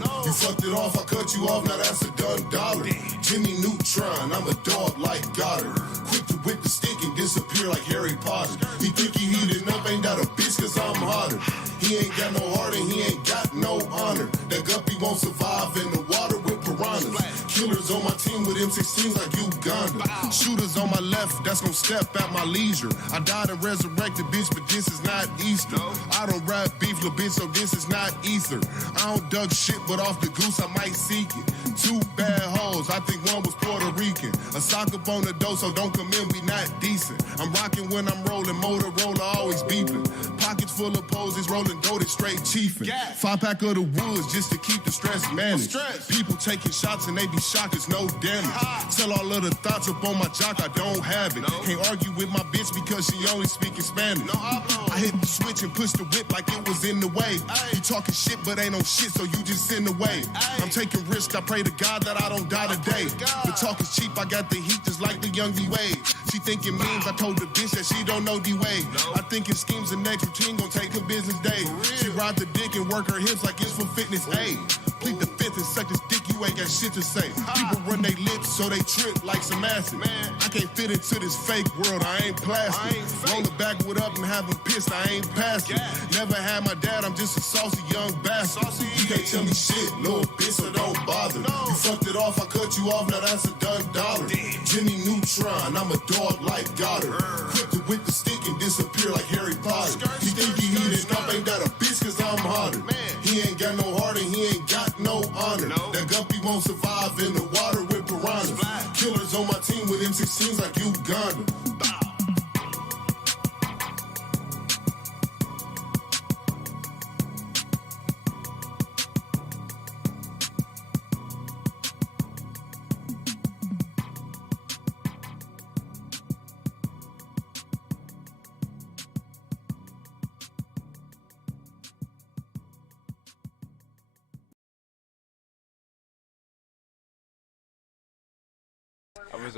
bother. You fucked it off, I cut you off, now that's a done dollar. Jimmy Neutron, I'm a dog like Goddard. Quick to whip the stick and disappear like Harry Potter. He think he heated up, ain't that a bitch cause I'm hotter. He ain't got no heart and he ain't got no honor. That guppy won't survive in the water with piranhas. Killers on my team with M16s like Uganda. Shooters on my left, that's gon' step at my leisure. I died and resurrected, bitch, but this is not Easter. I don't rap beef, little bitch, so this is not ether. I don't duck shit, but off the goose I might seek it. Two bad hoes, I think one was Puerto Rican. A sock up on the dough, so don't come in, we not decent. I'm rocking when I'm rolling, Motorola always beeping. Pockets full of posies, rolling goated, straight chiefing. 5-pack of the woods just to keep the stress managed. People taking shots and they be shocked, it's no damage. Tell all of the thoughts up on my jock, I don't have it. Can't argue with my bitch because she only speaking Spanish. I hit the switch and push the whip like it was in the way. You talking shit but ain't no shit, so you just in the way. I'm taking risks, I pray to God that I don't die today. The talk is cheap, I got the heat just like the young D-Wade. She thinking memes, I told the bitch that she don't know D-Wade. I think it schemes the next routine gon' take her business day. She ride the dick and work her hips like it's for fitness aid. Plead the fifth and suck this dick, you ain't got shit to say. People run they lips so they trip like some acid. I can't fit into this fake world, I ain't plastic. Roll the backwood up and have them pissed, I ain't passing. Never had my dad, I'm just a saucy young bastard. You can't tell me shit, little bitch, so don't bother. You fucked it off, I cut you off, now that's a done dollar. Jimmy Neutron, I'm a dog like Goddard. Quick to whip the stick and disappear like Harry Potter. He think he heated up, ain't that a bitch cause I'm hotter. He ain't got no heart and he ain't got no honor. That guppy won't survive in the water with piranhas. Killers on my team with M16s like Uganda.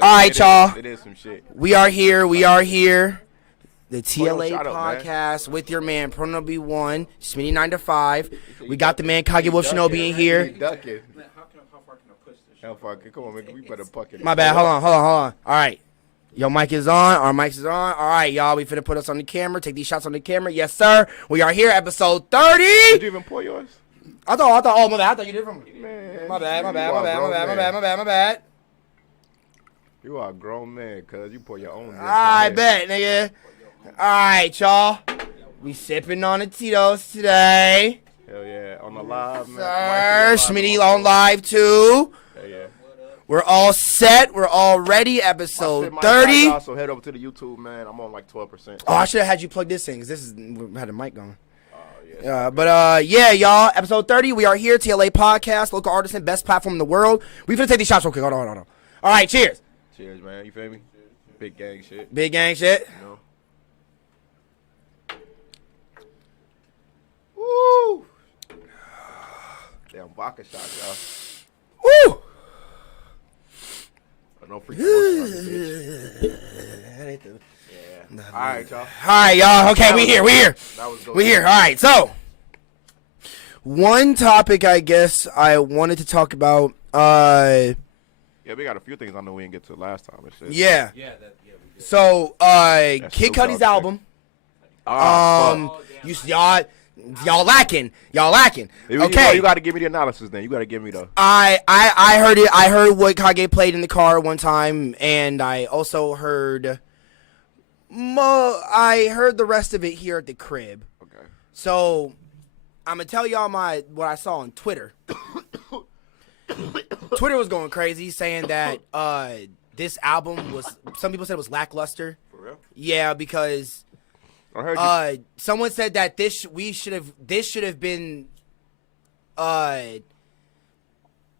All right, y'all. It is some shit. We are here. The T.L.A. shout out, podcast with your man, Prono B1, Smitty 9 to 5. We got the man, Kage Wolf Shinobi in here. How far can I push this shit? How far? Come on, man. We better bucket. My bad. Hold on. All right. Your mic is on. Our mics is on. All right, y'all. We finna put us on the camera. Take these shots on the camera. Yes, sir. We are here, episode 30. Did you even pour yours? I thought. Oh, my bad. I thought you did from me. Man, My bad. You are a grown man, cuz you pour your own. I bet, nigga. All right, y'all. We sipping on the Tito's today. Hell yeah. On the live, man. Sir, Smitty on live, too. Hell yeah. We're all set. We're all ready. Episode 30. Also, head over to the YouTube, man. I'm on like 12%. Oh, I should have had you plug this in because we had a mic going. Yeah. Yeah, y'all. Episode 30. We are here. T.L.A. podcast. Local artisan. Best platform in the world. We finna take these shots real quick. Hold on. All right, cheers. Cheers, man. You feel me? Big gang shit. Big gang shit. You know? Woo! Damn vodka shot, y'all. Woo! No freaking bitch. Yeah. All right, y'all. All right, y'all. Okay, we here. We here. All right, so one topic I guess I wanted to talk about. Yeah, we got a few things I know we didn't get to last time and shit. Yeah. We did. So, Kid Cudi's album. Y'all lacking. Okay. You got to give me the analysis then. You got to give me the. I heard it. I heard what Kage played in the car one time, and I also heard. I heard the rest of it here at the crib. Okay. So, I'm gonna tell y'all what I saw on Twitter. Twitter was going crazy saying that this album was. Some people said it was lackluster. For real? Yeah, because I heard you. someone said that this should have been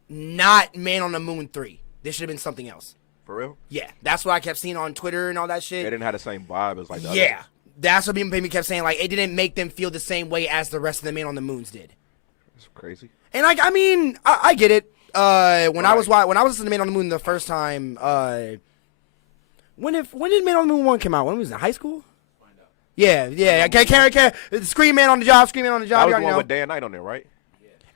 not Man on the Moon 3. This should have been something else. For real? Yeah, that's what I kept seeing on Twitter and all that shit. They didn't have the same vibe as like the yeah, others. that's what people kept saying. Like, it didn't make them feel the same way as the rest of the Man on the Moons did. That's crazy. And like, I mean, I get it. When I was listening to Man on the Moon the first time, when did Man on the Moon 1 come out? When was it? High school? Yeah. Scream Man on the Job. That was the one with Day and Night on there, right?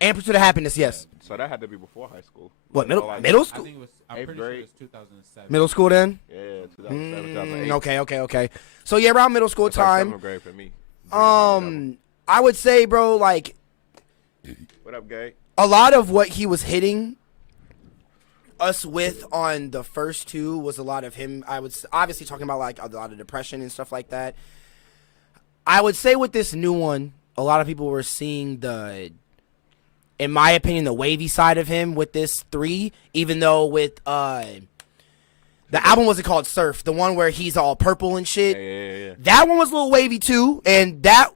And Pursuit of Happiness, yes. So that had to be before high school. What, You know, middle I school? think it was. I'm Eighth pretty sure it grade. was 2007. Middle school then? Yeah, 2007, 2008. Okay. So yeah, around middle school It's like time. 7th grade for me. I would say, bro, like What up, Gay? a lot of what he was hitting us with on the first two was a lot of him. I was obviously talking about like a lot of depression and stuff like that. I would say with this new one, a lot of people were seeing in my opinion, the wavy side of him with this 3, even though with the album wasn't called Surf, the one where he's all purple and shit. Yeah. That one was a little wavy too, and that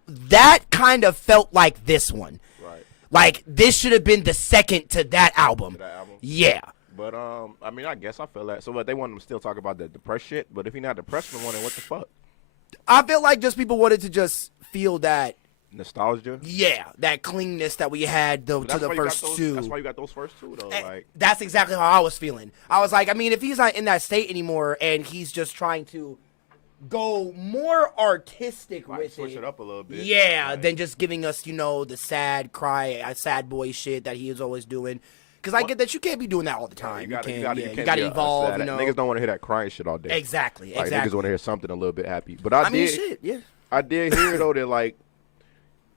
kind of felt like this one. Right. Like this should have been the second to that album. To that album? Yeah. But I mean, I guess I feel that. So what, they want him to still talk about the depressed shit, but if he not depressed no more, then what the fuck? I feel like just people wanted to just feel that, Nostalgia. yeah, that cleanness that we had to That's the why you got first those- two. That's why you got those first two though. And Like, that's exactly how I was feeling. I was like, I mean, if he's not in that state anymore and he's just trying to go more artistic might with switch it, it up a little bit. yeah, Like, than just giving us, the sad cry, sad boy shit that he is always doing. Because I get that you can't be doing that all the time. you gotta can't be a evolve. sad- Niggas don't want to hear that crying shit all day. Exactly. Like, niggas want to hear something a little bit happy. But I mean, shit, yeah. I did hear though that like,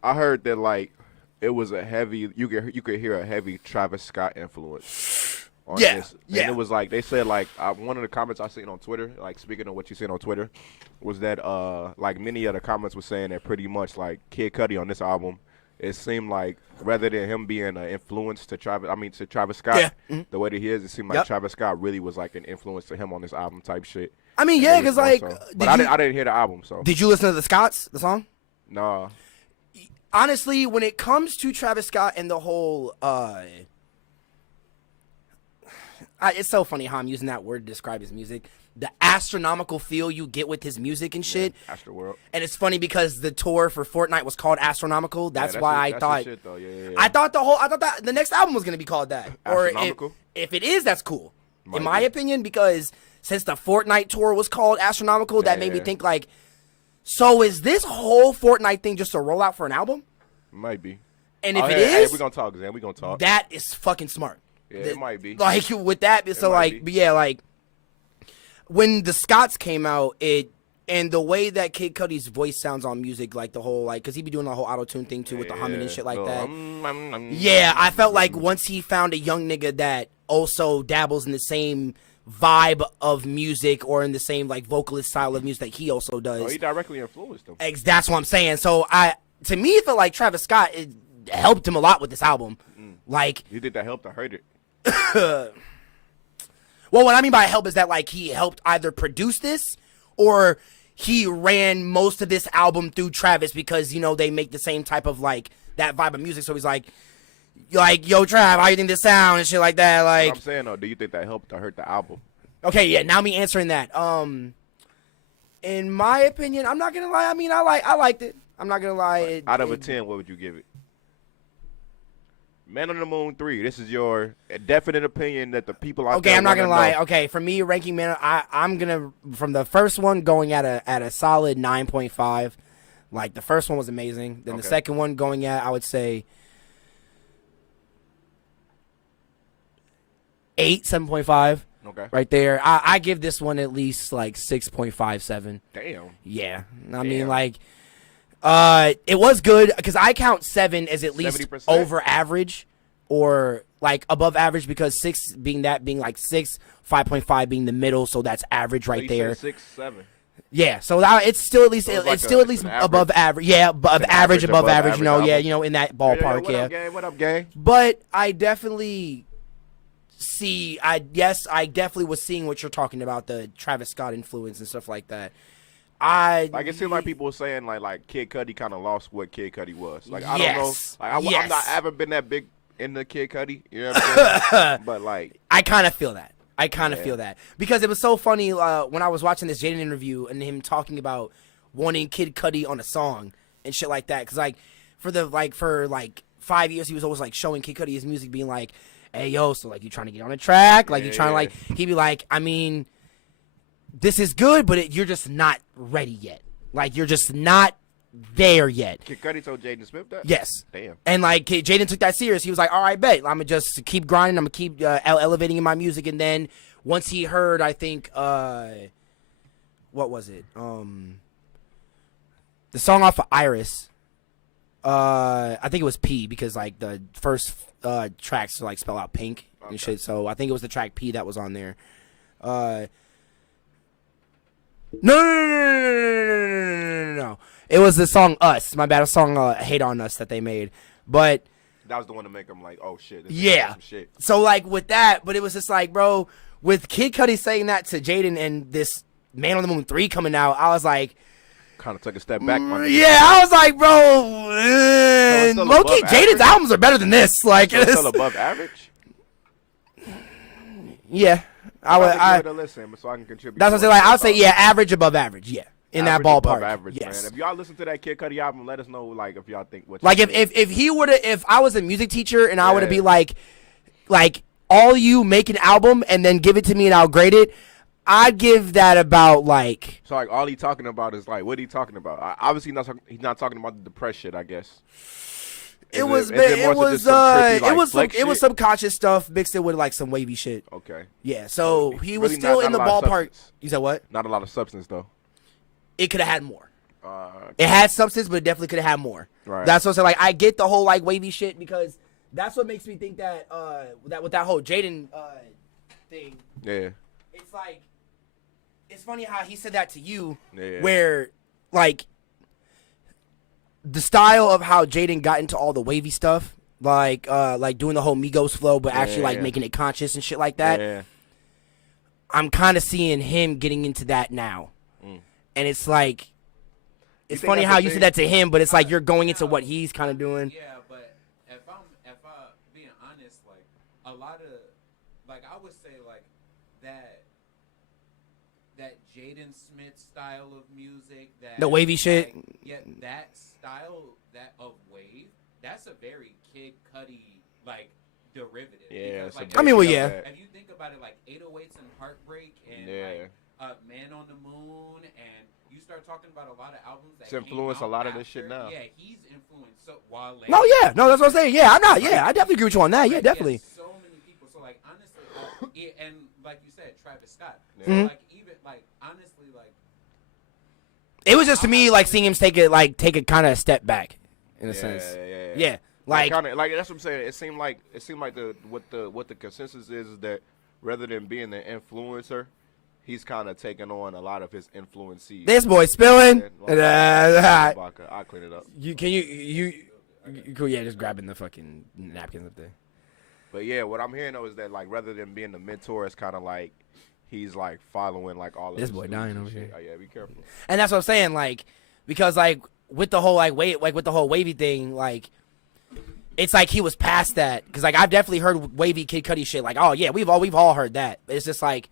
I heard that like, it was a heavy. You could hear a heavy Travis Scott influence. On Yeah, this. yeah. And it was like they said like one of the comments I seen on Twitter, like speaking of what you seen on Twitter, was that like many of the comments were saying that pretty much like Kid Cudi on this album, it seemed like rather than him being an influence to Travis Scott, Yeah. Mm-hmm. the way that he is, it seemed like Yep. Travis Scott really was like an influence to him on this album type shit. I mean, And yeah, it was because like, more so. But I didn't hear the album, so did you listen to the Scotts, the song? nah. Honestly, when it comes to Travis Scott and the whole, it's so funny how I'm using that word to describe his music. The astronomical feel you get with his music and shit. Astroworld. And it's funny because the tour for Fortnite was called Astronomical. That's why that's I his thought. shit, though. Yeah. I thought that the next album was gonna be called that. Or Astronomical? if it is, that's cool. Might in my be. opinion, because since the Fortnite tour was called Astronomical, that made me Yeah. think like, so is this whole Fortnite thing just a rollout for an album? Might be. And if it hey, is, we're gonna talk, Zan. We're gonna talk. that is fucking smart. Yeah, it might be. Like with that, so might like, be. but yeah, like when the Scots came out, and the way that Kid Cudi's voice sounds on music, like the whole like, cause he be doing the whole auto tune thing too with the humming and shit like that. Yeah, I felt like once he found a young nigga that also dabbles in the same vibe of music or in the same like vocalist style of music that he also does. Oh, he directly influenced him. That's what I'm saying. So to me, it felt like Travis Scott it helped him a lot with this album. Like, You think that helped or hurt it? well, what I mean by help is that like he helped either produce this or he ran most of this album through Travis because they make the same type of like that vibe of music. So he's like, yo, Trav, how you think this sound and shit like that? Like, What I'm saying though, do you think that helped or hurt the album? okay, yeah. Now me answering that. In my opinion, I'm not gonna lie. I mean, I liked it. I'm not gonna lie. Out of a 10, what would you give it? Man on the Moon 3. This is your definite opinion that the people out Okay, there I'm not gonna lie. know. Okay, for me, ranking Man, I'm gonna from the first one going at a solid 9.5. Like the first one was amazing. Then the Okay. second one going at, I would say 7.5. Okay. Right there. I give this one at least like 6.57. Damn. Yeah, I mean Damn. like, it was good because I count 7 as at least 70%? over average or like above average because 6 being like 6, 5.5 being the middle, so that's average So right you there. said 6, 7. Yeah, so it's still at least So it's like it's still at least an above average. Yeah, above an average, above average. album. In that ballpark. What Yeah. up, gang? What up, gang? But I definitely see. I definitely was seeing what you're talking about, the Travis Scott influence and stuff like that. Like it seemed like people were saying like Kid Cudi kind of lost what Kid Cudi was. Like I don't know. Yes. Like I Yes. haven't been that big into Kid Cudi. You know what I'm saying? But like I kind of feel that. Feel that because it was so funny when I was watching this Jaden interview and him talking about wanting Kid Cudi on a song and shit like that. Because for 5 years he was always like showing Kid Cudi his music, being like, "Hey yo, so like you trying to get on a track? Like you trying to like?" He'd be like, "I mean, this is good, but you're just not ready yet. Like you're just not there yet. Kid Cudi told Jaden Smith that? Yes. Damn. And like Jaden took that serious. He was like, all right, bet. I'm gonna just keep grinding. I'm gonna keep elevating in my music. And then once he heard, I think, what was it? The song off of Iris. I think it was P because like the first tracks like spell out pink and shit. So I think it was the track P that was on there. No. It was the song Us. My bad. A song Hate on Us that they made. But that was the one to make him like, oh shit. This yeah. Some shit. So like with that, but it was just like, bro, with Kid Cudi saying that to Jaden and this Man on the Moon 3 coming out, I was like, kind of took a step back. My nigga. Yeah, I was like, bro, low-key, Jaden's albums are better than this. Like, so it's still above average. Yeah, I would. Give it a listen, so I can contribute. That's what I'm saying. Like, I would say, yeah, average above average. Yeah, in average that ballpark. Above average, yes. Man. If y'all listen to that Kid Cudi album, let us know like if y'all think what. Like if he would have, if I was a music teacher and I would have be like all you make an album and then give it to me and I'll grade it. I'd give that about like. So like all he talking about is like what he talking about? Obviously he's not talking about the depressed shit. I guess. It was some conscious stuff mixed in with like some wavy shit. Okay. Yeah, so he was really still in the ballpark. You said what? Not a lot of substance though. It could have had more. It had substance, but it definitely could have had more. Right. That's what I'm saying. Like I get the whole like wavy shit because that's what makes me think that that with that whole Jaden thing. Yeah. It's like. It's funny how he said that to you, yeah. where, like, the style of how Jaden got into all the wavy stuff, like doing the whole Migos flow, but actually, like, making it conscious and shit like that. Yeah. I'm kind of seeing him getting into that now. And it's like, it's funny how you said that to him, but it's like you're going into what he's kind of doing. Yeah, but if I'm being honest, like, a lot of, like, I would say, like, that Jaden Smith style of music, that the wavy shit. Yeah, that style of wave, that's a very Kid Cudi like derivative. Yeah, because, like, I mean, well, yeah. If you think about it, like 808s and Heartbreak and Man on the Moon, and you start talking about a lot of albums that influence a lot of this shit now. Yeah, he's influenced so Wale. No, yeah, no, that's what I'm saying. Yeah, I'm not. Yeah, I definitely agree with you on that. Yeah, definitely. So many people. So like honestly, and like you said, Travis Scott. Yeah. So like even like honestly, like it was just to me like seeing him take a kind of step back, in a sense. Yeah. Like kinda, like that's what I'm saying. It seemed like what the consensus is that rather than being the influencer, he's kind of taking on a lot of his influencees. This boy spilling. I'll clean it up. You cool? Yeah, just grabbing the fucking napkins up there. But yeah, what I'm hearing though is that like rather than being the mentor, it's kind of like he's like following like all of this boy dying over shit. here. Oh yeah, be careful. And that's what I'm saying, like because like with the whole with the whole wavy thing, like it's like he was past that because like I've definitely heard wavy Kid Cudi shit. Like oh yeah, we've all heard that. It's just like.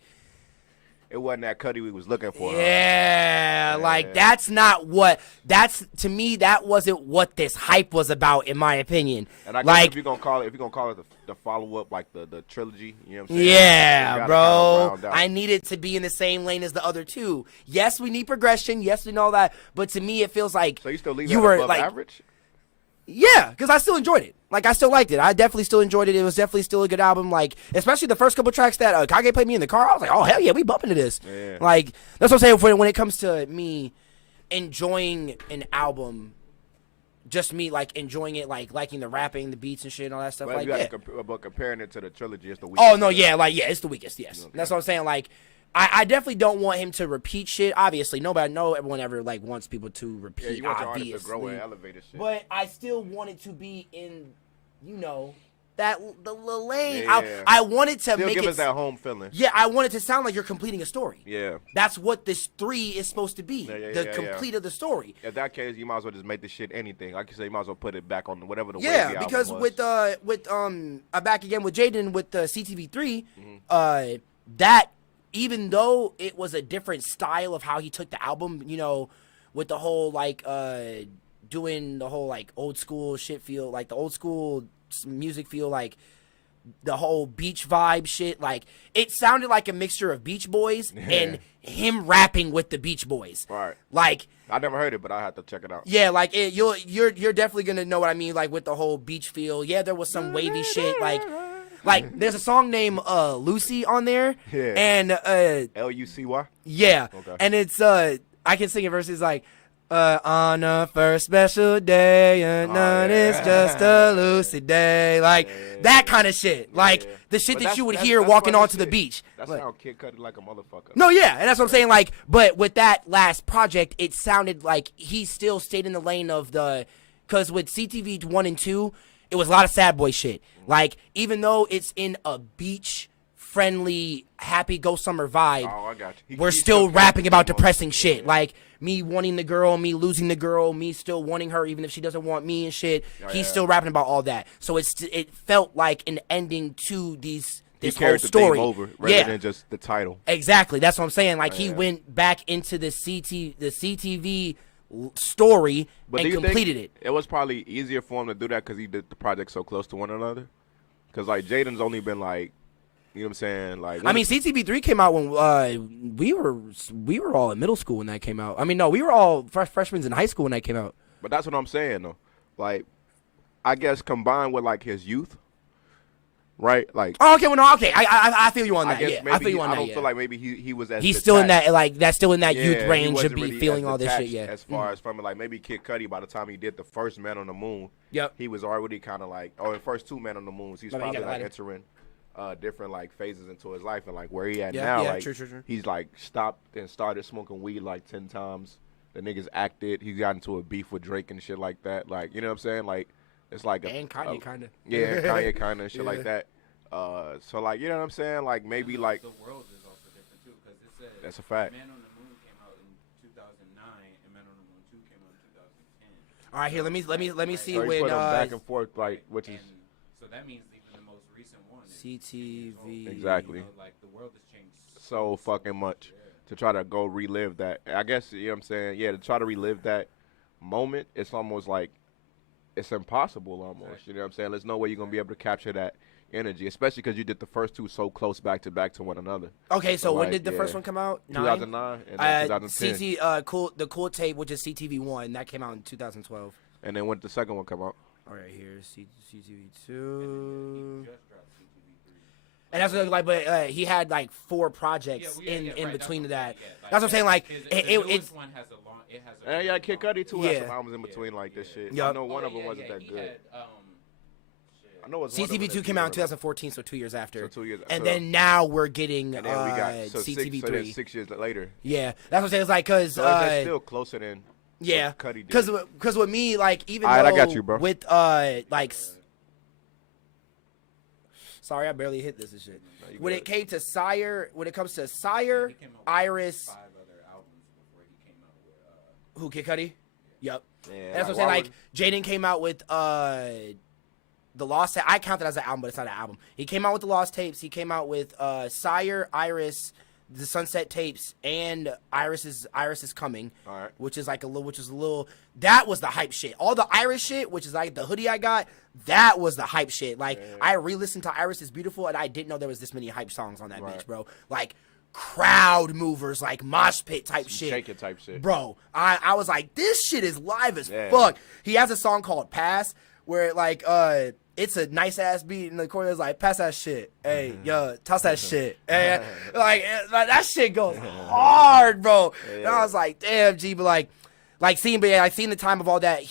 It wasn't that Cudi we was looking for. Yeah, like that's not what. That's to me that wasn't what this hype was about, in my opinion. And I guess like if you're gonna call it the follow up, like the trilogy, you know what I'm saying? Yeah, bro. I need it to be in the same lane as the other two. Yes, we need progression. Yes, we know that. But to me, it feels like so you still leave you that were above like average. Yeah, because I still enjoyed it. Like, I still liked it. I definitely still enjoyed it. It was definitely still a good album. Like, especially the first couple tracks that Kage played me in the car. I was like, oh, hell yeah, we bumping to this. Yeah. Like, that's what I'm saying when it comes to me enjoying an album, just me, like, enjoying it, like, liking the rapping, the beats and shit and all that stuff. But like, yeah. But comparing it to the trilogy, it's the weakest. Oh, no, yeah, like, yeah, it's the weakest, yes. Okay. That's what I'm saying. Like, I definitely don't want him to repeat shit. Obviously, everyone ever like wants people to repeat. Yeah, you want obviously. your artist to grow and elevate shit. But I still want it to be in, that the lane. Yeah. I wanted to still make give it us that home feeling. Yeah, I want it to sound like you're completing a story. Yeah, that's what this 3 is supposed to be. The complete of the story. In that case, you might as well just make this shit anything. Like you say, you might as well put it back on whatever the because was. with back again with Jaden with the CTV3, that. Even though it was a different style of how he took the album, with the whole like doing the whole like old school shit feel, like the old school music feel, like the whole beach vibe shit. Like, it sounded like a mixture of Beach Boys and him rapping with the Beach Boys. Right. Like, I never heard it, but I have to check it out. yeah, like you're definitely gonna know what I mean. Like with the whole beach feel. Yeah, there was some wavy shit. Like there's a song named Lucy on there. Yeah. And Lucy. yeah. Okay. And it's I can sing it verses like. On a first special day, and none is just a Lucy day, like that kind of shit, like the shit that you would hear walking onto the beach. That sound Kid Cudi like a motherfucker. No, yeah, and that's what I'm saying. Like, but with that last project, it sounded like he still stayed in the lane of because with CTV 1 and 2, it was a lot of sad boy shit. Like, even though it's in a beach friendly, happy go summer vibe, I got you. we're still rapping about depressing shit. Like me wanting the girl, me losing the girl, me still wanting her even if she doesn't want me and shit. He's still rapping about all that. So it felt like an ending to this whole story. Over rather than just the title. Exactly. That's what I'm saying. Like he went back into the CTV story and completed it. It was probably easier for him to do that because he did the project so close to one another. Because like Jaden's only been like, you know what I'm saying? Like, I mean, CTV3 came out when we were all in middle school when that came out. I mean, no, we were all freshmen in high school when that came out. But that's what I'm saying though. Like, I guess combined with like his youth, right? Like, oh, okay, well, no, okay, I feel you on that. I guess yeah, maybe I feel you on that. I don't feel like maybe he was as he's detached. still in that that's still in that Yeah, youth he range wasn't of be really feeling as all this shit. detached Yeah, as far as from like maybe Kid Cudi by the time he did the first Man on the Moon, he was already kind of like, the first two Man on the Moons, he's probably like entering different like phases into his life, and like where he at now, like true. he's like stopped and started smoking weed like 10 times. The niggas acted. He got into a beef with Drake and shit like that. Like, you know what I'm saying? Like, it's like and Kanye kind of. Yeah, Kanye kind of shit like that. So like, you know what I'm saying? Like maybe like the world is also different too, because it said that's a fact. Man on the Moon came out in 2009 and Man on the Moon 2 came out in 2010. All right, here let me see So he when put them back and forth, like, which is so that means even the most recent one is CTV. Exactly. You know, like the world has changed so fucking much to try to go relive that. I guess, you know what I'm saying? Yeah, to try to relive that moment, it's almost like it's impossible almost. Exactly. You know what I'm saying? There's no way you're going to be able to capture that energy, especially because you did the first two so close back to one another. Okay, so when did the first one come out? 2009 and then 2010. The Cool Tape, which is CTV 1, that came out in 2012. And then when did the second one come out? All right, here's CTV 2. And that's what, like, but he had like 4 projects in between that. That's what I'm saying. Like, it's one has a long. It has a Kid Cudi too has some albums in between like this shit. Yep. I know one of them wasn't that good. I know CTV 2 came out in 2014, so 2 years after. So 2 years. And then now we're getting and then we got CTV 3. 6 years later. Yeah, that's what I'm saying. It's like because that's still closer than. Yeah, Cudi did. Because with me, like, even though I got you, bro. With like, sorry, I barely hit this and shit. No, when it came to Sire, when it comes to Sire, Iris, 5 other albums before he came out with who, Kid Cudi? Yep. Yeah, and that's what I'm saying. Like, Jaden came out with the Lost. I count that as an album, but it's not an album. He came out with the Lost Tapes. He came out with Sire, Iris, the Sunset Tapes, and Iris is Coming, which is like a little. That was the hype shit. All the Iris shit, which is like the hoodie I got, that was the hype shit. Like, I re-listened to Iris is Beautiful, and I didn't know there was this many hype songs on that bitch, bro. Like, crowd movers, like mosh pit type shit. Shake it type shit. Bro, I was like, this shit is live as fuck. He has a song called Pass, where like it's a nice ass beat in the corner. It's like, pass that shit. Hey, yo, toss that shit. Hey, like that shit goes hard, bro. And I was like, damn, G, but seeing the time of all that,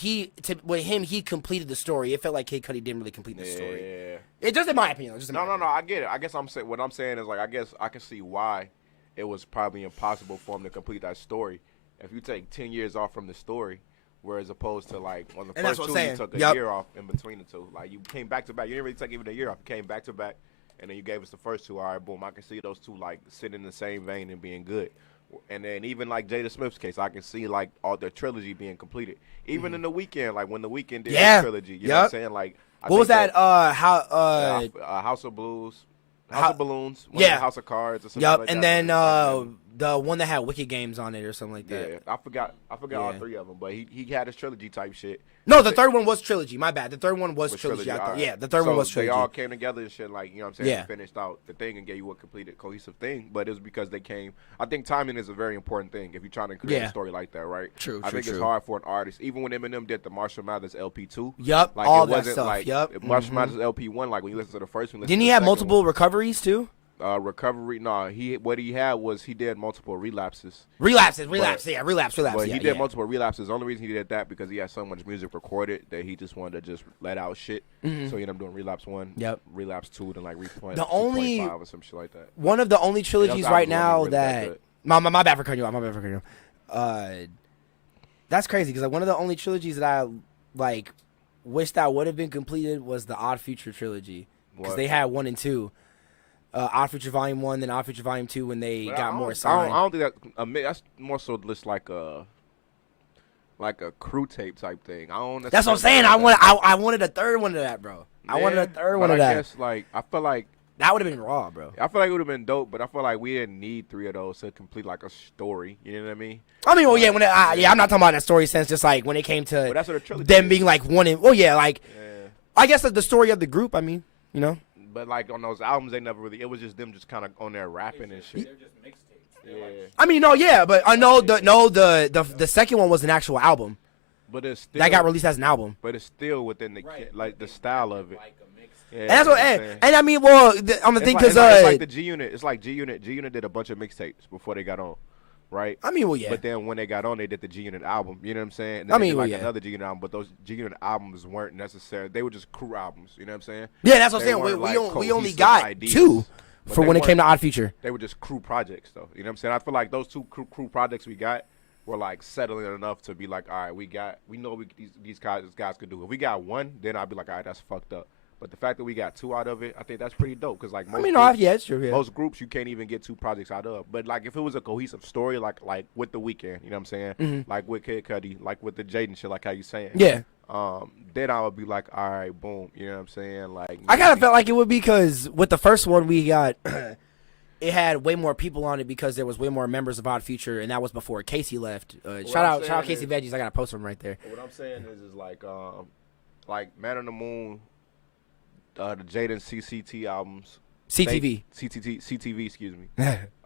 with him, he completed the story. It felt like Kid Cudi didn't really complete the story. Yeah. It just in my opinion. No, I get it. I guess what I'm saying is, like, I guess I can see why it was probably impossible for him to complete that story. If you take 10 years off from the story, whereas opposed to like on the first two, you took a year off in between the two. Like, you came back to back. You didn't really take even a year off. You came back to back, and then you gave us the first two. All right, boom. I can see those two like sitting in the same vein and being good. And then even like Jada Smith's case, I can see like all the trilogy being completed. Even in The Weeknd, like when The Weeknd did the trilogy, you know what I'm saying? Like, what was that? House of Blues. House of Balloons, House of Cards, or something like and that. then The one that had Wicked Games on it or something like that. Yeah, I forgot all Yeah. 3 of them, but he had his trilogy type shit. No, the third one was trilogy. My bad. The third one was trilogy. I thought. alright. Yeah, the third one was trilogy. They all came together and shit, like, you know what I'm saying? Yeah. They finished out the thing and gave you a completed, cohesive thing, but it was because they came. I think timing is a very important thing if you're trying to create a story like that, right? True, I think it's hard for an artist, even when Eminem did the Marshall Mathers LP2. Yup, like, all it that wasn't stuff. like Yup. Marshall Mathers LP1, like when you listen to the first one. Didn't he have multiple recoveries too? Recovery? No, what he had was he did multiple relapses. Relapse. But Yeah, he did multiple relapses. The only reason he did that because he had so much music recorded that he just wanted to just let out shit. So he ended up doing relapse 1, Yep. relapse 2, then like replay The only 2.5 or some shit like that. one of the only trilogies those right albums now wasn't really that that good. my bad for cutting you off. That's crazy because like one of the only trilogies that I like wish that would have been completed was the Odd Future trilogy because What? they had 1 and 2. Odd Future Volume 1, then Odd Future Volume 2 when they But got more I signed. don't think that's more so just like a crew tape type thing. I don't. That's what I'm saying. necessarily I wanted a third one of that, bro. I wanted a Yeah, third but one of I that. guess like I feel like That would have been raw, bro. it would have been dope, but I feel like we didn't need 3 of those to complete like a story. You know what I mean? I mean, well, yeah, I'm not talking about that story sense. Just like when it came to But that's what a trilogy them is. being like one in. Well, yeah, like Yeah. I guess the story of the group. I mean, you know. But like on those albums, they never really. It was just them just kind of on there rapping and shit. They're just mixtapes. They're Yeah, like, I mean, no, yeah, but I know the second one was an actual album but it's still that got released as an album. But it's still within the right, like the they style rap of it. like a mixtape. Yeah, And that's what, you know I'm saying? and I mean, well, I'm the thing because it's like the G Unit. It's like G Unit. G Unit did a bunch of mixtapes before they got on, right? I mean, well, yeah. But then when they got on, they did the G Unit album. You know what I'm saying? And I then they mean, did, well, like yeah. another G Unit album, but those G Unit albums weren't necessary. They were just crew albums. You know what I'm saying? Yeah, that's what I'm They saying. weren't, We like, only cohesive got ideas, 2 but for they when it came to weren't- Odd Future. They were just crew projects, though. You know what I'm saying? I feel like those 2 crew projects we got were like settling enough to be like, all right, we know these guys could do. If we got 1, then I'd be like, all right, that's fucked up. But the fact that we got 2 out of it, I think that's pretty dope. Cause like most I mean, groups, yeah, it's true. Yeah. most groups you can't even get 2 projects out of. But like if it was a cohesive story, like with The Weeknd, you know what I'm saying? Like with Kid Cudi, like with the Jaden shit, like how you saying? Yeah. Then I would be like, all right, boom. You know what I'm saying? Like I kind of maybe- felt like it would be because with the first one we got, it had way more people on it because there was way more members of Odd Future, and that was before Casey left. Shout out saying Casey is- Veggies. I got a post him right there. What I'm saying is like Man on the Moon, the Jaden CCT albums. CTV. CTV, excuse me.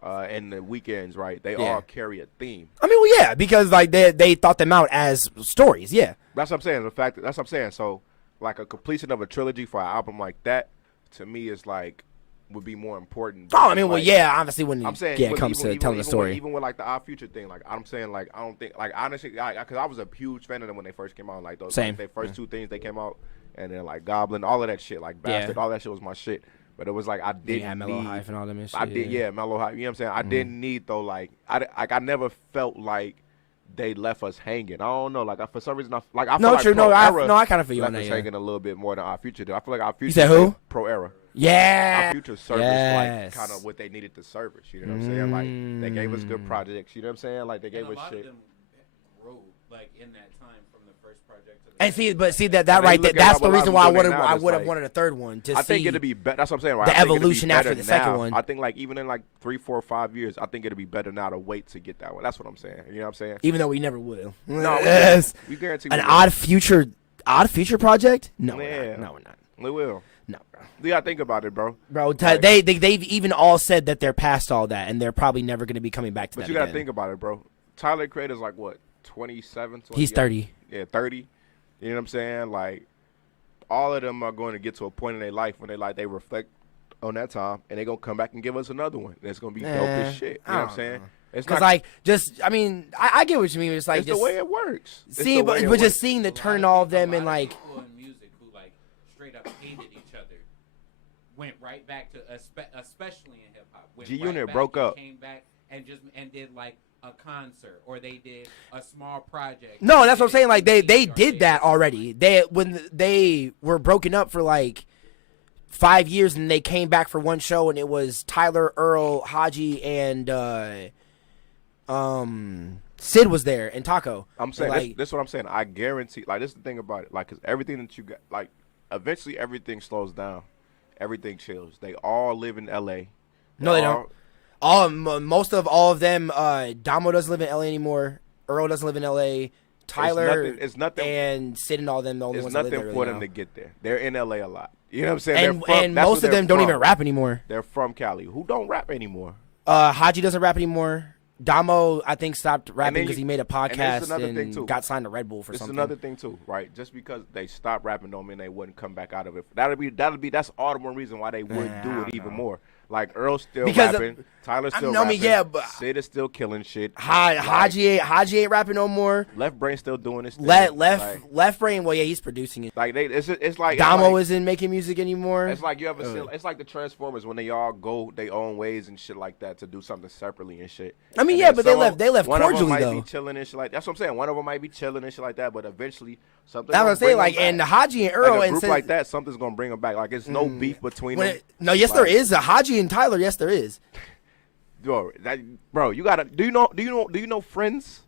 And the Weekends, right? They Yeah. all carry a theme. I mean, well, yeah, because like they thought them out as stories. Yeah. That's what I'm saying. That's what I'm saying. So, like a completion of a trilogy for an album like that, to me, is like would be more important. Oh, I mean, like, well, yeah, obviously when I'm saying it comes to telling the story. Even with like the Odd Future thing, like I'm saying, like I don't think, like honestly, because I was a huge fan of them when they first came out. Like those, Same. Like, their first 2 things they came out, and then like Goblin, all of that shit, like Bastard, all that shit was my shit. But it was like I Yeah, didn't Mellow need. Hype and all them and shit. I did, yeah, Mellow Hype. You know what I'm saying? I didn't need though. Like I never felt like they left us hanging. I don't know. Like for some reason, I feel No, like true. Pro No, Era I kind of feel you on left that. us Yeah. hanging a little bit more than Our Future did. I feel like Our Future. said who? Pro Era. Yeah. Our Future service Yes. like kind of what they needed to service. You know what I'm saying? Like they gave us good projects. You know what I'm saying? Like they and gave a us lot shit. of them wrote like in that time from the first project to the And see, that And then right you there, look at that's what the a lot reason of why them doing now, I it's would have like- wanted a third one to I see. think it'd be better. That's what I'm saying. Right? the I think it'd be evolution after better the second now. one. I think like even in like 3, 4, 5 years, I think it'd be better now to wait to get that one. That's what I'm saying. You know what I'm saying? even though we never will. No, Yes. we guarantee we An will. Odd future project? No, we're Yeah. not. No, we're not. We will. No, bro. You gotta think about it, bro. Bro, Like- they've even all said that they're past all that, and they're probably never going to be coming back to But that you gotta again. think about it, bro. Tyler Creator's like what, 27? He's 30. Yeah, 30. You know what I'm saying? Like, all of them are going to get to a point in their life when they reflect on that time, and they're gonna come back and give us another one. That's gonna be dope as shit. You know what I'm saying? It's Because, not like, just, I mean, I get what you mean. It's like, it's just the way it works. It's seeing, the way it but just works. seeing the A lot turn of all of people- them a and, lot of like, people in music who like straight up hated each other went right back to especially in hip hop. G-Unit broke up. Came back and did like a concert or they did a small project. no, that's what I'm saying. Like, they Or did that already. When they were broken up for, like, 5 years, and they came back for one show, and it was Tyler, Earl, Haji, and Sid was there, and Taco. I'm saying And, like, this is what I'm saying. I guarantee. Like, this is the thing about it. Like, cause everything that you got, like, eventually everything slows down. Everything chills. They all live in L.A. No, they don't. Most of all of them, Damo doesn't live in LA anymore. Earl doesn't live in LA. Tyler it's nothing, and Sid and all them, the only ones that live there. It's nothing for them to get there. They're in LA a lot. You know what I'm saying? And most of them don't even rap anymore. They're from Cali. Who don't rap anymore? Haji doesn't rap anymore. Damo, I think, stopped rapping because he made a podcast and got signed to Red Bull for something. It's another thing too, right? Just because they stopped rapping don't mean they wouldn't come back out of it. That's all the more reason why they would do it even more. Like Earl's still rapping, Tyler's still rapping. But Sid is still killing shit. Haji ain't rapping no more. Left Brain still doing his thing. Left Brain, well, yeah, he's producing it. Like it's like Damo isn't making music anymore. It's like you ever seen, it's like the Transformers when they all go their own ways and shit like that to do something separately and shit. I mean, yeah, but they left one cordially of them might though. Be chilling and shit like that's what I'm saying. One of them might be chilling and shit like that, but eventually something. That's what I'm saying. Like and Haji and Earl like and group like that, something's gonna bring them back. Like it's no beef between them. There is a Haji and Tyler. Yes, there is. Bro, you gotta. Do you know friends?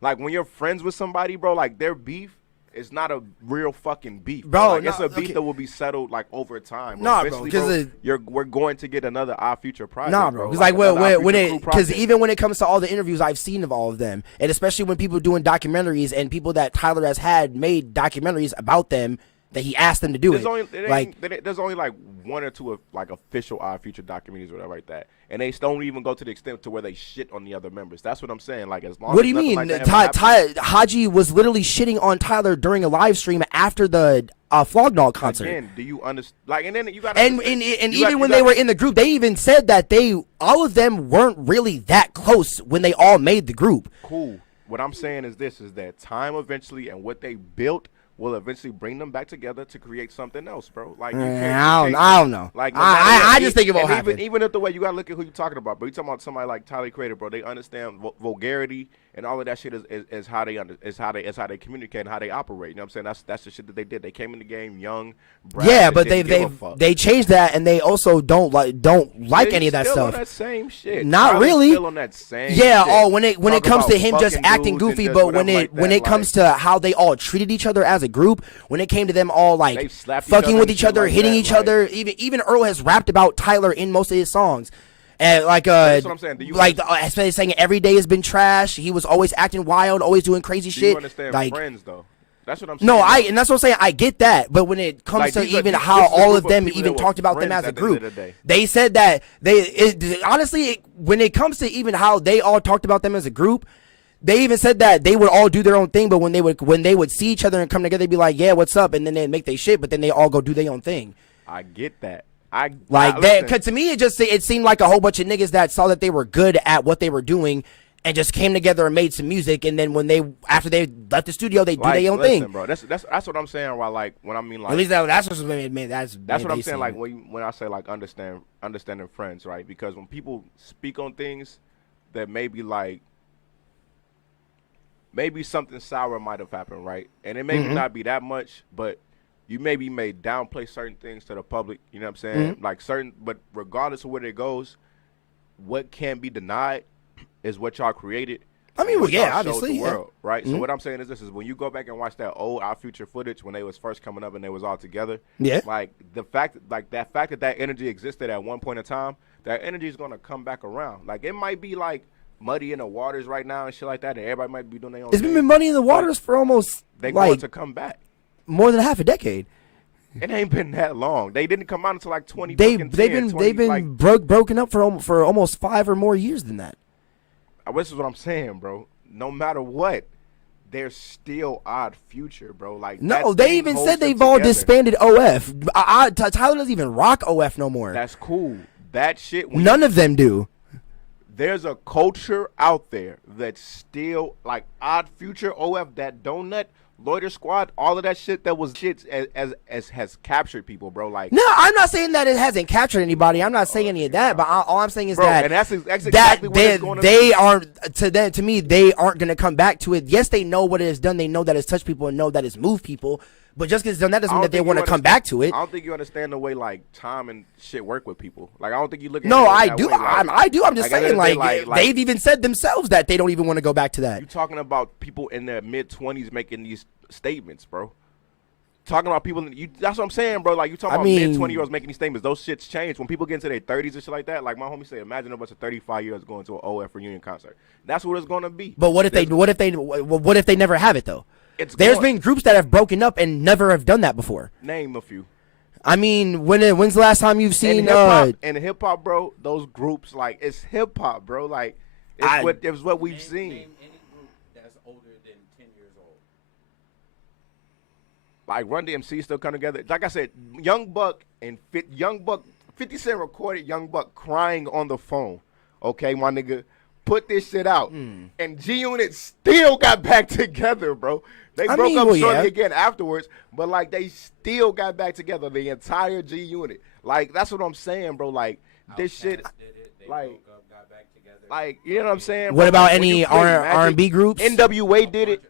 Like when you're friends with somebody, bro, like their beef is not a real fucking beef, bro. Like, it's a beef that will be settled like over time. Nah, bro, because we're going to get another Our Future project. Nah, bro, because even when it comes to all the interviews I've seen of all of them, and especially when people doing documentaries and people that Tyler has had made documentaries about them. That he asked them to do there's only like one or two of like official Our Future documentaries or whatever like that, and they don't even go to the extent to where they shit on the other members. That's what I'm saying. Like as long. What do you mean? Haji was literally shitting on Tyler during a live stream after the Flog Dog concert. Again, do you understand? Like, and then you got even when they were in the group, they even said that all of them weren't really that close when they all made the group. Cool. What I'm saying is that time eventually and what they built will eventually bring them back together to create something else, bro. Like I don't know. Like I just think it will happen. Even if the way you gotta look at who you're talking about, but you talking about somebody like Tyler Creator, bro. They understand vulgarity and all of that shit is how they communicate and how they operate. You know what I'm saying? That's the shit that they did. They came in the game young. Yeah, but they changed that, and they also don't like any of that stuff. On that same shit. Not Tyler's really. Still on that same yeah. Shit. Oh, when it comes to him just acting goofy, but when it comes to how they all treated each other as a group, when it came to them all like fucking with each other, hitting each other, even Earl has rapped about Tyler in most of his songs. And that's what I'm saying. Saying every day has been trash. He was always acting wild, always doing crazy shit. You understand friends though? That's what I'm saying. No, and that's what I'm saying. I get that, but when it comes to even how all of them even talked about them as a group, they said that honestly, when it comes to even how they all talked about them as a group, they even said that they would all do their own thing, but when they would see each other and come together, they'd be like, "Yeah, what's up?" And then they'd make their shit, but then they all go do their own thing. I get that. Cause to me, it seemed like a whole bunch of niggas that saw that they were good at what they were doing and just came together and made some music. And then after they left the studio, they do their own thing. Bro, that's what I'm saying. Why when I mean like at least that's what's made. That's what I'm saying. Like when I say like understanding friends, right? Because when people speak on things that maybe something sour might have happened, right? And it may not be that much, but you maybe may downplay certain things to the public, you know what I'm saying? Like but regardless of where it goes, what can't be denied is what y'all created. I mean, well, yeah, obviously, the world, right? So what I'm saying is this is when you go back and watch that old Our Future footage when they was first coming up and they was all together. Yeah. Like the fact that energy existed at one point in time, that energy is gonna come back around. Like it might be like muddy in the waters right now and shit like that, and everybody might be doing their own thing. It's been muddy in the waters for almost they going to come back. More than half a decade. It ain't been that long. They didn't come out until like 20. They've been broken up for almost 5 or more years than that. This is what I'm saying, bro. No matter what, there's still Odd Future, bro. Like no, they even said they've all disbanded OF. Tyler doesn't even rock OF no more. That's cool. That shit. None of them do. There's a culture out there that's still like Odd Future, OF, that donut. Loiter Squad, all of that shit that was shit as has captured people, bro. Like, no, I'm not saying that it hasn't captured anybody. I'm not saying any of that. But all I'm saying is and that's exactly what it's going to they aren't to me. They aren't going to come back to it. Yes, they know what it has done. They know that it's touched people and know that it's moved people. But just because it's done that doesn't mean that they want to come back to it. I don't think you understand the way like time and shit work with people. Like I don't think you look at no, it I do. Way. Like, I do. I'm just saying like they've even said themselves that they don't even want to go back to that. You're talking about people in their mid-20s making these statements, bro. talking about people. That's what I'm saying, bro. Like you talking about mid-20-year-olds making these statements. Those shits change when people get into their 30s and shit like that. Like my homie said, imagine a bunch of 35-year-olds going to an OF reunion concert. That's what it's gonna be. But what if they never have it though? There's been groups that have broken up and never have done that before. Name a few. I mean, when's the last time you've seen in hip hop, bro? Those groups, like, it's hip hop, bro. Like, it's what we've seen. Name any group that's older than 10 years old. Like Run DMC still come together. Like I said, Young Buck 50 Cent recorded Young Buck crying on the phone. Okay, my nigga, put this shit out, and G Unit still got back together, bro. They broke up shortly again afterwards, but like they still got back together. The entire G Unit, like that's what I'm saying, bro. Like this shit, like broke up, got back together. Like you know what I'm saying. What bro? about Like, any R&B groups? NWA did it.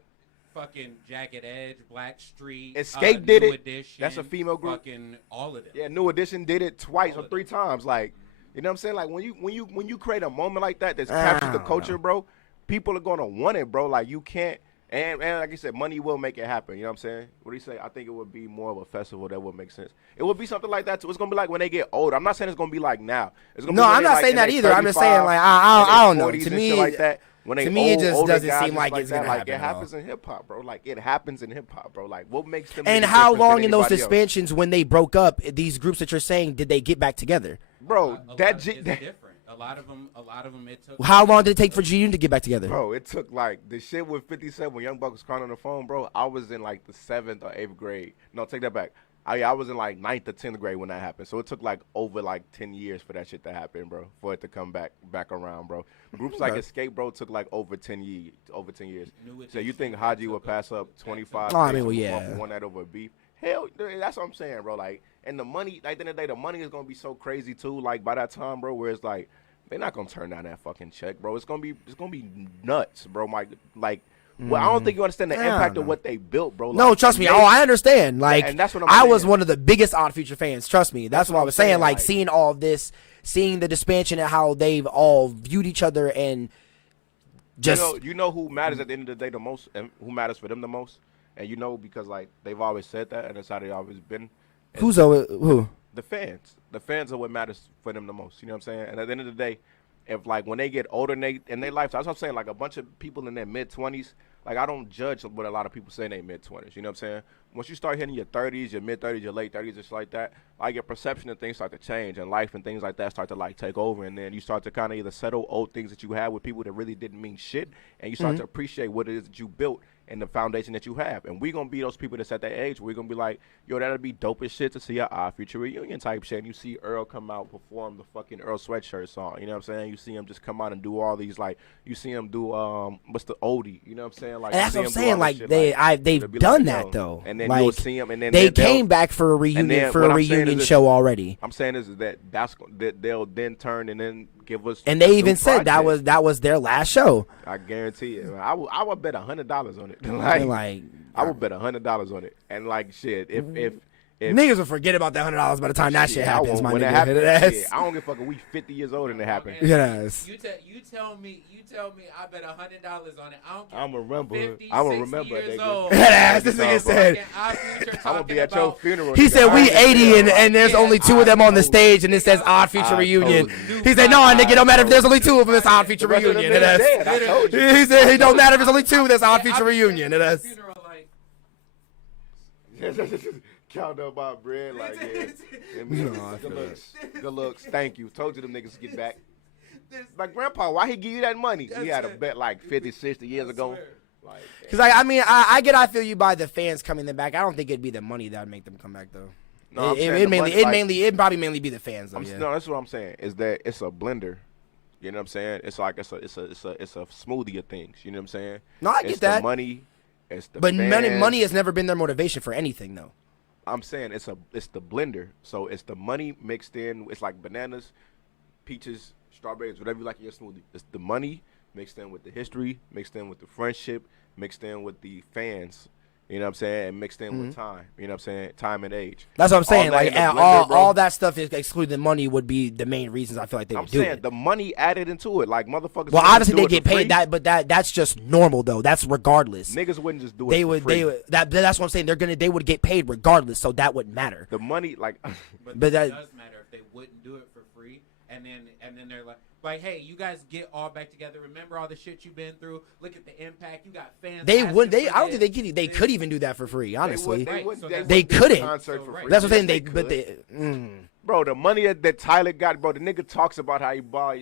Fucking Jagged Edge, Blackstreet, Escape did New it. Edition, That's a female group. Fucking all of them. Yeah, New Edition did it twice or 3 times. Like, you know what I'm saying? Like when you create a moment like that that's captures the culture, bro, people are gonna want it, bro. Like you can't. And like I said, money will make it happen. You know what I'm saying? What do you say? I think it would be more of a festival that would make sense. It would be something like that too. It's gonna be like when they get older. I'm not saying it's gonna be like now. It's gonna No, be I'm not saying that either. I'm just saying like I don't know. To me, like that. When to me, it just doesn't seem like it's gonna happen. Like it happens in hip hop, bro. Like it happens in hip hop, bro. Like what makes them? And how long in those suspensions when they broke up? These groups that you're saying, did they get back together? Bro, it's different. A lot of them. It took. How long did it take for G Unit to get back together? Bro, it took like the shit with 50 Cent when Young Buck was crying on the phone, bro. I was in like the 7th or 8th grade. No, take that back. I was in like 9th or 10th grade when that happened. So it took like over like 10 years for that shit to happen, bro. For it to come back around, bro. Groups like Escape, bro, took like over 10 years. So you think Haji would pass up 25? Oh, I mean, well, yeah. One that over beef. Hell, that's what I'm saying, bro. Like, and the money, like, at the end of the day, the money is gonna be so crazy too. Like by that time, bro, where it's like they're not gonna turn down that fucking check, bro. It's gonna be nuts, bro. Well, I don't think you understand the impact of what they built, bro. Like, no, trust me. I understand. Like, and that's what I'm I saying. was one of the biggest Odd Future fans. Trust me. That's what I was saying. Like, like, seeing all of this, seeing the expansion and how they've all viewed each other and just. You know who matters at the end of the day the most, and who matters for them the most, and you know because like they've always said that, and that's how they always been. Who? The fans. The fans are what matters for them the most. You know what I'm saying? And at the end of the day, if like when they get older and they in their life, that's what I'm saying. Like a bunch of people in their mid-20s. Like, I don't judge what a lot of people say in their mid-20s, you know what I'm saying? Once you start hitting your 30s, your mid-30s, your late 30s, just like that, like, your perception of things start to change, and life and things like that start to, like, take over, and then you start to kind of either settle old things that you had with people that really didn't mean shit, and you start to appreciate what it is that you built and the foundation that you have. And we're going to be those people that's at that age. We're going to be like, yo, that'll be dope as shit to see an Odd Future reunion type shit. And you see Earl come out, perform the fucking Earl Sweatshirt song. You know what I'm saying? You see him just come out and do all these, like, you see him do, what's the oldie? You know what I'm saying? Like, and that's what I'm saying. Like, shit, they've done that, though. And then like, you'll see him. And then they came back for a reunion show already. I'm saying is that they'll then turn and then give us. And they even said that was their last show. I guarantee it. I would bet $100 on it. like I would bet $100 on it. And like shit, if niggas will forget about that $100 by the time that shit happens, my nigga. I don't give a fuck if we 50 years old and it happens. Yes. You tell me I bet $100 on it. I don't care. I'm gonna remember. 50, I'm gonna 60 remember years that. old. This nigga said. I'm gonna be at your funeral. He said we 80 and there's only 2 of them on the stage and it says Odd Future reunion. He said no, nigga, don't matter if there's only 2 of them. It's Odd Future reunion. I told you. He said it don't matter if there's only 2. There's Odd Future reunion. It is. Count up my bread like good looks. Thank you. Told you them niggas to get back. Like grandpa, why he give you that money? We had a bet like 50, 60 years ago. Like, because I feel you by the fans coming them back. I don't think it'd be the money that would make them come back though. No, it'd probably mainly be the fans though. No, that's what I'm saying. Is that it's a blender. You know what I'm saying? It's like it's a smoothie of things. You know what I'm saying? No, I get that. The money. It's the but fans. money has never been their motivation for anything though. I'm saying it's the blender. So it's the money mixed in. It's like bananas, peaches, strawberries, whatever you like in your smoothie. It's the money mixed in with the history, mixed in with the friendship, mixed in with the fans, You know what I'm saying? And mixed in with time. You know what I'm saying? Time and age. That's what I'm saying. All that Like in the blender, bro. all that stuff is excluding the money would be the main reasons I feel like they I'm would do saying it. the money added into it. Like motherfuckers. Well, wouldn't obviously just they do it get for paid free. that, but that's just normal though. That's regardless. Niggas wouldn't just do it. They for would free. that's what I'm saying. They would get paid regardless, so that wouldn't matter. The money, like. But But that that- does matter if they wouldn't do it for free, and then they're like, hey, you guys get all back together. Remember all the shit you've been through. Look at the impact. You got fans. They asking would. for I don't this. think they could even do that for free. Honestly, Right, so they would do a couldn't. concert for So, free. That's what I'm saying. Yes, But could. they. Bro, the money that Tyler got, bro, the nigga talks about how he bought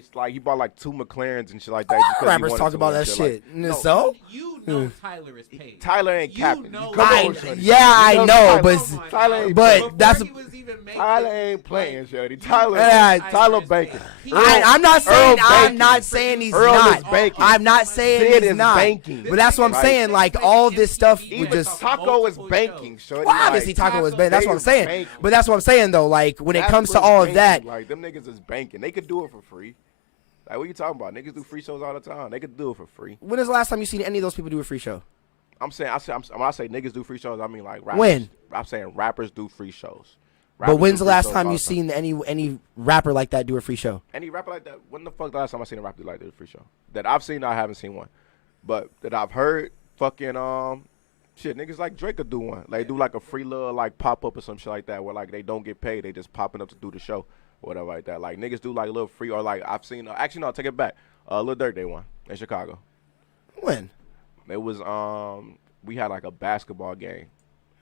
like 2 McLarens and shit like that. A lot just of 'cause he rappers wanted talk to about and that shit. Like, no, So You know Tyler is paid. Tyler ain't You capping. know Come I- on, Shorty. yeah, I You know, Tyler- but Tyler ain't but playing. that's Before he was even making Tyler it, ain't playing, like, Shorty. Tyler Tyler's banking. paid. I'm not saying Earl I'm banking. not saying he's Earl not. is banking. I'm not saying Sid he's is not. banking. But that's what I'm Right. saying. Like all this stuff would Even just. Taco Taco is banking, Shorty. Well, obviously Like, Taco was banking. That's what I'm they saying. banking. But that's what I'm saying though. Like when it comes to That's all what of that, Like them niggas is banking. They could do it for free. Like what you talking about? Niggas do free shows all the time. They could do it for free. when is the last time you seen any of those people do a free show? I'm saying, when I say niggas do free shows, I mean like rappers. When? I'm saying rappers do free shows. But Rappers when's do the free last shows time all you the time. seen any rapper like that do a free show? Any rapper like that? When the fuck the last time I seen a rapper like that do a free show? That I've seen, I haven't seen one. But that I've heard, fucking shit, niggas like Drake could do one. Like do like a free little like pop up or some shit like that, where like they don't get paid, they just popping up to do the show or whatever like that. Like niggas do like a little free, or like I've seen. Actually, no, take it back. Lil Durk they won in Chicago. When? It was we had like a basketball game,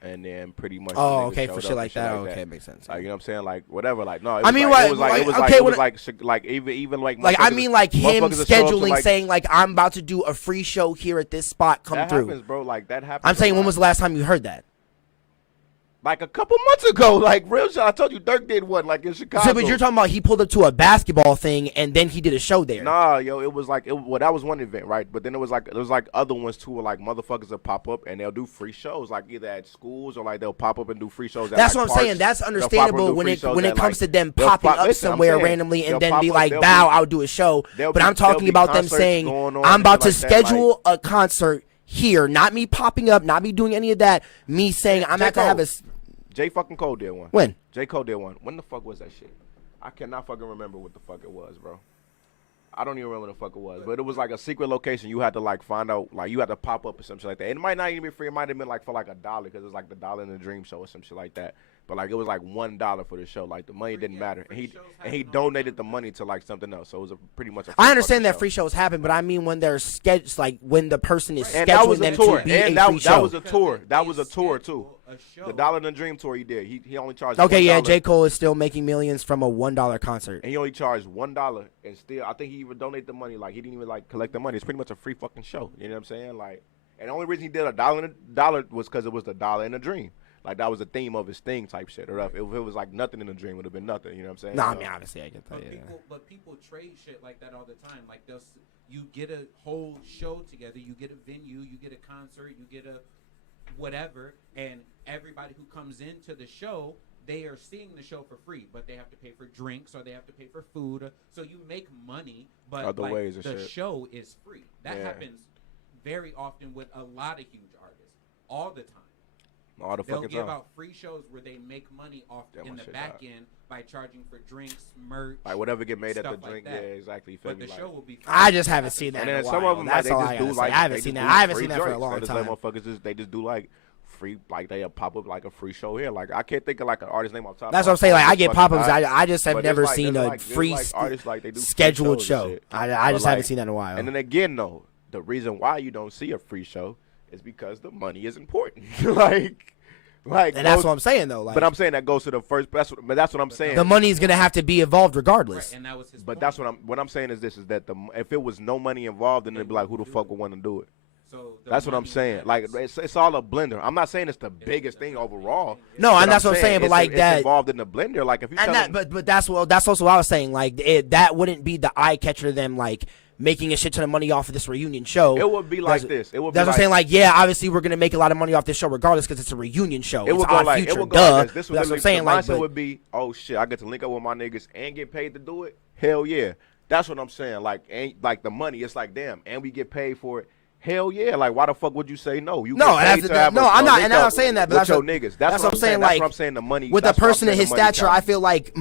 and then pretty much. Oh, niggas okay, showed for up shit and like that. Okay, makes sense. Like you know what I'm saying, like whatever, like no. It I was mean, like, what- it was like like, it was okay, like it when was like even like Like I motherfuckers- mean, like him motherfuckers that show up to, scheduling, like, saying like I'm about to do a free show here at this spot. Come that through. happens, bro. Like that happens. I'm saying, a when lot. was the last time you heard that? Like a couple months ago, like real shit. I told you, Dirk did one, like in Chicago. So, but you're talking about he pulled up to a basketball thing and then he did a show there. Nah, yo, it was like well, that was one event, right? But then it was like other ones too, where like motherfuckers that pop up and they'll do free shows, like either at schools or like they'll pop up and do free shows. At, That's like, what I'm saying. parks. That's They'll pop up and understandable do when free it shows when at, it comes like, to them they'll popping pop- up listen, I'm somewhere saying, randomly and they'll then pop be up, like, there'll "Bow, be- I'll do a show." there'll But be- I'm talking there'll be about them concerts saying, going on "I'm and about to shit like that, like- schedule a concert here," not me popping up, not me doing any of that. Me saying I'm J. about to have Cole. a. J fucking Cole did one. When? J Cole did one. When the fuck was that shit? I cannot fucking remember what the fuck it was, bro. I don't even remember what the fuck it was, but it was like a secret location. You had to like find out, like you had to pop up or some shit like that. It might not even be free. It might have been like for like $1 because it was like the $1 in the Dream show or some shit like that. But like it was like $1 for the show. Like the money didn't matter, and he donated the money to like something else. So it was pretty much. I understand that free shows happen, but I mean when they're like when the person is And that was scheduling a them tour. to be And a free that show. was a tour. That was a tour too. A show. The $1 in the Dream tour he did. He only charged. Okay, yeah, $1. J. Cole is still making millions from a $1 concert. And he only charged $1, and still, I think he even donated the money. Like he didn't even like collect the money. It's pretty much a free fucking show. You know what I'm saying? Like, and the only reason he did $1 was because it was the $1 in a Dream. Like that was the theme of his thing type shit. Or if it was like nothing in a dream, it would have been nothing. You know what I'm saying? No, I So- mean obviously I get that. Yeah. But people trade shit like that all the time. Like you get a whole show together, you get a venue, you get a concert, you get a whatever, and everybody who comes into the show, they are seeing the show for free, but they have to pay for drinks or they have to pay for food. So you make money, but Other like, ways of the shit. show is free. That Yeah. happens very often with a lot of huge artists, all the time. all the They'll fucking give time. out free shows where they make money off That in one the shit back died. end by charging for drinks, merch, Like whatever get made at the stuff like drink. that. Yeah, exactly. You feel But me? the Like- show will be. I just haven't seen that And in a then while. some of them, like, That's they all just I do gotta say. like I haven't they seen just that. do I haven't free seen that for a joints. long They just time. let motherfuckers they just do like free, like they pop up like a free show here. Like I can't think of like an artist name off top. That's of what I'm saying. my Like head. I get Fucking pop-ups. hot. I just have But never there's like- seen there's a like- there's free like artists like they do free scheduled shows and show. shit. I But, just haven't like- seen that in a while. And then again, though, the reason why you don't see a free show is because the money is important. like, And that's what I'm saying though. Like But I'm saying that goes to the first. But that's what I'm saying. the money is gonna have to be involved regardless. Right, and that was his. But point. that's what I'm saying is this is that if it was no money involved, then it'd be like who the fuck would want to do it? So the That's what I'm money saying. Like matters. it's all a blender. I'm not saying it's the biggest thing overall. No, but and that's what I'm saying. But it's- like it's that. involved in the blender. Like if you And tell that, them, but that's also what I was saying. Like that wouldn't be the eye catcher to them, like making a shit ton of money off of this reunion show. it would be like That's- this. It would. That's be what I'm saying. Like, yeah, obviously we're gonna make a lot of money off this show regardless because it's a reunion show. It It's would go Odd like Future, it would go duh. like this. This But would that's what I'm literally- saying. the Like, mindset but, would be, oh shit, I get to link up with my niggas and get paid to do it. Hell yeah, that's what I'm saying. Like, ain't like the money. It's like damn, and we get paid for it. hell yeah. Like, why the fuck would you say no? You No, get paid to have no, a I'm not, link and I'm up not saying that. But with your niggas. That's what I'm saying. That's Like, what I'm saying. The money with a that's what I'm person of saying, his the money stature, counts. I feel like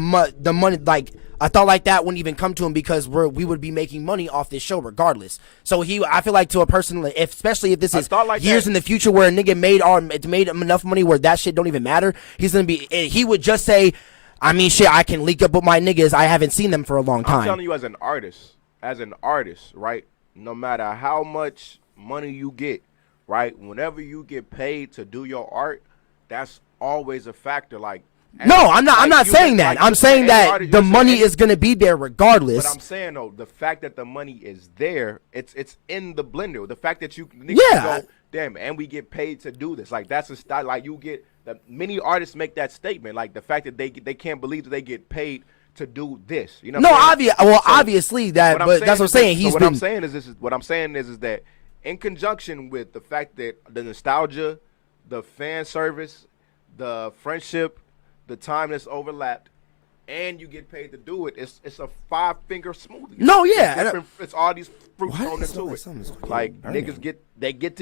the money, like a thought like that wouldn't even come to him because we would be making money off this show regardless. So I feel like to a person, like, especially if this is thought like years that. in the future where a nigga made enough money where that shit don't even matter, he would just say, I mean, shit, I can link up with my niggas. I haven't seen them for a long time. I'm telling you, as an artist, right? No matter how much money you get, right? Whenever you get paid to do your art, that's always a factor. Like, no, I'm not saying that. I'm saying that the money is gonna be there regardless. But I'm saying though, the fact that the money is there, it's in the blender. The fact that you Yeah. go, damn, and we get paid to do this. Like, that's a style. Like, you get the many artists make that statement. Like, the fact that they can't believe that they get paid to do this. You know? No, what I'm saying? obviously that, but that's what I'm saying. What I'm saying is that in conjunction with the fact that the nostalgia, the fan service, the friendship, the time that's overlapped, and you get paid to do it, it's a 5-finger smoothie. No, yeah. It's all these fruits What? thrown into it. Something's Like, burning. niggas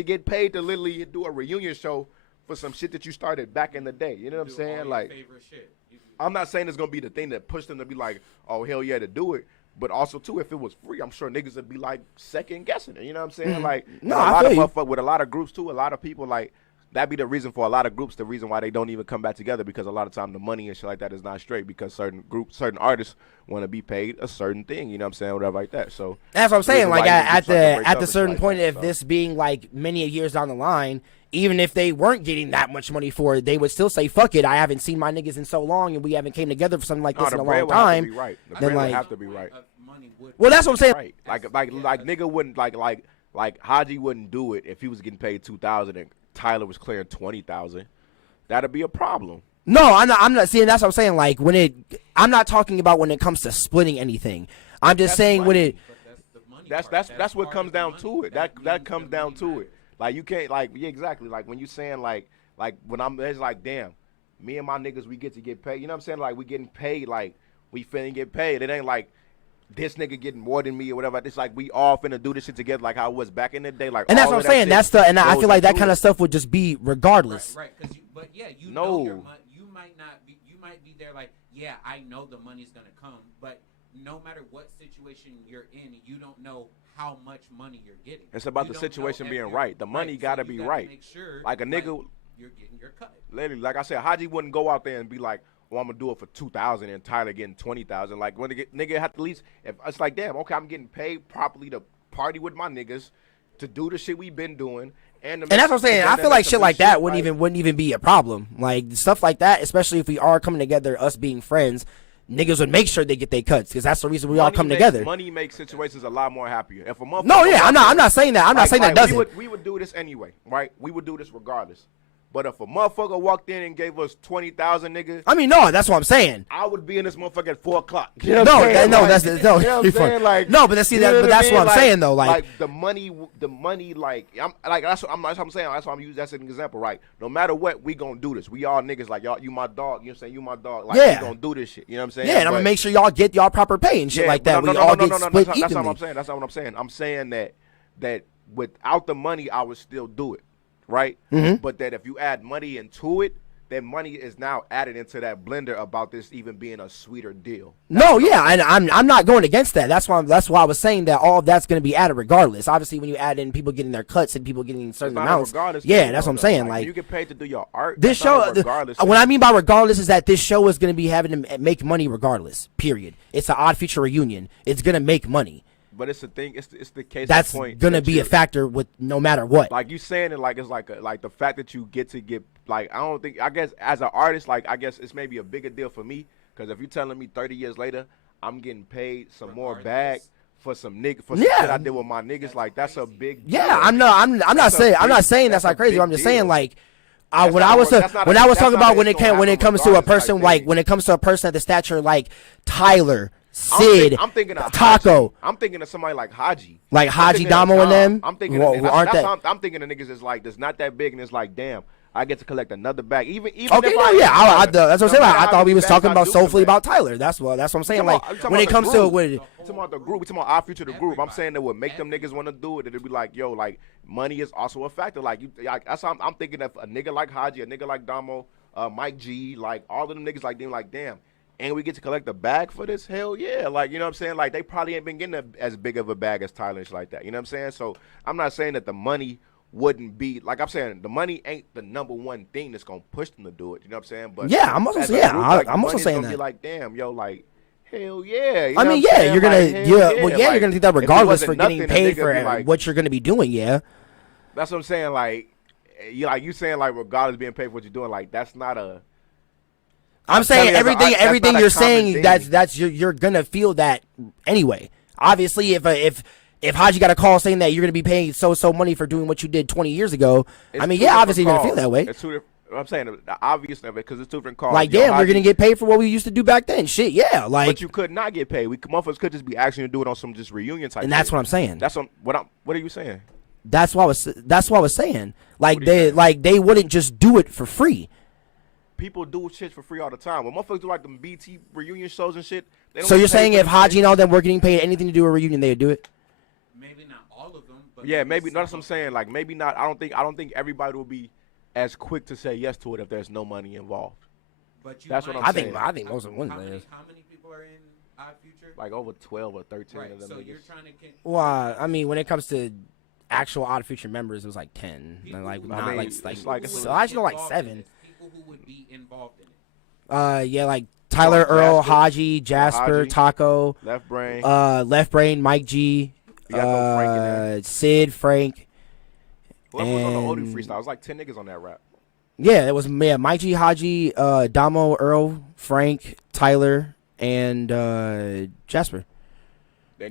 get paid to literally do a reunion show for some shit that you started back in the day. You know what I'm Do all saying? your Like, favorite shit. I'm not saying it's gonna be the thing that pushed them to be like, oh hell yeah, to do it. But also too, if it was free, I'm sure niggas would be like second guessing it. You know what I'm saying? Like, No, and I a lot feel of you. motherfuckers with a lot of groups too. A lot of people like that be the reason for a lot of groups. The reason why they don't even come back together because a lot of time the money and shit like that is not straight because certain groups, certain artists want to be paid a certain thing. You know what I'm saying? Whatever like that. So That's what I'm saying. reason Like why you at start to break the up and shit certain like point, that, if so. this being like many years down the line, even if they weren't getting that much money for it, they would still say, "Fuck it, I haven't seen my niggas in so long, and we haven't came together for something like No, this in the a bread long would have to time." be right. The then, bread would like- have to be right. Well, that's what I'm saying. Right. Like nigga wouldn't like Haji wouldn't do it if he was getting paid $2,000 and Tyler was clearing $20,000. That'd be a problem. No, I'm not seeing. That's what I'm saying. Like I'm not talking about when it comes to splitting anything. I'm just That's saying when it. That's what comes down to it. That comes down to it. Like, you can't, like, yeah, exactly. Like, when you saying like when it's like, damn, me and my niggas, we get to get paid. You know what I'm saying? Like, we getting paid. Like, we finna get paid. It ain't like this nigga getting more than me or whatever. It's like we all finna do this shit together, like how it was back in the day. Like, And that's all what I'm of that saying. shit That's and I goes feel like that into kind it. of stuff would just be regardless. Right, because but yeah, you No. know your money. You might not be. You might be there like, yeah, I know the money's gonna come, but no matter what situation you're in, you don't know how much money you're getting. It's about You the don't know situation if being you're- right. The money gotta you be gotta right. Make sure, Like a nigga- you're getting your cut. Literally, like I said, Haji wouldn't go out there and be like, "Oh, I'm gonna do it for $2,000," and Tyler getting $20,000. Like, when nigga have to at least, if it's like, damn, okay, I'm getting paid properly to party with my niggas, to do the shit we've been doing, and And that's what I'm saying. I feel like shit like that wouldn't even be a problem. Like stuff like that, especially if we are coming together, us being friends, niggas would make sure they get their cuts because that's the reason we all come together. Money makes situations a lot more happier. If a motherfucker, No, yeah, I'm not saying that. I'm not saying that doesn't. We would do this anyway, right? We would do this regardless. But if a motherfucker walked in and gave us 20,000, nigga, I mean, no, that's what I'm saying. I would be in this motherfucker at 4:00. No, no, that's no. You know what I'm you're fine. saying? Like, No, but that's see you that. know But that's I mean? what I'm saying though. Like the money, like I'm like that's what I'm saying. That's why I'm using that as an example, right? No matter what, we gonna do this. We all niggas, like y'all, you my dog. You know what I'm saying? You my dog. Like, Yeah. we gonna do this shit. You know what I'm saying? yeah, and I'm gonna make sure y'all get y'all proper pay and shit like that. We all get split That's not what evenly. I'm saying. That's not what I'm saying. I'm saying that without the money, I would still do it, right? Mm-hmm. But that if you add money into it, then money is now added into that blender about this even being a sweeter deal. No, yeah, and I'm not going against that. That's why I was saying that all of that's going to be added regardless. Obviously, when you add in people getting their cuts and people getting certain It's not a amounts, regardless yeah, thing, that's what I'm though. saying. Like, Like you get paid to do your art. this that's not show, a regardless what thing. I mean by regardless is that this show is going to be having to make money regardless. Period. It's an Odd Future reunion. It's going to make money. But it's the thing. It's the case. That's point going to that be you- a factor with no matter what. Like you saying it, like it's like the fact that you get like I don't think I guess as an artist, like I guess it's maybe a bigger deal for me because if you're telling me 30 years later I'm getting paid some more bag for some shit I did with my niggas, like that's a big deal. Yeah, I'm not saying that's not crazy. big I'm just saying deal. like That's when not I a- was that's not a- when I was that's talking not about a when it's it gonna when it happen comes to a regardless person type like thing. when it comes to a person at the stature like Tyler, Sid, I'm thinking of Taco, Haji. I'm thinking of somebody like Haji. like I'm Haji thinking of Damo and Dom. them. I'm thinking Well, of, aren't that's that? how I'm thinking of niggas is like that's not that big and it's like damn. I get to collect another bag. Even Okay, if no, yeah, that's what I'm saying. matter I how thought we many was bags talking I about do soulfully collect. about Tyler. That's what I'm saying. Like I'm talking when it about comes the to group. what. We talking about the group. We talking about our future, the group. I'm saying that would make them niggas want to do it. It'd be like, yo, like money is also a factor. Like that's how I'm thinking of a nigga like Haji, a nigga like Damo, Mike G, like all of them niggas like them. Like damn, and we get to collect a bag for this. Hell yeah, like you know what I'm saying. Like they probably ain't been getting as big of a bag as Tyler and shit like that. You know what I'm saying. So I'm not saying that the money wouldn't be like I'm saying the money ain't the number one thing that's gonna push them to do it. You know what I'm saying? But Yeah, I'm also as a saying group, like, the I'm also money's saying gonna that. be like damn, yo, like. Hell yeah! You I know mean, what I'm yeah, saying? you're gonna, Like, hell yeah, well, yeah, like, you're gonna think that if it regardless for wasn't getting nothing, a paid nigga for be like, what you're gonna be doing. Yeah, that's what I'm saying. Like you saying like regardless being paid for what you're doing, like that's not a. I'm saying telling you, that's everything not a you're common saying. thing. That's you're gonna feel that anyway. Obviously, if Haji got a call saying that you're gonna be paying so money for doing what you did 20 years ago, It's I mean, two yeah, different obviously you're gonna feel calls. that way. It's two different. I'm saying the obvious of it because it's two different calls. Like, Yo, damn, we're Haji, gonna get paid for what we used to do back then. Shit, yeah, like, but you could not get paid. We motherfuckers could just be asking you to do it on some just reunion type. and that's shit. what I'm saying. That's what are you saying? That's what I was saying. Like What are you saying? they wouldn't just do it for free. People do shit for free all the time. When motherfuckers do like them BT reunion shows and shit. They don't So get you're paid saying for if this Haji shit. and all them were getting paid anything to do a reunion, they would do it? Maybe not all of them, but Yeah, maybe some that's what I'm of saying. Like maybe not. I don't think everybody will be as quick to say yes to it if there's no money involved. But you That's what might I'm I saying. think most of them wouldn't. How many people are in Odd Future? Like over 12 or 13 Right. of them. So niggas. you're trying to. Well, I mean, when it comes to actual Odd Future members, it was like 10. People like who- not I mean, like it's like, like- so I actually know like Involved in 7. this, people who would be involved in it. Yeah, like Tyler, Earl, Jasper. Haji, Jasper, Haji. Taco, Left brain. Left Brain, Mike G, You gotta throw Frank in there. Sid, Frank. Whoever was on the Odie and- freestyle, it was like 10 niggas on that rap. Yeah, it was Mike G, Haji, Damo, Earl, Frank, Tyler, and Jasper.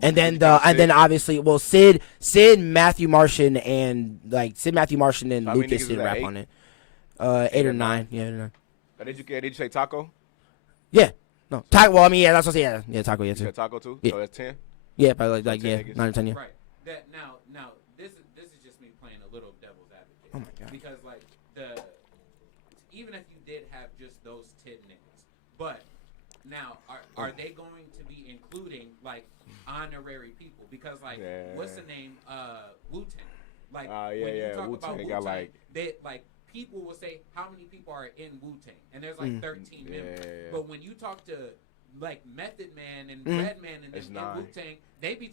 And then obviously, well, Sid, Matthew Martian, and How many Lucas niggas did is that, rap 8? on it. 8 or 9. Yeah, 8 or 9. Did you say Taco? Yeah. No. Taco. Well, I mean, yeah, that's what I'm saying. Yeah, Taco. Yeah, You too. said Taco too? Yeah. So that's 10? Yeah, probably like 10 yeah, niggas. 9 or 10. Yeah. Right. That now this is just me playing a little devil's advocate. Oh my God. Because like even if you did have just those 10 niggas, but now are they going to be including like honorary people? Because like what's the name? Wu-Tang. Like when you talk Wu-Tang about got, Wu-Tang, they like people will say how many people are in Wu-Tang, and there's like 13 members. But when you talk to like Method Man and Redman and It's them 9. in Wu-Tang, they be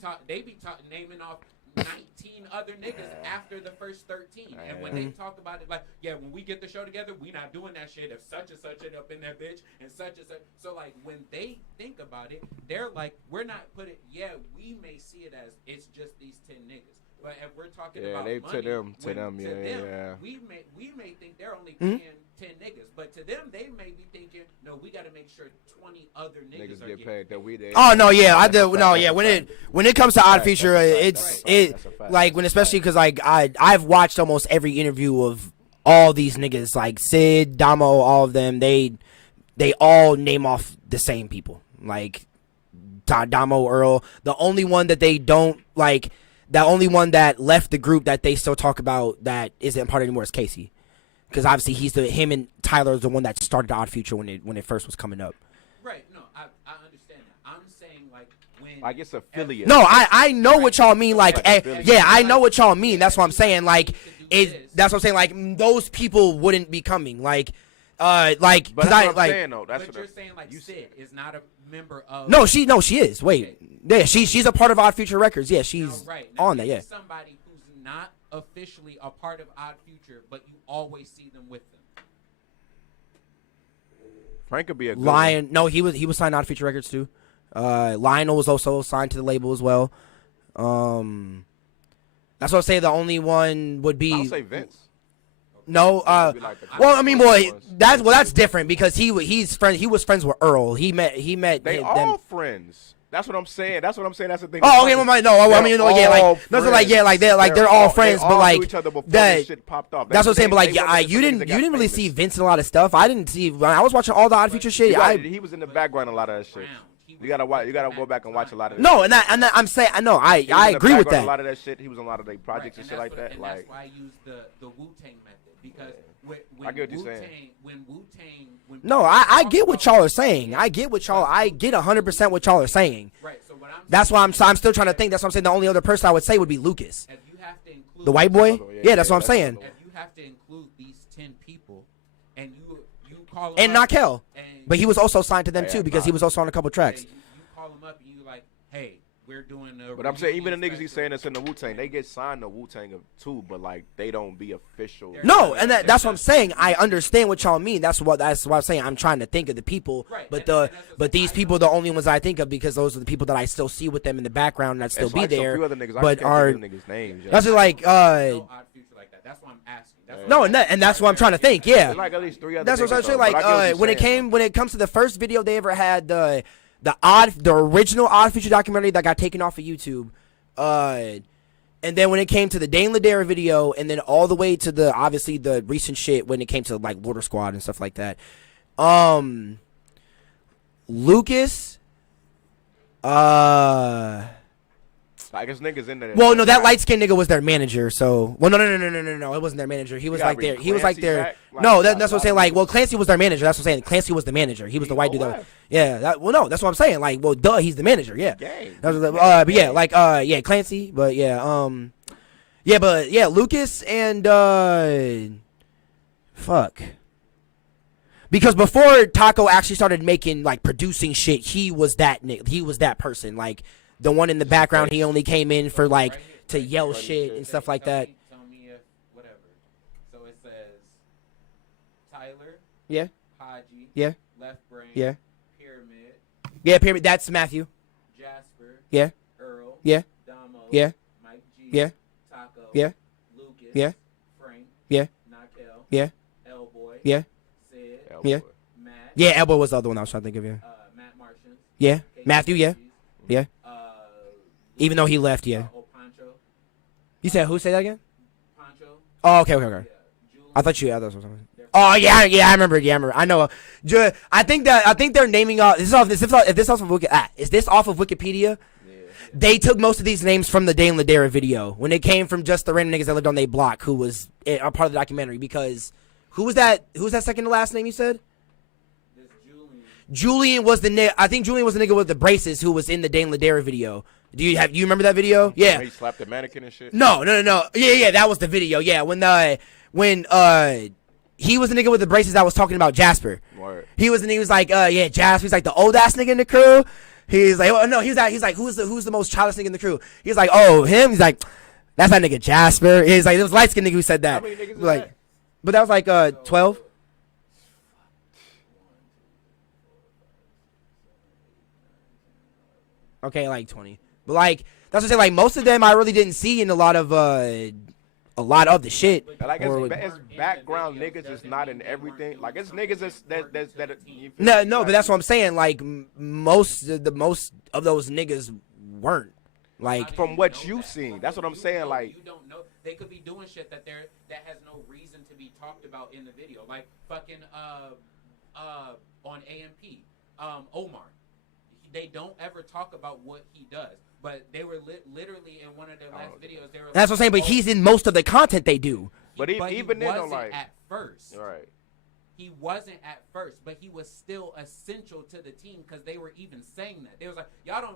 naming off 19 other niggas after the first 13. And when they talk about it, like, yeah, when we get the show together, we not doing that shit if such and such end up in that bitch and such and such. So like when they think about it, they're like, we're not putting. Yeah, we may see it as it's just these 10 niggas. But if we're talking about they money, to them, yeah. we may think they're only paying 10 niggas, but to them they may be thinking, no, we got to make sure 20 other niggas are get getting paid. That we Oh no, yeah, I do. No, yeah. When it comes to Odd Future, it's like when especially because like I've watched almost every interview of all these niggas like Sid, Damo, all of them. They all name off the same people like Damo, Earl. The only one that they don't like. The only one that left the group that they still talk about that isn't part anymore is Casey, because obviously him and Tyler is the one that started Odd Future when it first was coming up. Right. No, I understand that. I'm saying like when I guess affiliate. No, I know what y'all mean. Like, yeah, I know what y'all mean. That's what I'm saying. Like, that's what I'm saying. Like, those people wouldn't be coming. Like, But because that's I what I'm like. saying though. That's but what you're saying like you Sid is not a member of. No, she is. Wait, yeah, she's a part of Odd Future Records. Yeah, she's on that. Yeah. Somebody who's not officially a part of Odd Future, but you always see them with them. Frank could be a good Lion. one. No, he was signed to Odd Future Records too. Lionel was also signed to the label as well. That's what I say. The only one would be. I'll say Vince. No, Be like the well, I mean, boy, ones. that's different because he was friends with Earl. He met They them. all friends. That's what I'm saying. That's the thing. Oh, okay, well, no, I mean, yeah, like that's like, yeah, like they're all friends, but like knew each other before that. this shit popped off. That's what I'm saying, but like, They yeah, wasn't you the niggas didn't that got really famous. see Vince in a lot of stuff. I didn't see when I was watching all the Odd Future shit. He was in the background a lot of that shit. He You gotta watch. You gotta go back and watch a lot of. No, and I'm saying I know I agree with that. A lot of that shit. He was on a lot of their projects and shit like that. And like that's why I use the Wu-Tang method because when I get what you're saying. No, I get what y'all are saying. I get 100% what y'all are saying. Right. So what that's why I'm still trying to think. That's why I'm saying the only other person I would say would be Lucas. If you have to include The white boy? Yeah, that's what I'm saying. If you have to include these 10 people, and you call them And up, Nakel. and But he was also signed to them too because he was also on a couple tracks. you call them up and you like, hey, we're doing a. But I'm saying even the niggas he's saying that's in the Wu-Tang, they get signed to Wu-Tang too, but like they don't be official. No, and that's what I'm saying. I understand what y'all mean. That's what I'm saying. I'm trying to think of the people, Right, but these people are the only ones I think of because those are the people that I still see with them in the background that still It's be like there. Some few other niggas, but are niggas names. that's just like no odd future like that. That's why I'm asking. no, and that's what I'm trying to think. Yeah, There's like at least 3 other. that's what I'm niggas, saying. though, but I get what you're saying, When it comes to the first video they ever had, the original Odd Future documentary that got taken off of YouTube, and then when it came to the Dane Ladera video, and then all the way to the obviously the recent shit when it came to like Border Squad and stuff like that, Lucas, I guess niggas in there. well, no, that light skinned nigga was their manager. So, well, no, it wasn't their manager. He was like their, he was like their. Back, like, no, that's what I'm saying. Like, well, Clancy was their manager. That's what I'm saying. Clancy was the manager. He was the white dude. Yeah. Well, no, that's what I'm saying. Like, well, duh, he's the manager. Yeah. That was, but yeah, like, yeah, Clancy. But yeah, yeah, but yeah, Lucas and fuck. Because before Taco actually started making like producing shit, he was that person. Like the one in the background, he only came in for like to yell shit and stuff like that. Tell me if whatever. So it says Tyler. Yeah. Haji. Yeah. Left Brain. Yeah. Pyramid. Yeah, pyramid. That's Matthew. Jasper. Yeah. Earl. Yeah. Damo. Yeah. Mike G. Yeah. Taco. Yeah. Lucas. Yeah. Frank. Yeah. Nakel. Yeah. L-Boy. Yeah. Sid. Yeah. Matt. Yeah, Elbow was the other one I was trying to think of. Yeah. Matt Martian. Yeah. Casey Matthew. Yeah. Matthews, Yeah. Even though he left. Yeah. Pancho. You said who? Say that again. Pancho. Oh, okay. Julian. I thought you. Yeah, that was something. Oh yeah, I remember. Yeah, I remember. I know. I think they're naming is this off of Wikipedia? They took most of these names from the Dane Ladera video when it came from just the random niggas that lived on their block who was a part of the documentary. Because who was that second to last name you said? This Julian was the nigga. I think Julian was the nigga with the braces who was in the Dane Ladera video. Do you remember that video? Yeah. He slapped the mannequin and shit. No. Yeah, that was the video. Yeah, when he was the nigga with the braces that was talking about Jasper. Word. He was like, yeah, Jasper. He's like the old ass nigga in the crew. He's like, oh no, he's like, who's the most childish nigga in the crew? He's like, oh, him. He's like, that's that nigga Jasper. He's like, it was light skinned nigga who said that. How many niggas is Like, that? but that was like 12. Okay, like 20. But like that's what I'm saying. Like most of them, I really didn't see in a lot of the shit. Like Or- it's background niggas is not in everything. Like it's niggas that you feel No, me? but Like, that's what I'm saying. Like most of those niggas weren't. Like from what you seen. That's what I'm saying. Like you don't know. They could be doing shit that has no reason to be talked about in the video. Like fucking on AMP, Omar. They don't ever talk about what he does. But they were literally in one of their last videos. They were that's what I'm saying. But he's in most of the content they do. But even then, wasn't like at first. right. He wasn't at first, but he was still essential to the team because they were even saying that. They was like,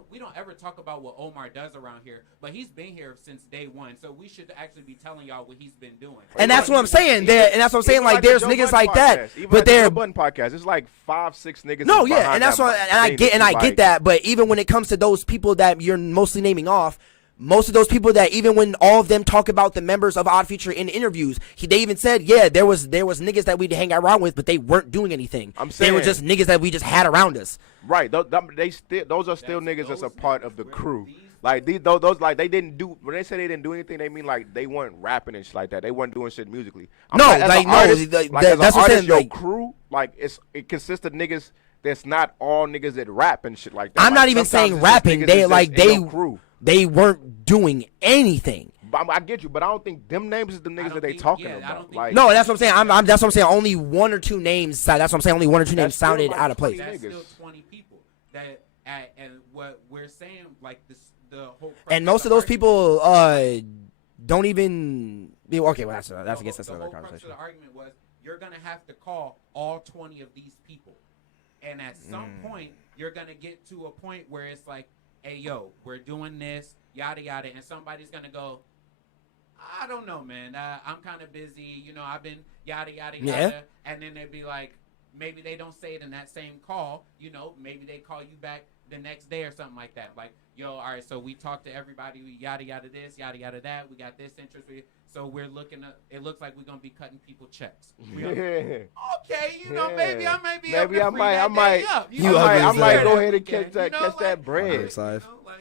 we don't ever talk about what Omar does around here, but he's been here since day one, so we should actually be telling y'all what he's been doing. And that's what I'm saying. And that's what I'm saying. Like there's niggas like that, but they're Button podcast. It's like 5-6 niggas. No, yeah, and that's what, and I get that. But even when it comes to those people that you're mostly naming off, most of those people that even when all of them talk about the members of Odd Future in interviews, they even said, yeah, there was niggas that we'd hang around with, but they weren't doing anything. I'm saying they were just niggas that we just had around us. Right. Those are still niggas that's a part of the crew. Like those like they didn't do when they say they didn't do anything, they mean like they weren't rapping and shit like that. They weren't doing shit musically. That's what I'm saying. Your Like, crew, like it consists of niggas that's not all niggas that rap and shit like that. I'm like, not even saying sometimes it's just rapping. niggas They that's like just in your crew. they weren't doing anything. But I get you, but I don't think them names is the niggas that they talking about. Like No, that's what I'm saying. That's what I'm saying. Only one or two names. That's what I'm saying. Only one or two names still sounded like out of 20 place. That's niggas. still 20 people that And what we're saying, like this, the whole. And most of those people don't even. Okay, well that's I guess that's another conversation. The argument was you're gonna have to call all 20 of these people, and at some point you're gonna get to a point where it's like, hey yo, we're doing this, yada yada, and somebody's gonna go, I don't know, man. I'm kind of busy. You know, I've been yada yada yada, and then they'd be like, maybe they don't say it in that same call. You know, maybe they call you back the next day or something like that. Like, yo, all right, so we talked to everybody, we yada yada this, yada yada that. We got this interest. So we're looking at. It looks like we're gonna be cutting people checks. Okay, you know, maybe I might be. Maybe I might go ahead and catch that bread.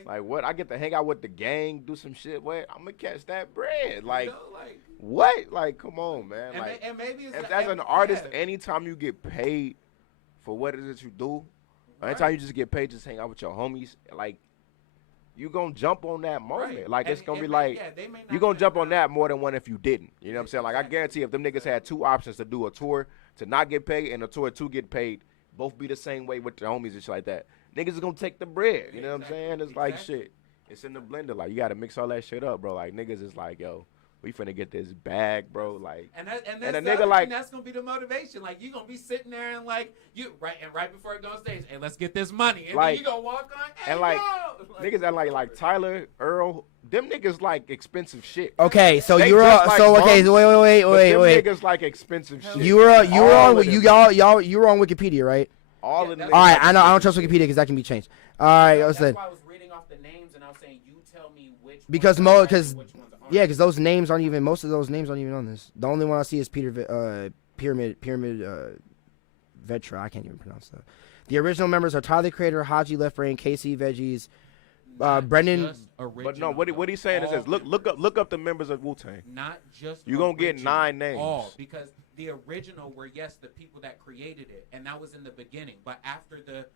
Like what? I get to hang out with the gang, do some shit. What? I'm gonna catch that bread. Like what? Like come on, man. Like and maybe it's as an artist, anytime you get paid for what it is that you do, anytime you just get paid, just hang out with your homies, like. You gonna jump on that moment. Right. Like it's gonna be like you gonna jump on that more than one if you didn't. You know what I'm saying? Like I guarantee if them niggas had two options to do a tour to not get paid and a tour to get paid, both be the same way with their homies and shit like that. Niggas is gonna take the bread. You know what I'm saying? It's like shit. It's in the blender. Like you gotta mix all that shit up, bro. Like niggas is like, yo, we finna get this bag, bro. Like and a nigga like that's gonna be the motivation. Like you gonna be sitting there and like you right before it goes on stage, hey, let's get this money. And like, then you gonna walk on hey, and like niggas that like Tyler, Earl, them niggas like expensive shit. Okay, so they you're like so okay. bums, Wait. Niggas like expensive shit. You were on Wikipedia, right? All of them. All right, I know. I don't trust Wikipedia because that can be changed. All right, that's why I was reading off the names and I was saying you tell me which. Because those names aren't even. Most of those names aren't even on this. The only one I see is Pyramid Vetra. I can't even pronounce that. The original members are Tyler Creator, Haji Left Brain, Casey Veggies, Brendan. But no, what he's saying is look up the members of Wu-Tang. Not just you're gonna get 9 names. All because the original were the people that created it, and that was in the beginning. But after the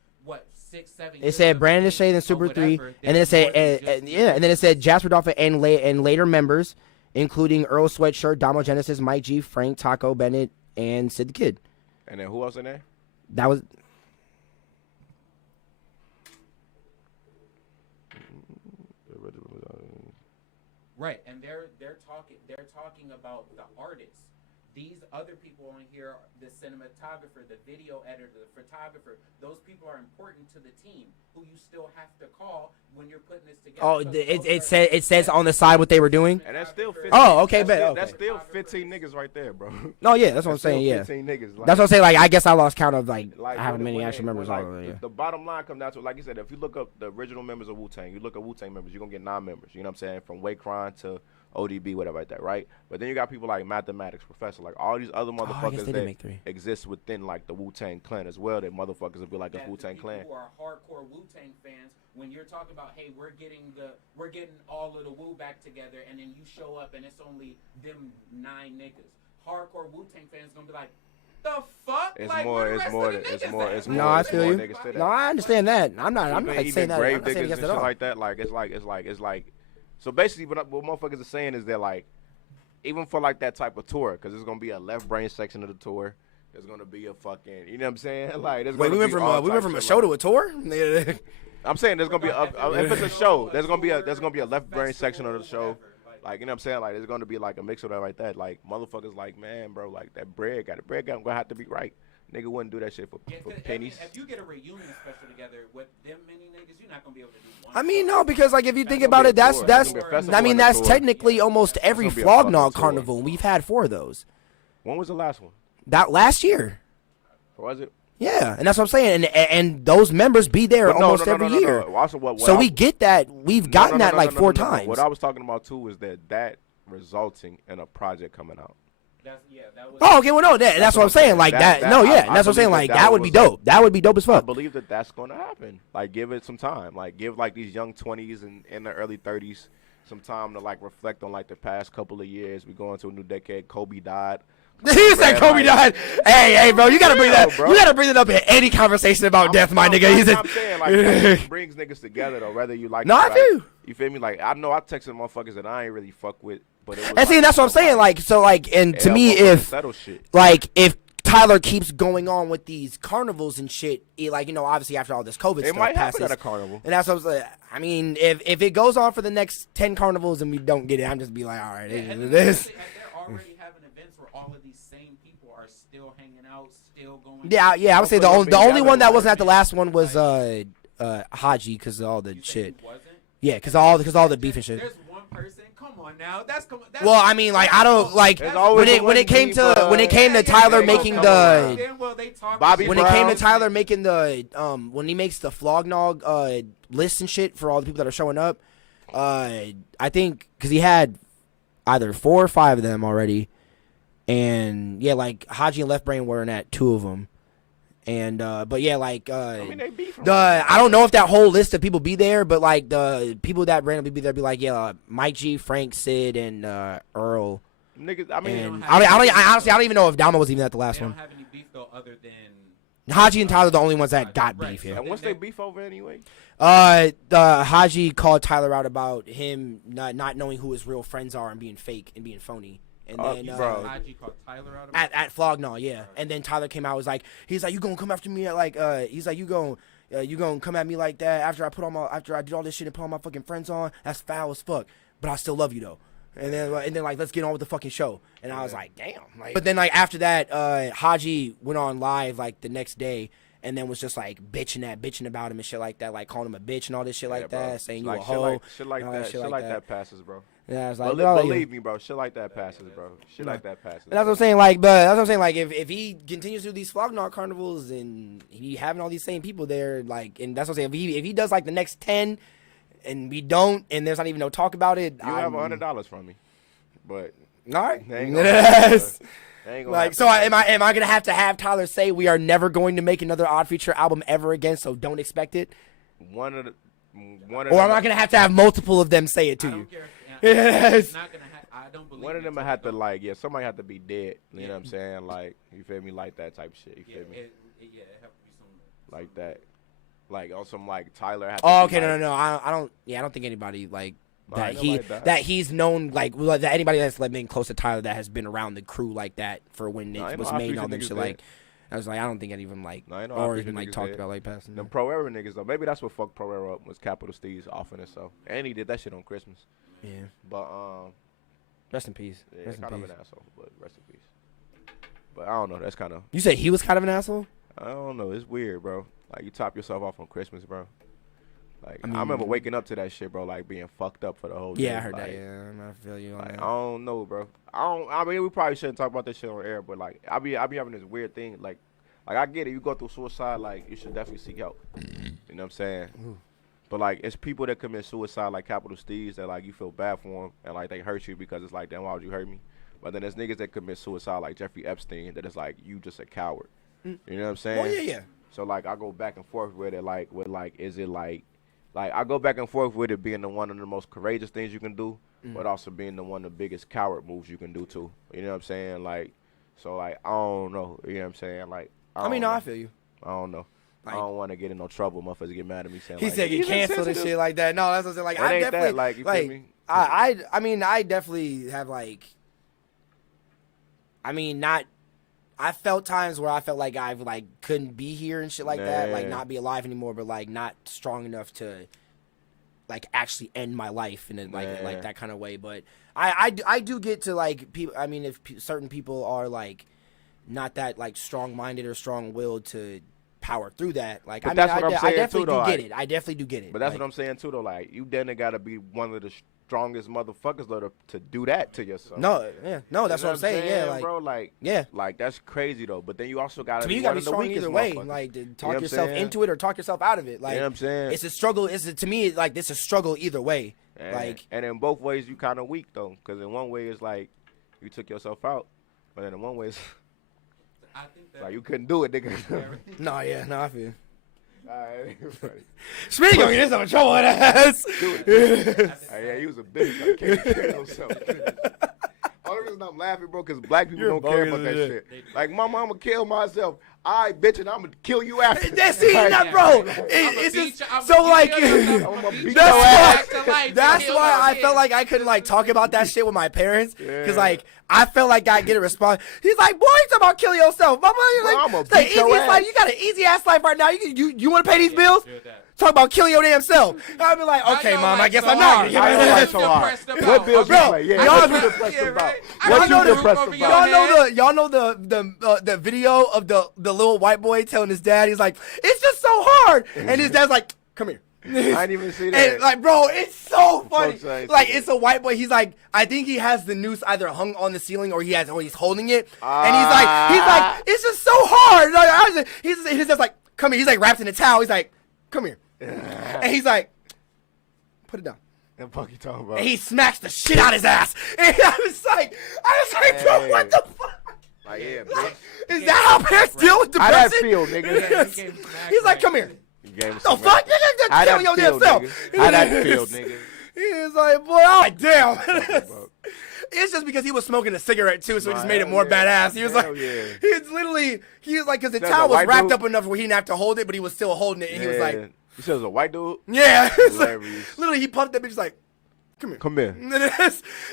6, 7 years. It said Brandon Shea, then Super 3, and then it said and then it said Jasper Dolphin and later members, including Earl Sweatshirt, Damo Genesis, Mike G, Frank, Taco, Bennett, and Sid the Kid. And then who else in there? That was. Right, and they're talking about the artists. These other people on here, the cinematographer, the video editor, the photographer, those people are important to the team who you still have to call when you're putting this together. Oh, it says on the side what they were doing. And that's still 15. Oh, okay, bet. That's still 15 niggas right there, bro. No, yeah, that's what I'm saying. Yeah, 15 niggas. Like, that's what I'm saying. Like, I guess I lost count of how many actual members are. The bottom line comes down to, like you said, if you look up the original members of Wu-Tang, you look at Wu-Tang members, you're gonna get 9 members. You know what I'm saying? From Waycron to ODB, whatever like that, right? But then you got people like Mathematics Professor, like all these other motherfuckers that exist within like the Wu-Tang Clan as well. That motherfuckers will be like a Wu-Tang Clan. Who are hardcore Wu-Tang fans? When you're talking about, hey, we're getting all of the Wu back together, and then you show up and it's only them 9 niggas. Hardcore Wu-Tang fans gonna be like, the fuck? It's like, more. No, I feel you. No, I understand that. I'm not saying that. Grave I'm not saying diggers and shit like that. Like it's like. So basically, what motherfuckers are saying is that like, even for like that type of tour, because there's gonna be a left brain section of the tour. There's gonna be a fucking, you know what I'm saying? Like, wait, we went from a show to a tour. I'm saying there's gonna be if it's a show, there's gonna be a left brain section of the show. Like, you know what I'm saying? Like, there's gonna be like a mix of that like that. Like, motherfuckers like, man, bro, like that bread gonna have to be right. Nigga wouldn't do that shit for pennies. If you get a reunion special together with them many niggas, you're not gonna be able to do one. I mean, no, because like if you think about it, that's technically almost every Flognog carnival. We've had 4 of those. When was the last one? That last year. Was it? Yeah, and that's what I'm saying. And those members be there almost every year. So we get that. We've gotten that like 4 times. What I was talking about too is that resulting in a project coming out. That was okay, well, no, that's what I'm saying. Like that, that's what I'm saying. Like that would be dope. That would be dope as fuck. I believe that's going to happen. Like, give it some time. Like, give like these young 20s and in the early 30s some time to like reflect on like the past couple of years. We go into a new decade. Kobe died. He said Kobe died. Hey, bro, you gotta bring that. You gotta bring it up in any conversation about death, my nigga. I'm saying like that brings niggas together though. Whether you like, I feel you feel me? Like I know I texted motherfuckers that I ain't really fuck with. But it was and see, that's what I'm saying. Like, so, like, and to me, if Tyler keeps going on with these carnivals and shit, like, you know, obviously after all this COVID It stuff might passes, happen at a carnival. and that's what I was like. I mean, if it goes on for the next 10 carnivals and we don't get it, I'm just be like, all right, Yeah, and then this. they're already having events where all of these same people are still hanging out, still going. Yeah, I would say the Hopefully only it'll be one that gathered wasn't at the around. last one was Haji because of all the You said shit. he wasn't? Yeah, because all the beef and shit. There's one person. Come on now. That's Well, I mean, like, I don't like There's when always it one came beef, to Tyler yeah, making come the around. Bobby when it came to Brown. Tyler making the when he makes the Flognog list and shit for all the people that are showing up, I think because he had either 4 or 5 of them already, and yeah, like Haji and Left Brain were in at 2 of them, and but yeah, like I mean, they beef. I don't know if that whole list of people be there, but like the people that randomly be there be like, yeah, Mike G, Frank, Sid, and Earl. Niggas, I mean, And I honestly don't even know if Dama was even at the last They don't one. have any beef though, other than Haji and Tyler are the only ones that got Right, beef so here. and what's they beef over anyway? The Haji called Tyler out about him not knowing who his real friends are and being fake and being phony. And then bro. Haji called Tyler out about at Flognaw, yeah. And then Tyler came out, was like, he's like, you gonna come after me at like he's like, you gonna come at me like that after I did all this shit and put all my fucking friends on? That's foul as fuck. But I still love you though. And then like let's get on with the fucking show. And I was like, damn. Like, but then like after that, Haji went on live like the next day and then was just like bitching about him and shit like that, like calling him a bitch and all this shit like bro. that, saying Like, you a hoe. Shit like that. Shit like that passes, bro. Yeah, I was like, Believe me, bro. Shit like that passes, bro. Shit like that passes. And that's what I'm saying. Like, but that's what I'm saying. Like, if he continues to do these Flognaw carnivals and he having all these same people there, like, and that's what I'm saying. If he does like the next 10, and we don't, and there's not even no talk about it, You have $100 from me, but all right. they ain't gonna happen, they ain't gonna Like, happen. so am I gonna have Tyler say we are never going to make another Odd Future album ever again? So don't expect it. One of Or am I gonna have multiple of them say it to I you? don't care. Yes. It's not gonna. I don't believe One of them it. had to like, yeah, somebody had to be dead. You know what I'm saying? Like, you feel me? Like that type of shit. You Yeah, feel me? it have to be some. Like that. Like on some like Tyler. Had to Oh, be okay, like, no. I don't. Yeah, I don't think anybody like Nah, that. ain't He nobody died. that he's known like that anybody that's like been close to Tyler that has been around the crew like that for when Nah, it ain't was no made and Odd all them Future shit. niggas Like, I was like, I don't think any of them like Nah, ain't no or Odd even Future like niggas talked dead. about like passing. Them Pro Era niggas though. Maybe that's what fucked Pro Era up was Capital Steez offing it so. And he did that shit on Christmas. Yeah. But Rest in peace. yeah, Rest in kind of peace. an asshole. But rest in peace. But I don't know. That's kind of. You said he was kind of an asshole. I don't know. It's weird, bro. Like you top yourself off on Christmas, bro. Like I, mean- remember waking up to that shit, bro. Like being fucked up for the whole day. Yeah, I heard like, that. Yeah, I feel you on Like that. I don't know, bro. I mean, we probably shouldn't talk about this shit on air, but like I be having this weird thing. Like I get it. You go through suicide, like you should definitely seek help. You know what I'm saying? But like it's people that commit suicide, like Capital Steez, that like you feel bad for them and like they hurt you because it's like, damn, why would you hurt me? But then there's niggas that commit suicide, like Jeffrey Epstein, that is like you just a coward. You know what I'm saying? Oh yeah. So like I go back and forth with it, like is it like I go back and forth with it being the one of the most courageous things you can do, but also being the one of the biggest coward moves you can do too. You know what I'm saying? Like, so like I don't know. You know what I'm saying? Like I mean, no, I feel you. I don't know. Like- I don't want to get in no trouble. Motherfuckers get mad at me saying He like, said get "He's canceled and insensitive." shit like that. No, that's what I'm saying. Like, It I ain't definitely that, like, you feel me? I mean, I definitely have like. I mean, not. I felt times where I felt like I like couldn't be here and shit like that, like Yeah. not be alive anymore, but like not strong enough to, like actually end my life in a, like Yeah. that kind of way. But I do get to like people. I mean, if certain people are like not that like strong minded or strong willed to power through that, like But I mean, that's what I'm I saying, definitely too, though, do get like- it. I definitely do get it. But that's like, what I'm saying too, though. Like you then gotta be one of the strongest motherfuckers though to do that to yourself. No, yeah, no, that's You know what I'm saying. Yeah, like, bro, like yeah. like that's crazy though. But then you also gotta To be me, you gotta one be of the strong weakest either way. motherfuckers. Like, to You know talk what I'm yourself saying? into it or talk yourself out of it. Like, You know what I'm saying? it's a struggle. To me, like, it's a struggle either way. And, Like, and in both ways you kind of weak though, because in one way it's like you took yourself out, but then in one way it's I think that like you couldn't do it, nigga. no, yeah, no, I feel. Alright, funny. Speaking of this, I'm in trouble with ass. Yeah, he was a bitch. I can't kill himself. Only reason I'm laughing, bro, because black people You're don't care about bogus that as shit. Like, my mama killed myself. all right, bitch, and I'm gonna kill you after. That's not, bro. It's just so like. That's why I felt like I couldn't like talk about that shit with my parents, because like I felt like I get a response. He's like, "Boy, you talking about killing yourself, mama? Like, I'ma it's the beat your easiest ass. life. You got an easy ass life right now. You want to pay these bills? Talk about killing your damn self." I'd be like, "Okay, mom, I guess I'm not." I don't like so hard. What bills you Bro, play? Yeah, y'all what you know- depressed about? Y'all What know you the- depressed about? Y'all know the video of the little white boy telling his dad, he's like, "It's just so hard," and his dad's like, "Come here." I didn't even see that. And like, bro, it's so funny. Folks ain't Like, see it's a white boy. He's like, I think he has the noose either hung on the ceiling or he's holding it. And he's like, it's just so hard. Like, he's just like, come here. He's like wrapped in a towel. He's like, come here. And he's like, put it down. What the fuck you talking about? And he smacks the shit out his ass. And I was like, bro, what the fuck? Like, yeah, bitch. Is that how parents deal with How that depression? feel, nigga? He's like, come here. You gave him The some fuck? rap. Nigga, How just kill that your feel, damn self. nigga? How that feel, nigga? He's like, boy, I'm like, damn. It's just because he was smoking a cigarette too, so it just made it more badass. He was Hell like, yeah. he was like, because the That's towel a was white wrapped dude? up enough where he didn't have to hold it, but he was still holding it, and he was like, You said it was a white dude? yeah. It's like, Hilarious. literally, he pumped that bitch like, come here. Come here.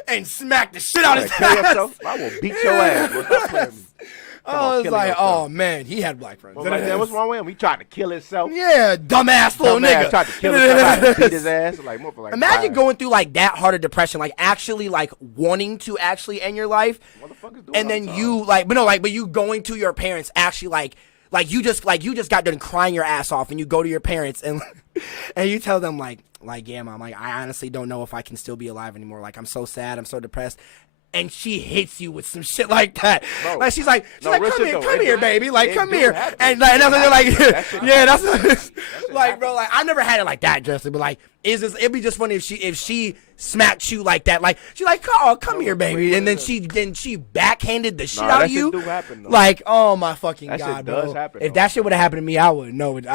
And smacked the shit out of his Kill ass. yourself? I will beat your ass. Bro. Stop playing with me. I was killing like, yourself. oh man, he had black friends. I was like, man, what's wrong with him? He tried to kill himself. Yeah, dumbass little Dumbass nigga. tried to kill himself. I beat his ass. Like, motherfucker, like, Imagine fire. going through like that hard of depression, like actually like wanting to actually end your life, Motherfuckers do and it then all the you like, but you going to your parents actually like you just got done crying your ass off, and you go to your parents and and you tell them like yeah, mom, like I honestly don't know if I can still be alive anymore. Like I'm so sad, I'm so depressed. And she hits you with some shit like that. Bro. Like she's like, No, real shit though. come here, baby. Like, It come do here. happen. And like, that's what they're like, shit yeah, that's happens. like, bro, like I never had it like that, Justin. But like, it'd be just funny if she smacked you like that. Like she's like, oh, come here, baby. And then she backhanded the shit Nah, out that of you. shit do happen, though. Like, oh my fucking That shit god, does bro. happen, If though. that shit would have happened to me, I wouldn't know it.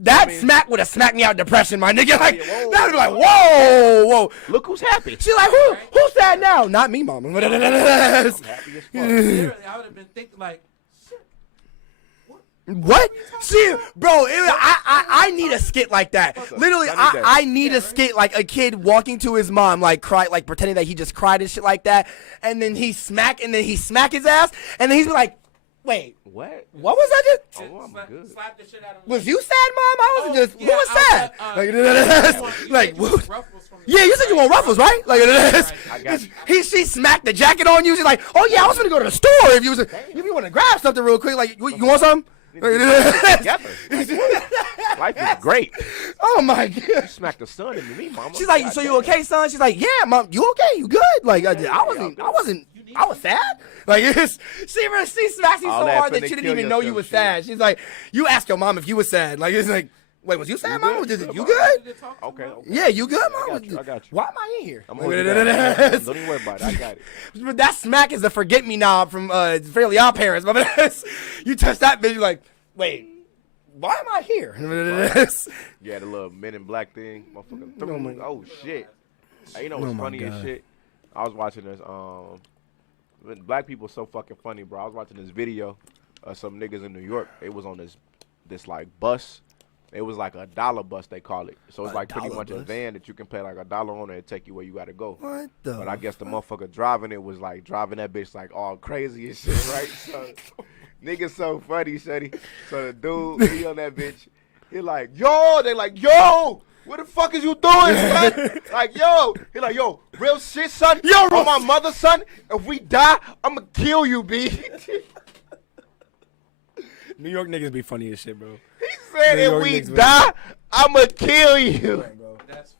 That smack would have smacked me out depression, my nigga. Like whoa. that would be like, whoa. Look who's happy. She's like, who's sad now? Not me, mama. I'm happy as fuck. Literally, I would have been thinking like, shit. What? See, bro, I need a skit like that. Literally, I need a skit like a kid walking to his mom, like pretending that he just cried and shit like that, and then he smack his ass, and then he's like, wait, What? what was that just? Oh, I'm good. Slap the shit out of him. Was you sad, mom? I wasn't just. yeah, Who was sad? you Like, said you want Ruffles from the yeah, you said you want Ruffles, right? Like, I got you. she smacked the jacket on you. She's like, oh yeah, I was gonna go to the store if you want to grab something real quick. Like, you want something? Together. Life is great. Oh my god. You smacked the sun into me, mama. She's like, so you okay, son? She's like, yeah, mom, you okay? You good? Like, I was sad. Like, she smacks you All so that hard that finna she didn't kill even know you yourself was shit. sad. She's like, you ask your mom if you was sad. Like, it's like, wait, was you sad, mom? good? You You good? Okay. Yeah, you good, mom? I got you. Why am I in here? I'm holding you down. Don't even worry about it. I got it. But that smack is a forget me now from Fairly Odd Parents. You touch that bitch, you're like, wait, why am I here? Yeah, the little Men in Black thing. Motherfucker. Oh, shit. Hey, you know what's Oh, my funny as God. shit? I was watching this. Black people so fucking funny, bro. I was watching this video of some niggas in New York. It was on this like bus. It was like $1 bus, they call it. So it's like pretty $1 much a bus? van that you can pay like $1 on it and take you where you gotta go. What the? But I guess the motherfucker driving it was like driving that bitch like all crazy and shit, right? So niggas so funny, shitty. So the dude, he on that bitch, he like, yo, they like, yo, what the fuck is you doing, son? Like, yo, he like, yo, real shit, son. Yo, on my mother, son. If we die, I'ma kill you, B. New York niggas be funny as shit, bro. He said, New if York we niggas, die, I'ma kill you. That's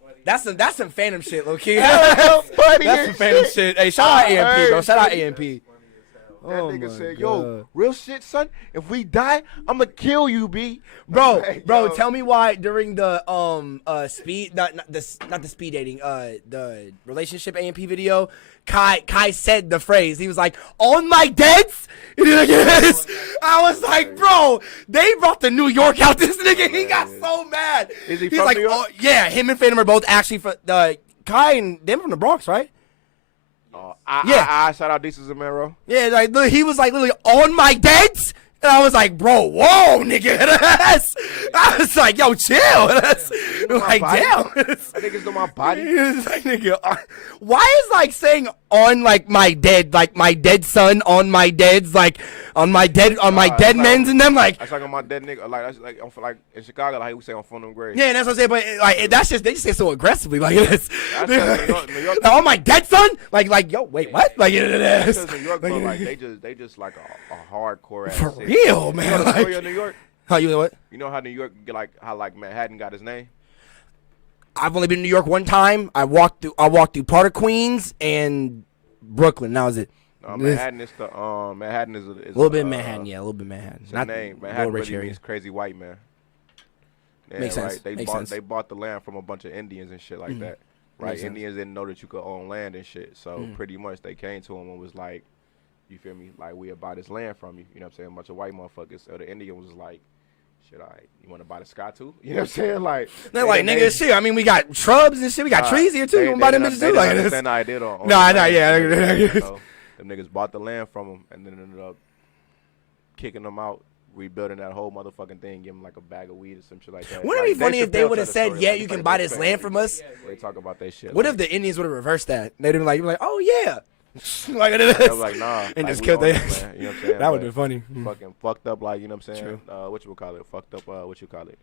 funny. That's some phantom shit, low key. That's so funny That's as some phantom shit. Hey, shout out I AMP, bro. heard, Shout out buddy. AMP. That Oh nigga my said, God. yo, real shit, son. If we die, I'ma kill you, B. Bro, Like, bro, yo. tell me why during the speed not the speed dating the relationship AMP video, Kai said the phrase. He was like, "On my deads." I was like, bro, they brought the New York out. This nigga, he got so mad. Is he He's from like, New York? oh, yeah, him and Phantom are both actually from Kai and them from the Bronx, right? I shout out Desus Zamero. Yeah, like he was like literally on my deads. And I was like, bro, whoa, nigga. I was like, yo, chill. Like, damn. That nigga's on my body. It's like, nigga, why is like saying on like my dead son on my dead's like on my dead men's and them like that's like on my dead nigga like that's like like in Chicago like we say on phone them grave. yeah, that's what I'm saying. But like that's just they just say so aggressively like it's New York, on my dead son like yo wait what like that's New York, bro, like they just like a hardcore ass for city. real, man. You know the Like, story of New York? how you know what? You know how New York like how like Manhattan got his name? I've only been to New York one time. I walked through part of Queens and Brooklyn. That was it. Manhattan is the Manhattan is a little bit Manhattan, yeah, a little bit Manhattan. It's not name. Manhattan really means crazy white man. Yeah, Makes sense. Right. They bought the land from a bunch of Indians and shit like that. Right. Makes Indians didn't know that you could own land and shit. So pretty much they came to him and was like, you feel me? Like we buy this land from you. You know what I'm saying? A bunch of white motherfuckers. So the Indian was like, shit, all right, you want to buy the sky too? You know what I'm saying? Like they're like, nigga, shit. I mean, we got shrubs and shit. We got trees here too. You want to buy them bitches too? Like this? No, I did on. No, I know. Yeah. Them niggas bought the land from him and then ended up kicking them out, rebuilding that whole motherfucking thing, give them like a bag of weed or some shit like that. Wouldn't it be funny if they would have said, yeah, you can buy this land from us? They talk about that shit. What if the Indians would have reversed that? They'd be like, oh yeah. Like this. I was like, nah. And like, just killed their ass. You know what I'm saying? That would have been funny. Fucking fucked up, like, you know what I'm saying? True. What you would call it? Fucked up, what you call it?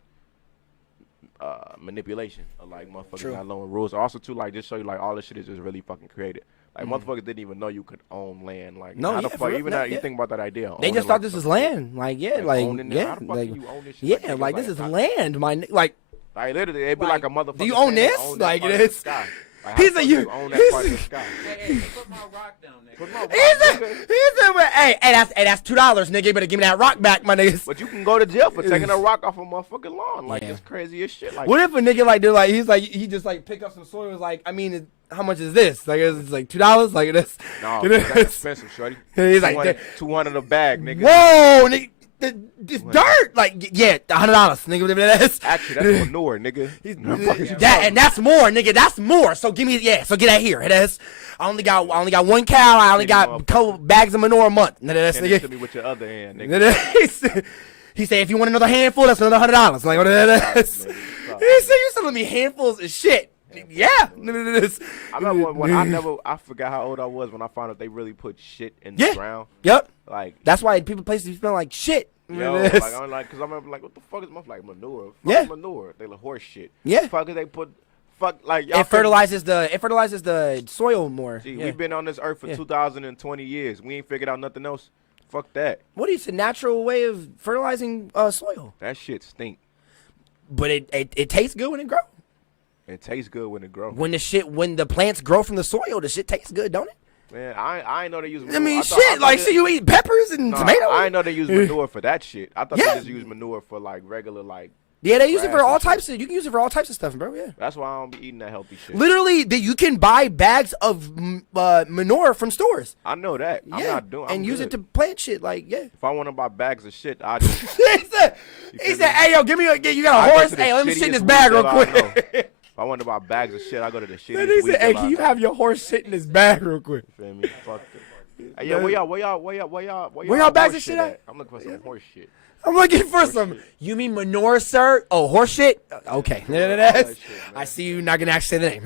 Manipulation of like motherfuckers not knowing rules. Also too, like just show you like all this shit is just really fucking created. Like motherfuckers didn't even know you could own land. Like no, how yeah, the fuck even you think about that idea? They just thought this was land. Like yeah, like yeah, like yeah, like this is land. My like literally it'd be like a motherfucker. Do you own this? Like it is. Like, he's like you own that part of the sky. Hey, put my rock down there. Put my rock, hey, that's $2, nigga. You better give me that rock back, my niggas. But you can go to jail for taking a rock off a motherfucking lawn. Like it's crazy as shit. Like what if a nigga like he just like pick up some soil and was like, I mean, how much is this? Like it's like $2, like this. No, that's expensive, shorty. He's like 200 a bag, nigga. Whoa, nigga. This dirt, like yeah, $100, nigga. Whatever that is. Actually, that's manure, nigga. And that's more, nigga. That's more. So give me, so get that here. It is. I only got one cow. I only got a couple bags of manure a month. That's nigga. To me with your other hand, nigga. He said, if you want another handful, that's another $100. Like what that is. He said, you selling me handfuls of shit. Yeah. I remember when I forgot how old I was when I found out they really put shit in the ground. Yep. Like that's why places smell like shit. Yo, like I'm like, cause I remember like, what the fuck is like manure? Manure. They like horse shit. Yeah. Fuck, they put like it fertilizes the soil more. Gee, we've been on this earth for 2,020 years. We ain't figured out nothing else. Fuck that. What is a natural way of fertilizing soil? That shit stink. But it tastes good when it grows. It tastes good when it grows. When the plants grow from the soil, the shit tastes good, don't it? Man, I ain't know they use manure. I mean, so you eat peppers and tomatoes? I ain't know they use manure for that shit. I thought they just use manure for like regular like. Yeah, they use it for all types of. You can use it for all types of stuff, bro. Yeah. That's why I don't be eating that healthy shit. Literally, you can buy bags of manure from stores. I know that. Yeah. I'm not doing. And use it to plant shit. Like If I want to buy bags of shit, I just. he said, "Hey, yo, you got a horse? Hey, let me shit in this bag real quick." If I want to buy bags of shit, I go to the shittiest. He said, "Hey, can you have your horse shit in this bag real quick?" You feel me? Fuck it. Hey, yeah, where y'all bags of shit at? I'm looking for some horse shit. I'm looking for some. You mean manure, sir? Oh, horse shit? Okay. I see you not gonna actually say the name.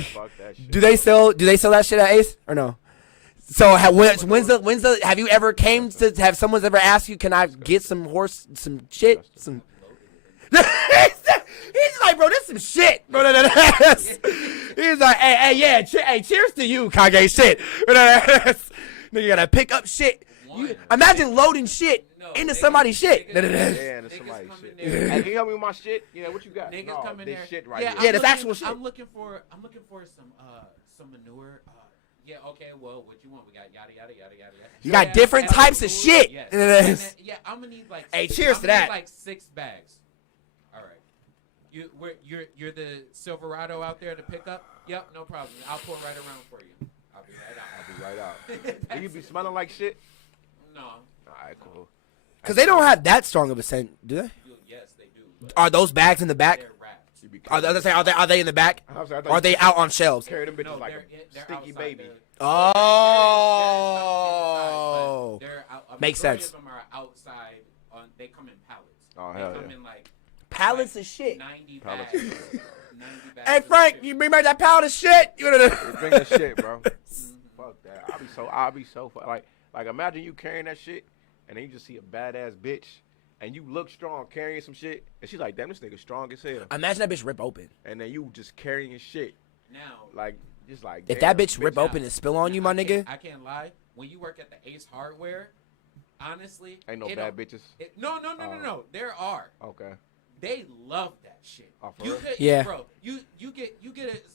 Fuck that shit. Do they sell that shit at Ace or no? So when's the have you ever came to have someone's ever asked you, can I get some shit? He's like, bro, this some shit. He's like, hey, cheers to you, Kage shit. Nigga gotta pick up shit. Imagine loading shit into somebody's shit. Yeah, into somebody's shit. Hey, can you help me with my shit? Yeah, what you got? Niggas come in there. Shit right here. Yeah, that's actual shit. I'm looking for some manure. Yeah, okay, well, what you want? We got yada, yada, yada, yada, yada. You got different types of shit. Yes. Yeah, I'm going to need like... Hey, cheers to that. Like 6 bags. All right. You're the Silverado out there to pick up? Yep, no problem. I'll pull right around for you. I'll be right out. Do you be smelling like shit? No. All right, cool. Because they don't have that strong of a scent, do they? Yes, they do. Are those bags in the back? They're wrapped. Are they in the back? I'm sorry, I thought Are you they out on shelves? carry them bitches No, like they're a stinky outside baby? Oh, makes sense. Of them are outside. They come in pallets. Oh, They hell come yeah. in like Pallets of shit. 90 Pallets. bags. 90 bags Hey of Frank, shit. you bring back that pallet of shit. You know Bring that shit, bro. Fuck that. I'll be so like imagine you carrying that shit and then you just see a badass bitch and you look strong carrying some shit and she's like, damn, this nigga strong as hell. Imagine that bitch rip open. And then you just carrying his shit. Now, Like just like If damn, that bitch rip open and spill on you, my nigga. I can't lie. When you work at the Ace Hardware, honestly, Ain't no it bad don't- bitches. No. There are. Okay. They love that shit. Oh, for You real? could, Yeah. bro. You get it.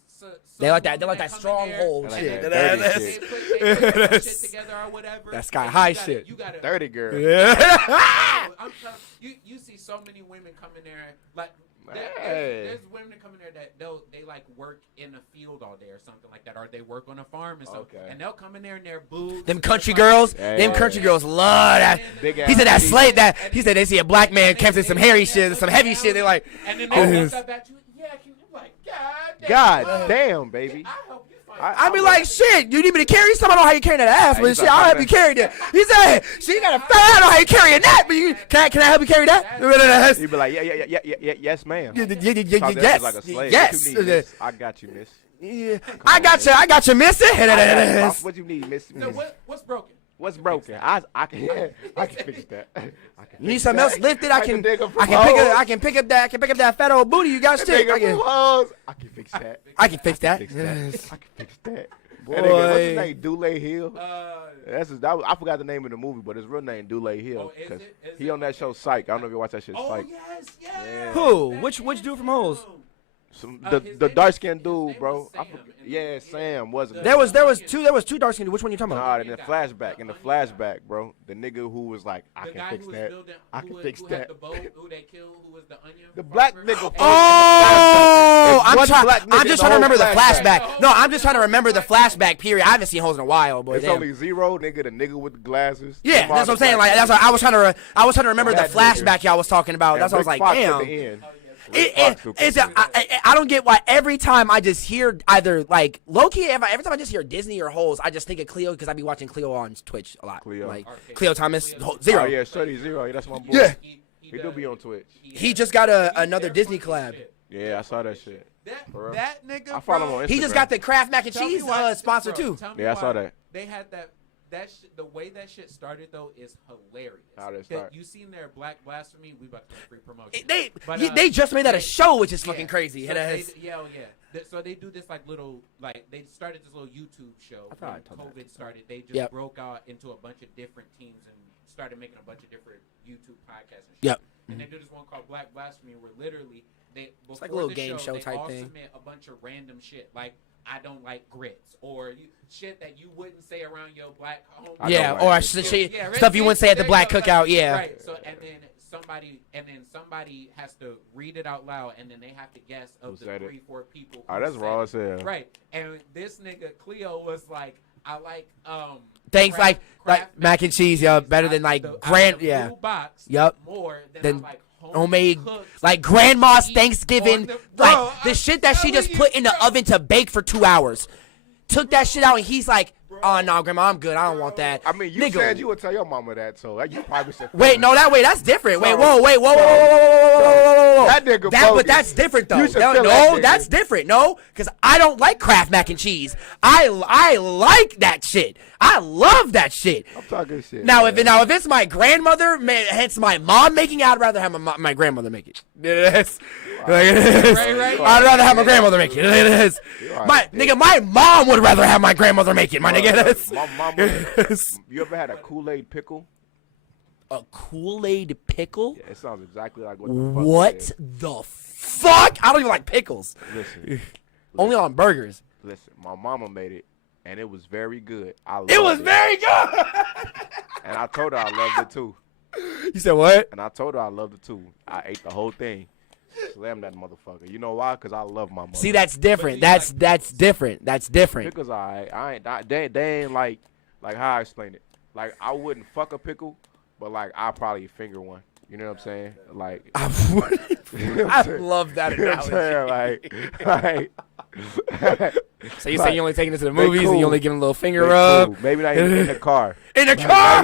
They like that. They like that come in stronghold They like shit. that That- dirty that's- They put that shit together or whatever. That sky and high you gotta- shit. You got to Dirty girl. Yeah. I'm telling you see so many women come in there like Hey. there's women that come in there that they like work in a field all day or something like that, or they work on a farm or something, Okay. and they'll come in there in their boots. Them and country they're girls, fucking- them Yeah. country girls love that. Big He said that ass slate that. He said they see a black man catching some hairy shit, some heavy shit. They like, and then oh. they look up at you. Yeah, can you like God God damn, baby. I help you find. I be like, shit, you need me to carry some? I don't know how you carry that ass, Hey, but uh, you shit, start I'll help talking you carry that. He said, she got a fat, I don't know how you carrying that, but you, can I help you carry that? He'd be like, yeah, yes, ma'am. Talk to that Yes, bitch like a slave. yes. What you need, miss? I got you, miss. Yeah. I got you, mister. What you need, miss? So what's broken? What's broken? I can fix that. You need something else lifted? I can dig up from pick up that fat old booty you got shit. I can fix that. I can fix that. I can fix that. Boy. That nigga, what's his name? T.L.A. Hill. I forgot the name of the movie, but his real name T.L.A. Hill. Oh, is 'Cause it? Is he it? on that show Psych. I don't know if you watch that shit. Oh Psych. yes. Yeah. Who? Which dude from Hoes? His The name dark was- skinned his dude, name bro. was Sam in the Yeah, movie. Sam wasn't. There was two dark skinned. Which one you talking Nah, about? in the flashback, bro. The nigga who was like, I The can guy fix who was that. building, I who can was- fix who that. had the boat, who they killed, who was the onion. The black farmer. nigga. Oh, It's one black nigga I'm in just the trying to remember the whole flashback. No, I'm just trying to remember the flashback period. I haven't seen Hoes in a while, boy. It's Damn. only Zero, nigga. The nigga with the glasses. Yeah, Them all that's what I'm the saying. black Like that's what I was trying to remember the That nigga. flashback y'all was talking about. And That's what I was Rick like, Fox at damn. the end. I don't get why every time I just hear either like low key every time I just hear Disney or Hoes, I just think of Cleo because I be watching Cleo on Twitch a lot. Cleo. Like Cleo Thomas Zero. Oh yeah, Shorty Zero. Yeah, that's my boy. Yeah. He do be on Twitch. He just got another Disney collab. Yeah, I saw that shit. For real? That nigga. I follow him on Instagram. He just got the Kraft mac and Tell me cheese why- sponsor bro, too. tell me Yeah, I saw why that. They had that shit, the way that shit started though is hilarious. How they That start? You seen their Black Blasphemy? We about to do free promotion. They they just made that a show, which is fucking crazy. So It has- So they do this like little they started this little YouTube show. I thought I When told COVID that. started. They just Yep. broke out into a bunch of different teams and started making a bunch of different YouTube podcasts and shit. Yep. And they do this one called Black Blasphemy where literally they before like a little the game show they type all thing. submit a bunch of random shit like I don't like grits or shit that you wouldn't say around your black home. I Yeah, know, or right? shit, Yeah, right, stuff you see? wouldn't say at the There black you go, cookout. like- Yeah. Right. So and then somebody has to read it out loud and then they have to guess of Who the said it? 3-4 people. Oh, who that's said raw it. as hell. Right. And this nigga Cleo was like, I like Thanks, Kraft like mac and cheese, yeah, better out than like the- out grand, the yeah. blue box Yup. more than Than I like homemade, cooked like grandma's meat Thanksgiving, on the- like Bro, the I'm shit that she telling just you, put in the bro. oven to bake for 2 hours. Took that shit out and he's like, oh no, grandma, I'm good. I don't want that. I mean, you Nigga. said you would tell your mama that, so you probably said. Wait, no, that's different. Wait, No. whoa. That nigga But bogus. that's different though. You should No, feel that nigga. that's different. No, because I don't like Kraft mac and cheese. I like that shit. I love that shit. I'm talking shit. Now, man. if it's my grandmother, hence my mom making it, I'd rather have my grandmother make it. Yes. Like it is. Right. I'd rather have my grandmother make it. It is. You are My a dick. nigga, my mom would rather have my grandmother make it. My nigga, it is. My mama. You ever had a Kool-Aid pickle? A Kool-Aid pickle? Yeah, it sounds exactly like what the fuck. What it is. the fuck? I don't even like pickles. Listen, Only on burgers. listen. My mama made it, and it was very good. I loved It was very good. And I told her I loved it too. You said what? And I told her I loved it too. I ate the whole thing. Slam that motherfucker. You know why? Because I love my mother. See, that's different. That's different. That's different. Pickles, they ain't like how I explain it. Like I wouldn't fuck a pickle, but like I'll probably finger one. You know what I'm saying? Like, I love that you know what I'm analogy. saying? Like, So you say you only taking it to the they movies and cool. you only giving a little finger they rub? cool. Maybe not even in the car. In the car?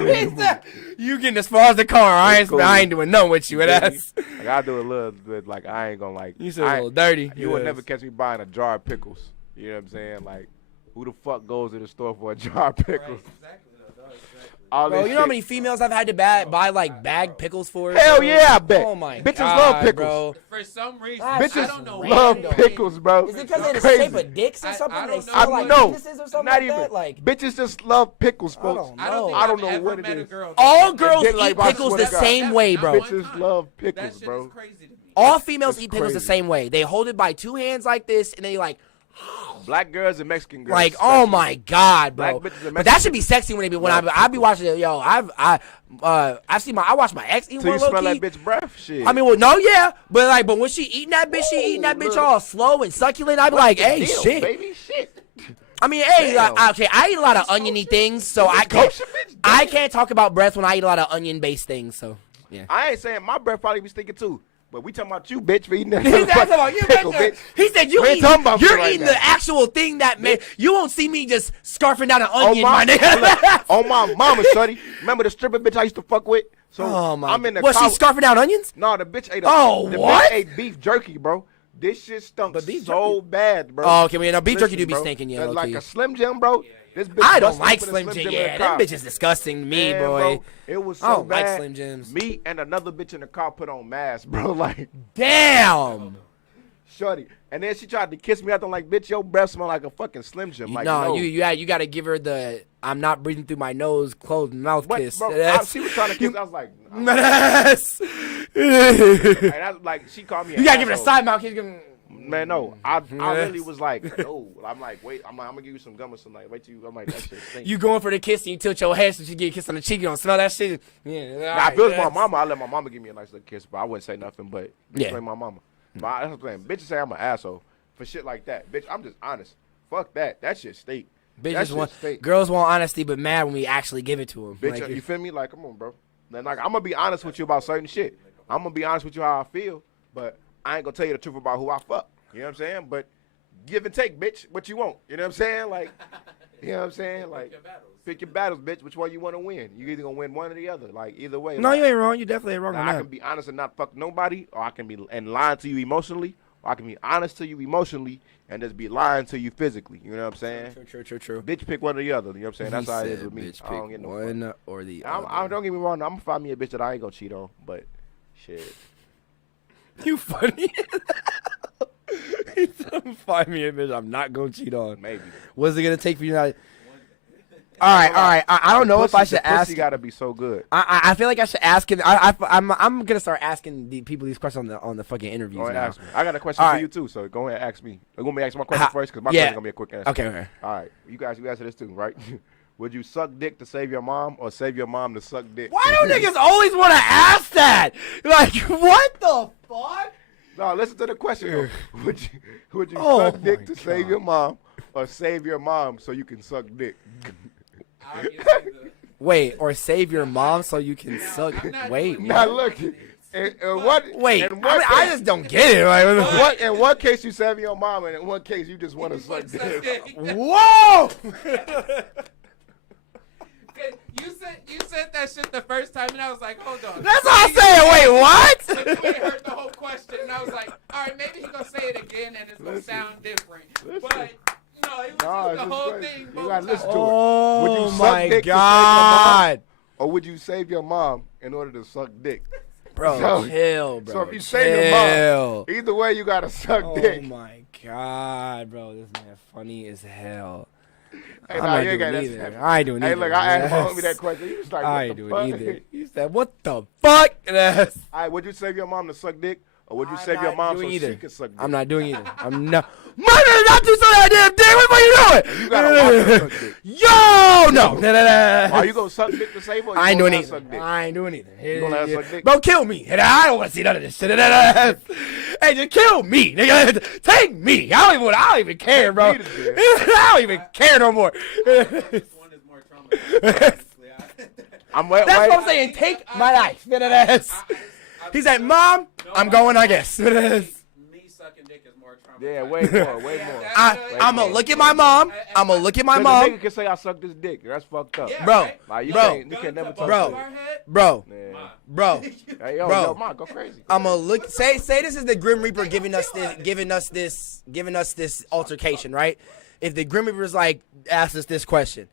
You getting as far as the car. I ain't doing nothing with you. Feel me? That's, Like, I do a little bit. Like, I ain't gonna like. you said a little dirty. You would never catch me buying a jar of pickles. You know what I'm saying? Like, who the fuck goes to the store for a jar of pickles? Right, exactly. No, exactly. All Bro, this you know how shit. many females I've had to buy like bag pickles for? Hell bro? yeah, I bet. Oh my Bitches god, love pickles. bro. For some reason, That's I don't just know Love random. pickles, bro. Is it because they're the Crazy. shape of dicks or something? I They don't know. smell like No, penises or something not like even. that? Like, Bitches just love pickles, I folks. don't I don't think know. I don't I've know ever what it met a is. girl that All did girls did like eat I pickles swear the to God. same way, bro. Bitches love That pickles, shit bro. is crazy to me. All females It's eat pickles the crazy. same way. They hold it by two hands like this, and they like, Black girls and Mexican girls. like, oh especially. my god, bro. Black bitches and But that Mexican should be sexy when they be when love I be watching it. Yo, I've seen I watched my ex eat So you one smell low that key. bitch breath? Shit. I mean, well, no, yeah, but when she eating that bitch, she eating that bitch look. all slow and succulent. I be like, hey, Deal, shit. baby, shit. I mean, hey, Damn. okay, I eat a lot of oniony things, so I can't. Kosher bitch, I damn. can't talk about breath when I eat a lot of onion-based things. So, yeah. I ain't saying my breath probably be stinking too, but we talking about you, bitch, for eating that. He's talking about you, pickle, bitch. He said you We ain't eat, talking about you're shit like eating that. the actual thing that made. You won't see me just scarfing down an onion, my, my nigga. on my mama, shorty. Remember the stripper bitch I used to fuck with? So Oh my! I'm in the Was she car. scarfing down onions? No, the bitch ate. Oh, the what? Bitch ate beef jerky, bro. This shit stunk But beef so bad, bro. Oh, okay, well, beef jerky Listen, do be bro, stinking, yeah, that's low-key. like a Slim Jim, bro. This bitch I don't busted like open a Slim Jim. in Yeah, the them car. bitches disgusting to me, Man, boy. bro, it was so I don't bad. like Slim Jims. Me and another bitch in the car put on masks, bro. Like, Damn. shorty. And then she tried to kiss me. I thought, like, bitch, your breath smell like a fucking Slim Jim. Like, no, you got to give her the I'm not breathing through my nose, closed mouth What, kiss. bro? She was trying to kiss. I was like, nah. Yes. And I was like, she called me. You gotta give it a asshole. side mouth kiss. Man, no. I really was like, no. I'm like, wait. I'm gonna give you some gum or something. Like, wait till you. I'm like, that shit stinks. You going for the kiss and you tilt your head so she get a kiss on the cheek. You don't smell that shit. Yeah. Now, if it was my mama, I let my mama give me a nice little kiss, but I wouldn't say nothing. But Yeah. yeah, like my mama. But that's what I'm saying. Bitches say I'm an asshole for shit like that. Bitch, I'm just honest. Fuck that. That shit stink. That Bitches shit want stink. girls want honesty, but mad when we actually give it to them. Bitch, Like, you feel me? Like, come on, bro. Then, like, I'm gonna be honest with you about certain shit. I'm gonna be honest with you how I feel, but I ain't gonna tell you the truth about who I fuck. You know what I'm saying? But give and take, bitch. What you want? You know what I'm saying? Like, you know what I'm saying? Like, pick your battles, bitch. Which one you want to win? You either gonna win one or the other. Like, either way. no, like, you ain't wrong. You definitely ain't wrong now, on I that. can be honest and not fuck nobody, or I can be and lying to you emotionally, or I can be honest to you emotionally and just be lying to you physically. You know what I'm saying? True. Bitch, pick one or the other. You know what I'm saying? That's He how it is said, with me. bitch, I don't pick get no fuck. one or the I don't get me wrong. I'm gonna find me a bitch that I ain't gonna cheat on, but shit. You funny. Find me a bitch I'm not gonna cheat on. Maybe. What's it gonna take for you not? All right. I don't know if I should ask. Pussy gotta be so good. I feel like I should ask him. I'm gonna start asking the people these questions on the fucking interviews Go ahead, now. ask me. I got a question All for right. you too. So go ahead, ask me. I'm gonna ask my question first because my yeah. question gonna be a quick answer. Okay. All right, you guys, you answer this too, right? Would you suck dick to save your mom, or save your mom to suck dick? Why do niggas always want to ask that? Like, what the fuck? No, listen to the question. Though. Would you Oh suck dick my to save your mom, or save your mom so you can suck dick? Wait, or save your mom so you can suck. Wait, Now look, what? wait. In what I case- just don't get it. Like, What in one case you save your mom, and in one case you just want to suck dick. Whoa! You said that shit the first time, and I was like, hold on. That's all I'm saying. Wait, what? But you ain't heard the whole question, and I was like, all right, maybe he gonna say it again, and it's gonna sound different. But no, it was Nah, the it's whole just thing. crazy. both You gotta listen times. to it. Would you Oh suck my dick to save your god, Or would you save your mom in order to suck dick? bro, So- chill, bro. So if you save your mom, chill. either way you gotta suck Oh dick. my god, bro, this man funny as hell. Hey, I'm nah, not you ain't doing got either. that. I ain't doing either. Hey, look, I asked my Yes. homie that question. He was like, I what ain't the doing fuck? either. He said, "What the fuck?" Yes. All right, would you save your mom to suck dick, or would you I'm save your not mom so doing either. she can suck dick? I'm not doing either. I'm not. My man, not do so that damn dick. What the fuck you doing? You gotta watch her suck dick. Yo, no. Are you gonna suck dick to save her? Or I ain't you doing gonna let her either. suck dick? I ain't doing either. You gonna let her suck dick? Bro, kill me. I don't want to see none of this shit. Hey, just kill me, nigga. Take me. I don't even care, bro. me to jail. I don't even care no more. This one is more traumatizing. I'm wait, That's wait. what I'm saying. Take my life. He said, "Mom, I'm going, I guess." Me sucking dick is more traumatizing. Yeah, way more. I'm gonna look at my mom. I'm gonna look at my A mom. nigga can say I sucked this dick. That's fucked up. Yeah, Bro, right? Like, you can't never talk Bro. shit. Bro, Yeah. bro. Hey, yo, Bro. Ma, go crazy. I'm gonna look. Say this is the Grim Reaper giving us this altercation, right? If the Grim Reaper's like asks us this question,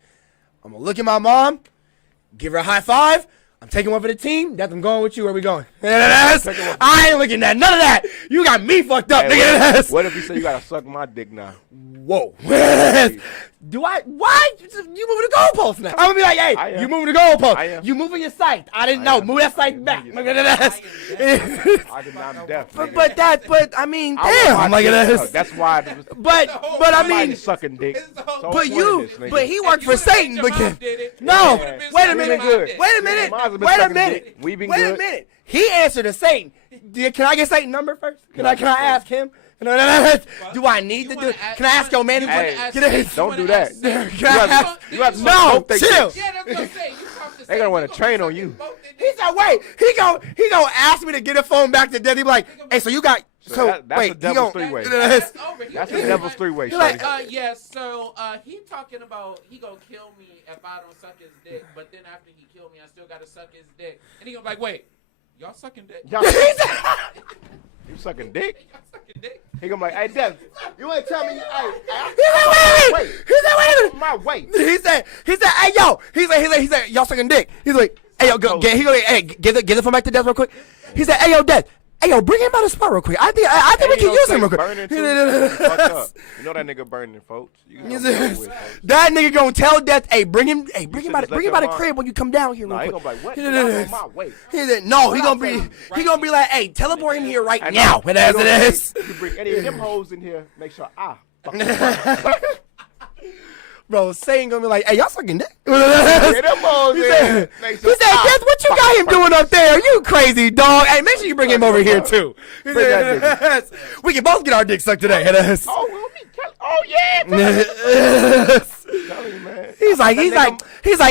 I'm gonna look at my mom, give her a high five. I'm taking one for the team. That's I'm going with you. Where we going? I ain't looking at none of that. You got me fucked up, Hey, nigga. what if you say you gotta suck my dick now? Whoa. Do I? Why? You moving the goalpost now? I'm gonna be like, I hey, am. you moving the goalpost. I am. You moving your sight. I didn't know. am. Move that sight back. I am deaf. But I mean, I want damn. my I'm like, dick this. sucked. That's why. But I Somebody mean, sucking dick. but he worked for Satan. Your mom But did it. no, You would've been wait a sucking minute. my dick. Wait a minute. Mine's been Wait a sucking minute. dick. We been Wait a good. minute. He answered to Satan. Can I get Satan's number first? Can I ask him? Do I need to do it? Can I ask your man? Don't do that. Can I ask? You have to No, both they chill. dicks. Yeah, that's what I'm saying. You talk to They gonna want to train on you. He said, wait. He gonna ask me to get a phone back to Dead. He be like, hey, so you got. So that's wait, a devil's three-way. That's over. That's a devil's three-way, Like, shorty. Yes, so he talking about he gonna kill me if I don't suck his dick, but then after he kill me, I still gotta suck his dick. And he gonna be like, wait, y'all sucking dick? Y'all- You sucking dick? Y'all sucking dick? He gonna be like, hey, Dev, you wanna tell me? Hey, He said, wait. He said, wait a minute. my weight. He said, hey, yo. He said, y'all sucking dick. He's like, hey, yo, give the phone back to Death real quick. He said, hey, yo, Death. Hey, yo, bring him out of the spot real quick. I think we can use him real quick. Burning too? You fucked up. You know that nigga burning, folks. You can go with, folks. That nigga gonna tell Death, hey, bring him out should of just let the your crib when you come down here Nah, real he quick. gonna be like, what? Y'all on my weight. He said, no, he gonna be like, hey, teleport him here right now. And as it is. You bring any of them hoes in here, make sure I fuck you. Bro, Satan gonna be like, hey, y'all sucking dick. Get them hoes He in said, here. Make he sure said, I Death, what you got him doing up there? You crazy dog. Hey, make sure you bring him over here too. He Bring said, we can both get our dick sucked today. Oh, we'll be oh yeah. Tell you, man. He's like,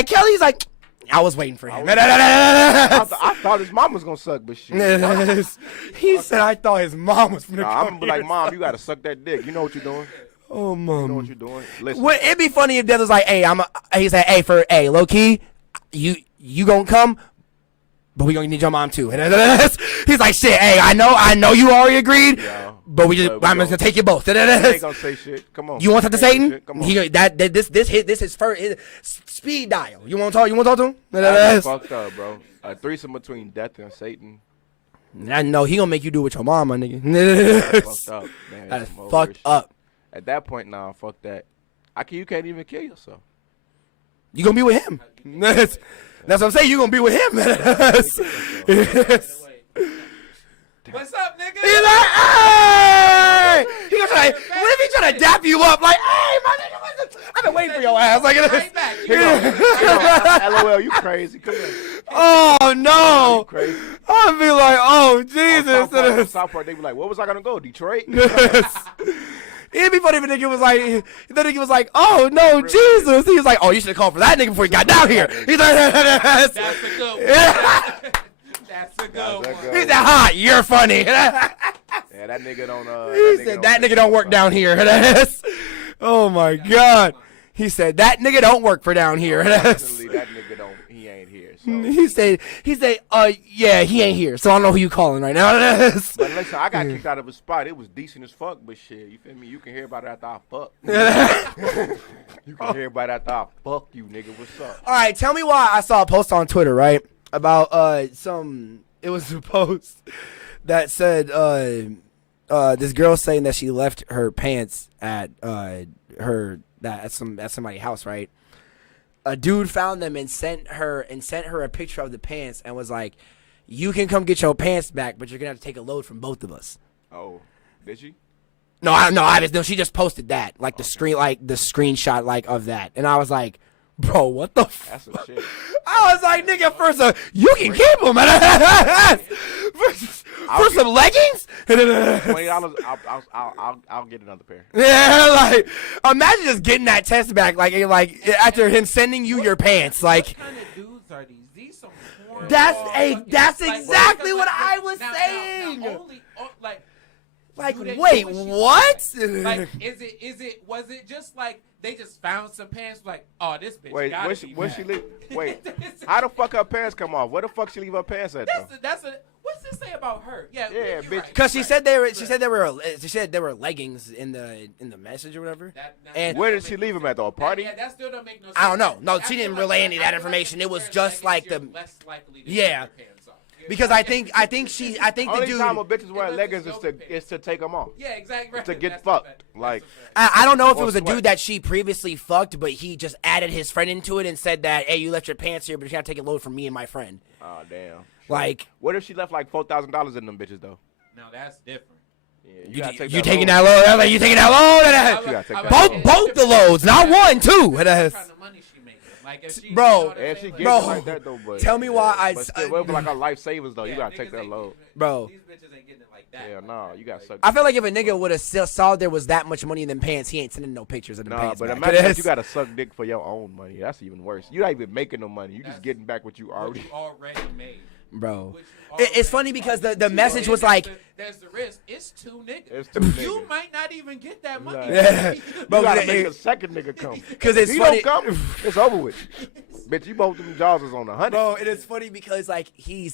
Kelly, he's like, I was waiting for him. I thought his mom was gonna suck, but shit. He said, I thought his mom was gonna Nah, I'm come gonna be like, here. Mom, you gotta suck that dick. You know what you're doing. Oh, You know mom. what you're doing. Listen. Well, it'd be funny if Death was like, hey, he said, hey, low key, you gonna come, but we gonna need your mom too. He's like, shit, hey, I know you already agreed, Yeah. but I'm just gonna take you both. They ain't gonna say shit. Come on. You want to talk to Satan? Come on. This is first speed dial. You want to talk? You want to talk to him? That's fucked up, bro. A threesome between Death and Satan. I know he gonna make you do it with your mom, my nigga. Fucked up, man. That is Some fucked over shit. up. At that point, nah, fuck that. You can't even kill yourself. You gonna be with him. That's what I'm saying. You gonna be with him. What's up, nigga? He's like, hey! He gonna try. What if he try to dap you up? Like, hey, my nigga, I've been waiting for your ass. Like, Right back. LOL, you crazy. Come here. oh no! You crazy. I'd be like, oh Jesus! On South Park, they be like, where was I gonna go? Detroit? It'd be funny if a nigga was like, oh no, Jesus. He was like, oh, you should have called for that nigga before he got down here. He's like, That's a good one. That's a good one. he said, ha, you're funny. Yeah, that nigga don't. He said, that nigga don't work down here. Oh my God. He said, that nigga don't work for down here. Definitely, that nigga don't. He ain't here. So. He said, yeah, he ain't here. So I don't know who you calling right now. But listen, I got kicked out of a spot. It was decent as fuck, but shit, you feel me? You can hear about it after I fuck. You can hear about it after I fuck you, nigga. What's up? All right, tell me why I saw a post on Twitter, right? About it was a post that said this girl saying that she left her pants at somebody's house, right? A dude found them and sent her a picture of the pants and was like, "You can come get your pants back, but you're gonna have to take a load from both of us." Oh, did she? No, she just posted that, like the screenshot like of that, and I was like, bro, what the fuck? That's some shit. I was like, nigga, you can keep them, man. for some leggings? $20. I'll get another pair. Yeah, like, imagine just getting that test back, like after him sending you your pants, like. What kind of dudes are these? These some That's exactly what I was saying. Like, wait, what? Like, was it just like they just found some pants? Like, oh, this bitch. Wait, where she leave? Wait, how the fuck her pants come off? Where the fuck she leave her pants at? What's this say about her? Yeah, bitch. Because she said there were leggings in the message or whatever. And where did she leave them at? The party? Yeah, that still don't make no sense. I don't know. No, she didn't relay any of that information. It was just like the less likely to yeah. take your pants off. Because I think the Only dude. time a bitch is wearing leggings is to take them off. Yeah, exactly. Right. To get fucked. Like, I don't know if it was a sweat. dude that she previously fucked, but he just added his friend into it and said that, hey, you left your pants here, but you gotta take a load from me and my friend. oh damn. Like, What if she left like $4,000 in them bitches though? No, that's different. Yeah, you taking that load? Like, you taking that load? You gotta take that Both the loads, not one, two. What kind of money she making? Like, if she, Bro, And she gets Bro, like that though, but tell me why I But still, what if like her life savers though? You gotta take niggas that ain't load. Bro. These bitches ain't getting it like that. Yeah, no, you gotta suck. I feel like if a nigga would have saw there was that much money in them pants, he ain't sending no pictures of them Nah, pants. but back. imagine if you gotta suck dick for your own money. That's even worse. You're not even making no money. You just getting back what you What already. you already made. Bro. Which you It's funny because the message was like, there's the risk. It's two niggas. It's two You niggas. might not even get that money. Right. Yeah. You Bro, gotta it- make a second nigga come. 'Cause it's If he funny- don't come, it's over with. Bitch, you both them jaws is on 100. bro, it is funny because like he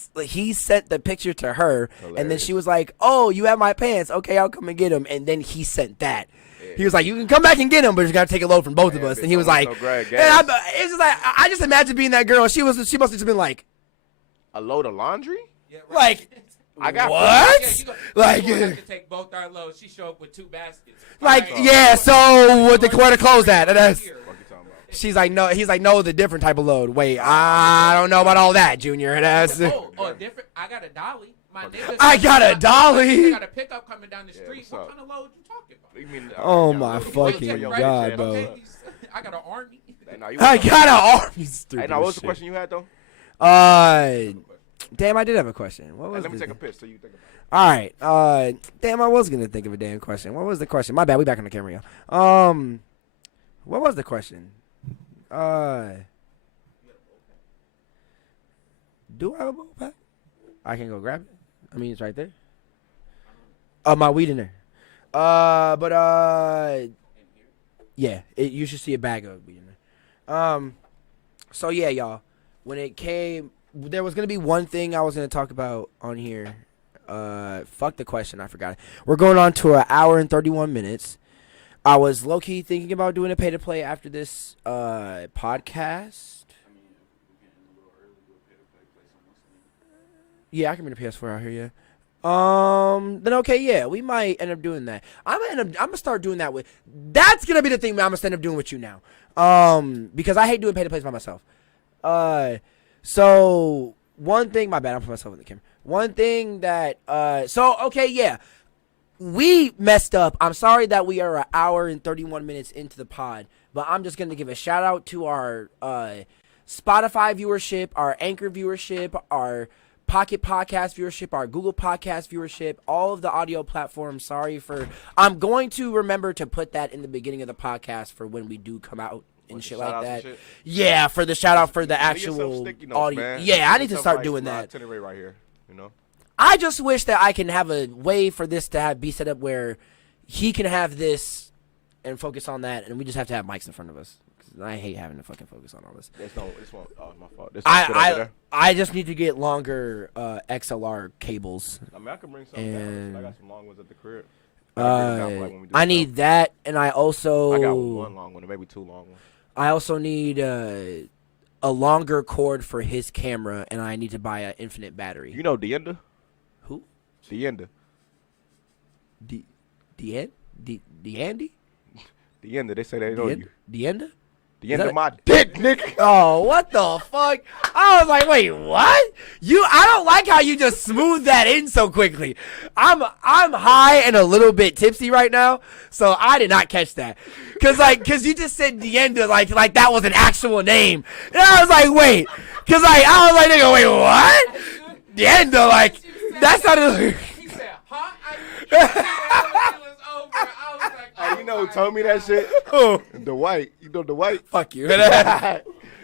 sent the picture to her, and then Hilarious. she was like, "Oh, you have my pants? Okay, I'll come and get them." And then he sent that. He was like, "You can come back and get them, but you gotta take a load from both of us." bitch, And he was don't like, waste no grad and gas. it's just like I just imagine being that girl. She must have just been like, A load of laundry? Yeah, like. I got What? Yeah, you gonna Like, have to take both our loads. She show up with 2 baskets. like, Alright, yeah. So where the clothes at? And that's, here. What you talking about? she's like, no. He's like, no, the different type of load. Wait, I don't know about all that, Junior. And that's. Oh, different. I got a dolly. My nigga. I got a dolly. I got a pickup coming down the street. what's What up? kind of load you talking about? You mean, Oh yeah, my load of fucking clothes for your God, bitch bro. ass. Okay, I got an army. Hey, nah, you I was- got an army. Hey, now, what was the question you had though? Damn, I did have a question. What Hey, was let me the- take a piss so you think about it. All right. Damn, I was gonna think of a damn question. What was the question? My bad. We back on the camera, y'all. What was the question? Do I have a bowl pack? I can go grab it. I mean, it's right there. My weed in there. Yeah, you should see a bag of weed in there. So yeah, y'all. When it came, there was gonna be one thing I was gonna talk about on here. Fuck the question, I forgot it. We're going on to 1 hour and 31 minutes. I was low-key thinking about doing a pay-to-play after this podcast. Yeah, I can bring the PS4 out here, yeah. Then okay, yeah, we might end up doing that. I'm gonna start doing that with. That's gonna be the thing I'm gonna end up doing with you now. Because I hate doing pay-to-plays by myself. So one thing, my bad, I'm putting myself in the camera. One thing that, we messed up. I'm sorry that we are 1 hour and 31 minutes into the pod, but I'm just going to give a shout out to our Spotify viewership, our Anchor viewership, our Pocket Podcast viewership, our Google Podcast viewership, all of the audio platforms. I'm going to remember to put that in the beginning of the podcast for when we do come out and shit like that. Yeah, for the shout out for the actual audio. Yeah, I need to start doing that. Itinerary right here, you know. I just wish that I can have a way for this to be set up where he can have this and focus on that, and we just have to have mics in front of us. 'Cause I hate having to fucking focus on all this. This one, oh, my fault. This one sit over there. I just need to get longer XLR cables. I mean, I can bring some down. I got some long ones at the crib. I need that, and I also I got one long one, and maybe 2 long ones. I also need a longer cord for his camera, and I need to buy an infinite battery. You know Deenda? Who? Deenda. Deandy? Deenda, they say they know you. Deenda? Deenda my dick, nigga. Oh, what the fuck? I was like, wait, what? I don't like how you just smooth that in so quickly. I'm high and a little bit tipsy right now, so I did not catch that. Cause you just said Deenda like that was an actual name. And I was like, wait. Cause I was like, nigga, wait, what? Deenda, like, that's not a... He said, huh? I was like, Hey, you know who told me that shit? Oh, Dwight. You know Dwight? fuck you.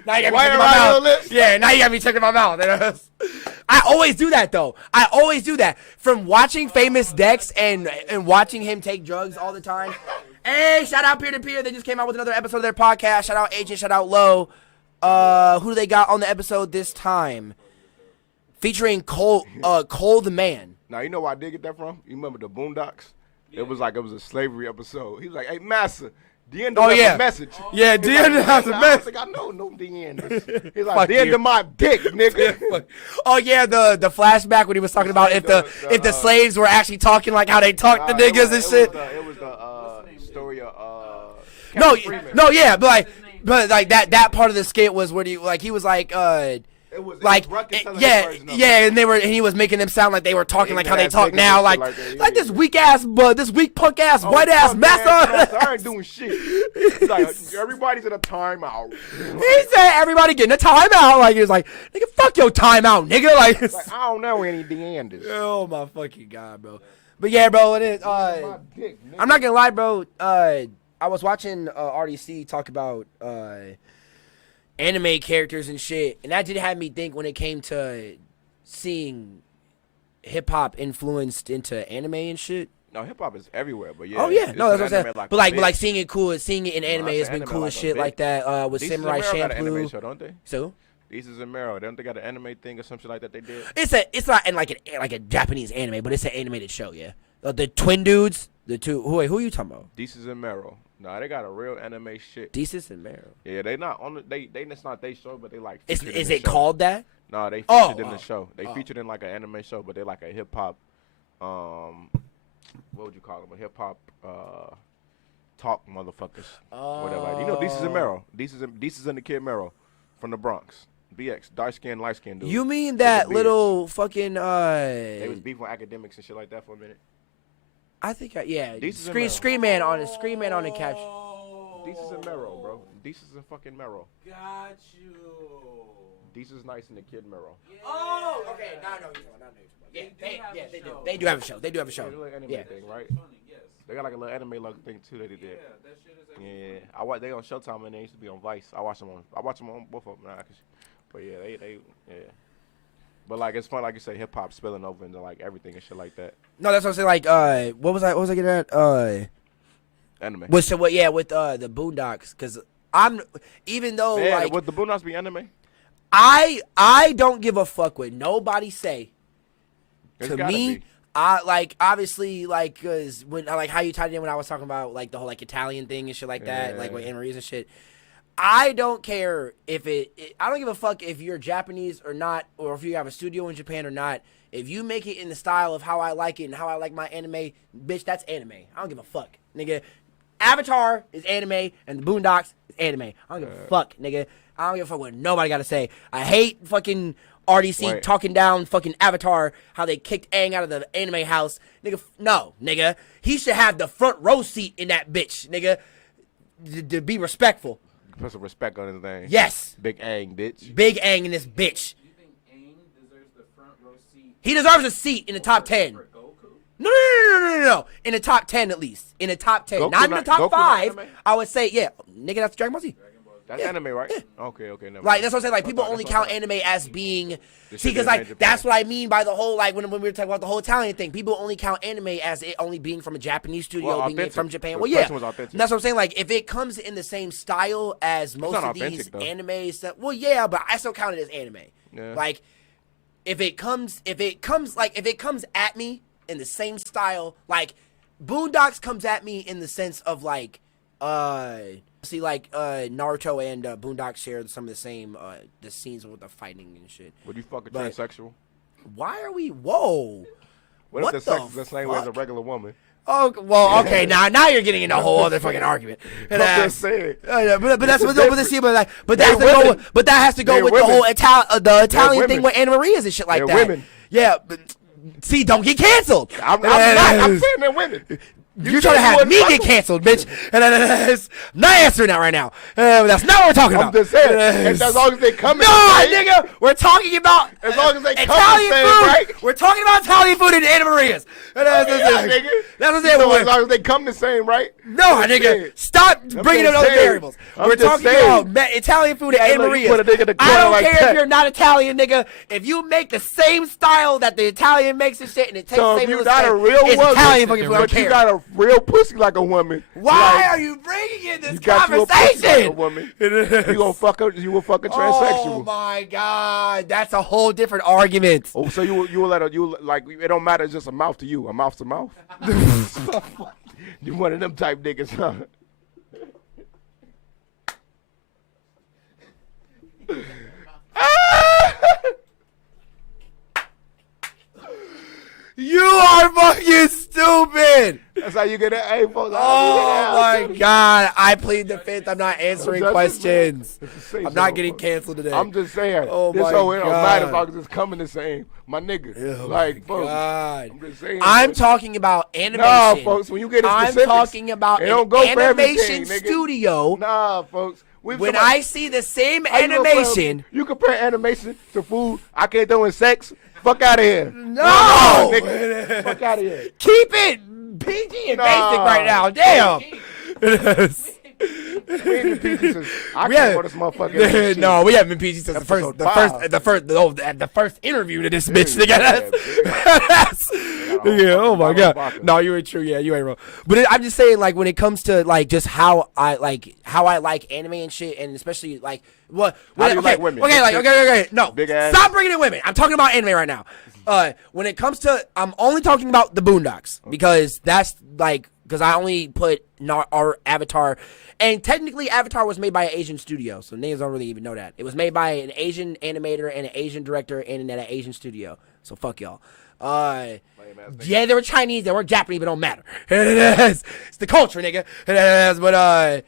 Now you got me Right checking my around mouth. your lips? Yeah, now you got me checking my mouth. I always do that though. I always do that. From watching Famous Dex and watching him take drugs all the time. Hey, shout out Peer to Peer. They just came out with another episode of their podcast. Shout out Agent. Shout out Low. Who do they got on the episode this time? Featuring Cole the Man. Now you know where I did get that from? You remember the Boondocks? It was a slavery episode. He was like, "Hey, Massa, DeAndre has a message." Yeah, DeAndre has a I was message. like, "I know no DeAndre." He's like, Fuck you. "DeAndre my dick, nigga." Oh yeah, the flashback when he was talking about if the slaves were actually talking like how they talk to niggas and shit. It was the story of No, Captain Freeman. no, yeah, but like that part of the skit was where he was like It was like Ruckus telling his yeah, version of yeah, it. and he was making them sound like they were talking like how they Ignorant talk ass now, niggas like and shit like like this weak ass, this weak punk ass, Oh, white ass fuck, massa. man, I ain't doing shit. He's like, everybody's in a timeout. He said everybody getting a timeout. Like he was like, nigga, fuck your timeout, nigga. Like, Like, I don't know any DeAndres. oh my fucking god, bro. But yeah, bro, it is. My dick, nigga. I'm not gonna lie, bro. I was watching RDC talk about anime characters and shit, and that did have me think when it came to seeing hip hop influenced into anime and shit. No, hip hop is everywhere, but yeah. Oh yeah, it's no, that's an what I'm saying. anime But a like bit. seeing it in anime I has said been anime cool like as a shit bit. like that. With Desus and Samurai Mero got an anime Shampoo. show, don't they? So Desus and Mero, don't they got an anime thing or some shit like that they did? it's not in like a Japanese anime, but it's an animated show. Yeah, the twin dudes, the two. Who are you talking about? Desus and Mero. Nah, they got a real anime shit. Desus and Mero. Yeah, they not on the, they it's not they show, but they like. Is featured in it the show. called that? Nah, they Oh, featured in the show. They oh. featured in like an anime show, but they like a hip hop. What would you call them? A hip hop talk motherfuckers. Whatever. You know, Desus and Mero. Desus and the Kid Mero from the Bronx. BX, dark skin, light skin dude. You mean With that the beard. little fucking They was beefing with academics and shit like that for a minute. I think yeah. Desus and Mero. Scream Man on the caption. Desus and Mero, bro. Desus and fucking Mero. Got you. Desus nice and the Kid Mero. Oh, okay. Now I know what you're talking about. Yeah, they do. show. They do have a show. They do have a show. They do like anime Yeah. thing, right? Funny, yes. They got like a little anime like thing too that they did. Yeah, that shit is actually Yeah, I watch. They on Showtime and they used to be on Vice. I watch them on both of them now. But yeah, they yeah. But like it's fun, like you say, hip hop spilling over into like everything and shit like that. No, that's what I'm saying. Like, what was I getting at? Anime. With the Boondocks, because even though Yeah, like would the Boondocks be anime? I don't give a fuck what nobody say. It's To gotta me, be. I like obviously like cause when like how you tied it in when I was talking about like the whole like Italian thing and shit like that, Yeah. like with Anne Marie's and shit. I don't care if I don't give a fuck if you're Japanese or not, or if you have a studio in Japan or not. If you make it in the style of how I like it and how I like my anime, bitch, that's anime. I don't give a fuck, nigga. Avatar is anime and the Boondocks is anime. I don't give a fuck, nigga. I don't give a fuck what nobody got to say. I hate fucking RDC Wait. talking down fucking Avatar, how they kicked Aang out of the anime house. Nigga, no, nigga. He should have the front row seat in that bitch, nigga. To be respectful. Put some respect on his name. Yes. Big Aang, bitch. Big Aang in this bitch. You think Aang deserves the front row seat He deserves a seat in the top 10. for Goku? No. In the top 10 at least. In the top 10. Goku Not in the not- top Goku not 5. anime? I would say, yeah. Nigga, that's Dragon Ball Z. That's anime, right? Okay, never Like, mind. that's what I'm saying. Like, people That's only what I count thought. anime as being. The See, shit because, that made like, Japan. that's what I mean by the whole, like, when we were talking about the whole Italian thing. People only count anime as it only being from a Japanese studio, Well, being authentic. from Japan. The Well, yeah. question was authentic. And that's what I'm saying. Like, if it comes in the same style as most not of these authentic, though. anime stuff, well, yeah, but I still count it as anime. Yeah. Like, if it comes at me in the same style, like, Boondocks comes at me in the sense of, like, see, like, Naruto and Boondocks share some of the same, the scenes with the fighting and shit. Would you fuck a But- transsexual? Why are we? Whoa. What if the sex the is the same way as a fuck? regular woman? Oh well, okay. Now you're getting into a whole other fucking argument. And, I'm just saying. yeah, but that's what different. see, but that They're has to go. women. But that has to go They're with the women. whole the Italian thing women. with Anna Maria's and shit like They're that. women. Yeah, but see, don't get canceled. I'm saying they're women. You're trying to have me get canceled, bitch. And I'm not answering that right now. That's not what we're talking I'm about. just saying. And as long as they come in No, the same, nigga, we're talking about As long as they come Italian the same, food. right? We're talking about Italian food in Anna Maria's. And that's yeah, nigga. That's what I'm So as saying. long as they come the same, right? No, nigga, stop bringing up other variables. We're talking about Italian food at Anne Maria's. I don't care if you're not Italian, nigga. If you make the same style that the Italian makes and shit, and it tastes the same, you got a real it's woman, Italian fucking food. I don't but you care. got a real pussy like a woman. Why are you bringing in this you got conversation? Like a woman. You gonna fuck her? You will fuck a transsexual. Oh my god, that's a whole different argument. Oh, so you will let her? You like it don't matter. It's just a mouth to you. A mouth to mouth. You one of them type niggas, huh? You are fucking stupid. That's how you get that. Hey, folks. Oh my god, I plead the fifth. I'm not answering questions. I'm not getting canceled today. I'm just saying. Oh this my whole it don't matter if I god. was just coming to saying my nigga. Oh like, my folks. god. I'm just saying. I'm talking about animation. Nah, folks. When you get into I'm specifics, talking about it an don't go for animation everything, nigga. studio. Nah, folks. When I see the same How animation, you compare animation to food. I can't do in sex. Fuck out of here. no, Nigga. Fuck out of here. keep it PG and basic right now. Damn. We ain't been PG since I We can't have- go this motherfucker. No, we haven't been PG since Episode 5. the first interview to this bitch. Yeah, Nigga, that's yeah. Oh my god. No, you ain't true. Yeah, you ain't wrong. But I'm just saying, like, when it comes to like just how I like anime and shit, and especially like what How do you okay, like women? okay, like okay, no, Big ass? stop bringing in women. I'm talking about anime right now. When it comes to, I'm only talking about the Boondocks because that's like because I only put our Avatar. And technically, Avatar was made by an Asian studio, so niggas don't really even know that. It was made by an Asian animator and an Asian director and at an Asian studio. So fuck y'all. Yeah, they were Chinese, they were Japanese, but it don't matter. It's the culture, nigga. But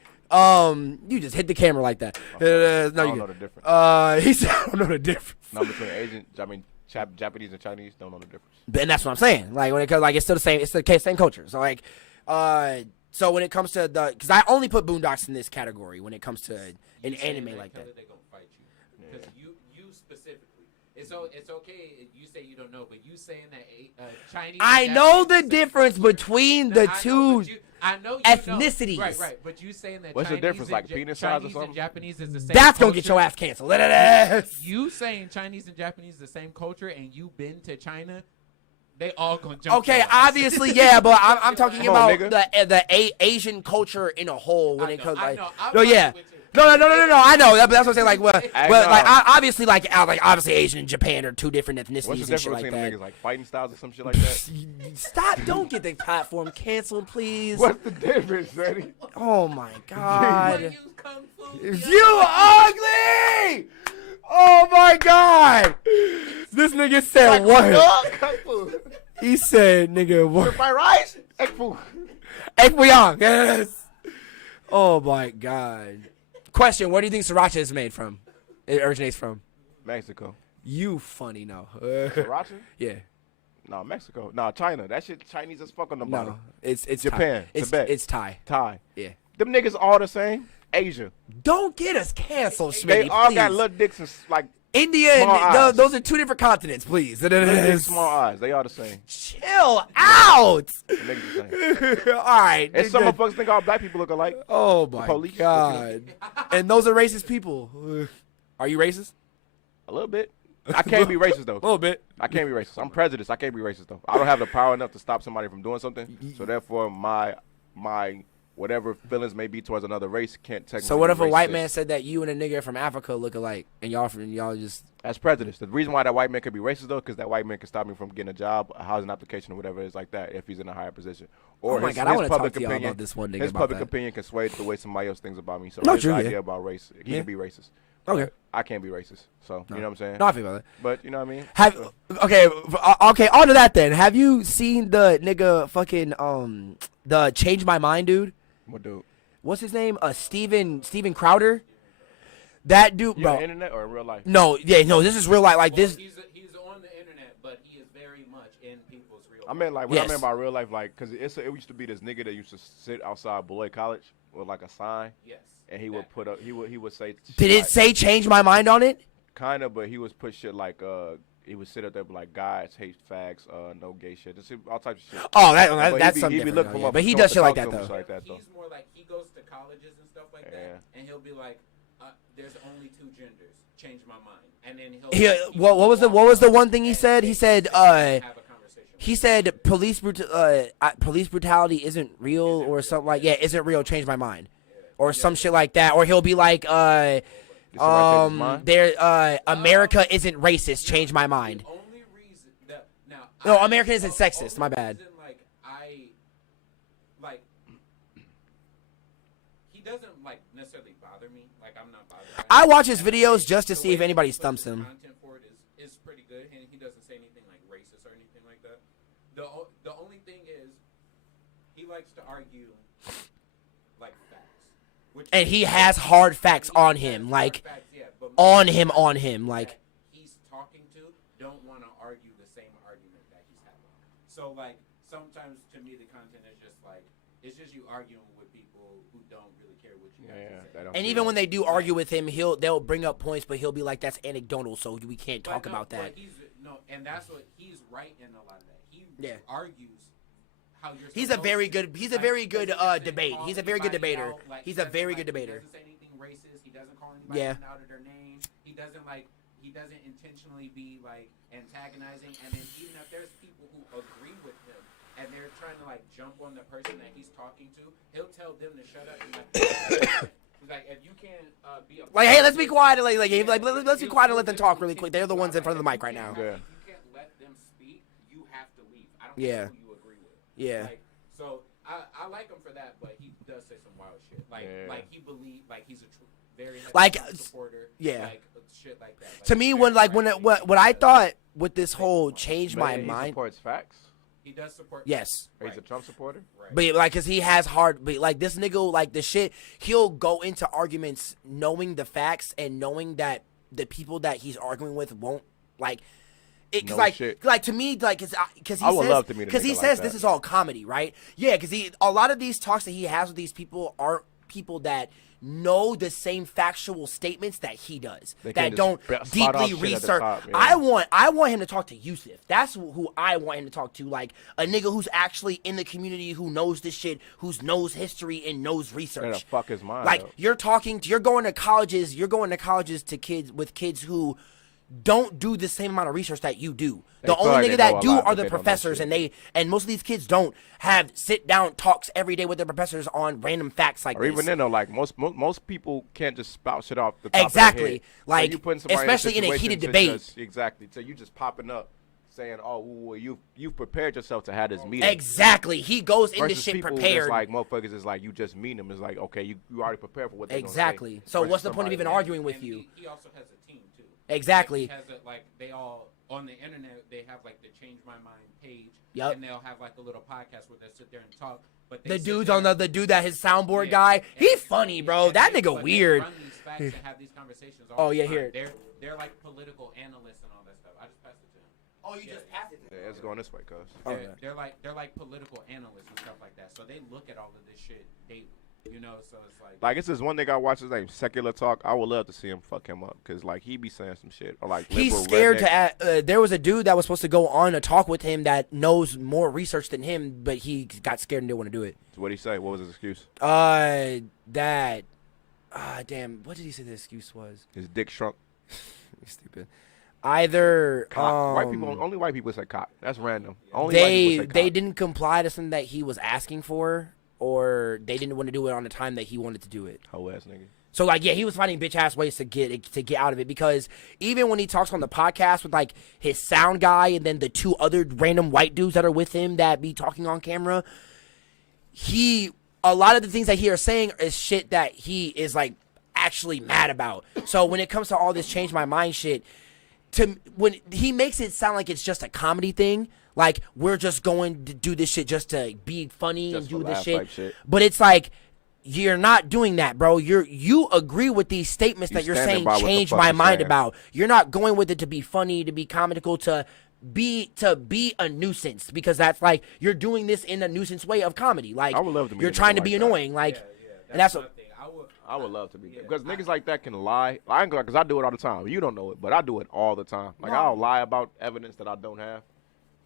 you just hit the camera like that. No, I don't know the difference. He said I don't know the difference. No, between Japanese and Chinese don't know the difference. And that's what I'm saying. Like when it comes, like it's still the same. It's the same culture. So like, so when it comes to the, because I only put Boondocks in this category when it comes to an anime like that. They're gonna fight you because you specifically. It's okay if you say you don't know, but you saying that Chinese. I know the difference between the two I know you ethnicities. Know. Right. But you saying that. What's the Chinese difference, and like penis size or Chinese something? and Japanese is the same. That's gonna culture. get your ass canceled. You saying Chinese and Japanese is the same culture, and you been to China. They all gonna jump. Okay, obviously, yeah, but I'm talking Come on, about the Asian culture in a whole when it comes like. I'm No, yeah. with you. No. I know. That's what I'm saying. Like, well, I but know. like, obviously, like obviously, Asian and Japan are two different ethnicities What's the and shit difference like between that. them niggas, like fighting styles or some shit like that? Stop! Don't get the platform canceled, please. What's the difference, Eddie? Oh my god! Use kung fu. You ugly! Oh my god! This nigga said what? He said, "Nigga, what?" Fried rice? Egg food. Ekpuyang, yes. Oh my god. Question: where do you think sriracha is made from? It originates from? Mexico. You funny no. Sriracha? Yeah. No, Mexico. No, China. That shit Chinese as fuck on the bottom. No. It's Japan, Thai. Tibet. It's Thai. Thai. Yeah. Them niggas all the same. Asia. Don't get us canceled, Schmitty, They all please. got little dicks and like India small and eyes. those are two different continents, please. little dicks, small eyes. They all the same. Chill out. The niggas the same. All right. And some motherfuckers think all black people look alike. Oh my police. god. And those are racist people. Are you racist? A little bit. I can't be racist though. A little bit. I can't be racist. I'm prejudiced. I can't be racist though. I don't have the power enough to stop somebody from doing something. So therefore, my whatever feelings may be towards another race can't technically. So what if be a white racist. man said that you and a nigga from Africa look alike, and y'all just? That's prejudice. The reason why that white man could be racist though, because that white man can stop me from getting a job, a housing application, or whatever it is like that, if he's in a higher position. Or Oh my his, God, I his wanna talk public to y'all opinion, about this one nigga his about public that. opinion can sway the way somebody else thinks about me. So No, his true, yeah. idea about race, he Yeah. can be racist. Okay. But I can't be racist. So you know what I'm saying? No, I feel about that. But you know what I mean? Okay. On to that then. Have you seen the nigga fucking the Change My Mind dude? What dude? What's his name? Steven Crowder. That dude, You bro. on the internet or in real life? No, this is real life. Like this. He's on the internet, but he is very much in people's real. I meant like what I Yes. meant by real life, like because it used to be this nigga that used to sit outside Beloit College with like a sign, Yes. and he would put up he would say. Did it say Change My Mind on it? Kind of, but he was put shit like he would sit up there, be like, guys hate fags, no gay shit, just all types of shit. Oh, But that's he something be different. looking Though, for yeah. But he motherfuckers does to shit like talk that to him, though. shit like that, though. He's more like he goes to colleges and stuff like that, and he'll be like, "There's only 2 genders. Change my mind." And then What was the one thing he said? He said he said police brutality isn't real or something like isn't real. Change my mind, or some shit like that. Or he'll be like America isn't racist. Change my mind. The only reason that No, America isn't sexist. My bad. He doesn't necessarily bother me. I'm not bothered. I watch his videos just to see if anybody stumps him. Content for it is pretty good, and he doesn't say anything racist or anything like that. The only thing is, he likes to argue facts, And he has hard facts on him, on him, he's talking to don't want to argue the same argument that he's having. So sometimes to me the content is just it's just you arguing with people who don't really care what you have to say. And even when they do argue with him, they'll bring up points, but he'll be like, "That's anecdotal, so we can't talk about that." And that's what he's right in a lot of that. He argues how you're. He's a very good debate. He's a very good debater. He's a very good debater. He doesn't say anything racist. He doesn't call anybody out of their name. He doesn't intentionally be antagonizing. And then even if there's people who agree with him and they're trying to jump on the person that he's talking to, he'll tell them to shut up and he's like, if you can't be a hey, let's be quiet. Let's be quiet and let them talk really quick. They're the ones in front of the mic right now. If you can't let them speak, you have to leave. I don't care who you agree with. Yeah. So I like him for that, but he does say some wild shit. He believes he's a very Trump supporter. Yeah. Shit like that. To me, when I thought with this whole change my mind. He supports facts. He does support. Yes. He's a Trump supporter. Right. But cause he has hard. But this nigga, the shit, he'll go into arguments knowing the facts and knowing that the people that he's arguing with won't to me, because he says this is all comedy, right? Yeah, because a lot of these talks that he has with these people aren't people that know the same factual statements that he does, that don't deeply research. I want him to talk to Yusuf. That's who I want him to talk to, a nigga who's actually in the community, who knows this shit, who knows history and knows research. Fuck his mind. You're going to colleges to kids who don't do the same amount of research that you do. The only nigga that do are the professors, and most of these kids don't have sit down talks every day with their professors on random facts like this. Or even then, though, most people can't just spout shit off the top exactly. of their head. So you putting somebody especially in a heated debate. Exactly. So you just popping up saying, "Oh, well, you've prepared yourself to have this meeting." Exactly. He goes into shit prepared. Motherfuckers is you just meet them. It's okay, you already prepared for what they're exactly. Gonna say. So what's the point of even arguing with you? He also has a team too. Exactly. He has they all on the internet. They have the Change My Mind page. Yep. And they'll have a little podcast where they sit there and talk. But the dude's on the dude that his soundboard guy. He funny, bro. That nigga weird. They run these facts and have these conversations Oh all the yeah, time. here. They're political analysts and all that stuff. I just passed it to him. Oh, you just passed it. Yeah, it's going this way, cuz. They're like political analysts and stuff like that. So they look at all of this shit daily. So it's it's this one thing I watch. His name Secular Talk. I would love to see him fuck him up because he be saying some shit or he's scared to. There was a dude that was supposed to go on a talk with him that knows more research than him, but he got scared and didn't want to do it. So what did he say? What was his excuse? Damn. What did he say the excuse was? His dick shrunk. You're stupid. Either white people, only white people say cock. That's random. Only they white people say cock. they didn't comply to something that he was asking for, or they didn't want to do it on the time that he wanted to do it. Hoe ass nigga. So he was finding bitch ass ways to get out of it, because even when he talks on the podcast with his sound guy and then the 2 other random white dudes that are with him that be talking on camera, a lot of the things that he is saying is shit that he is actually mad about. So when it comes to all this Change My Mind shit, when he makes it sound like it's just a comedy thing, we're just going to do this shit just to be funny and do this shit. But it's you're not doing that, bro. You agree with these statements that you're saying change my mind about. You're not going with it to be funny, to be comical, to be a nuisance, because that's you're doing this in a nuisance way of comedy. I would love to you're trying to be annoying, and that's what. I I would love to be because niggas like that can lie. I ain't because I do it all the time. You don't know it, but I do it all the time. Like I'll lie about evidence that I don't have.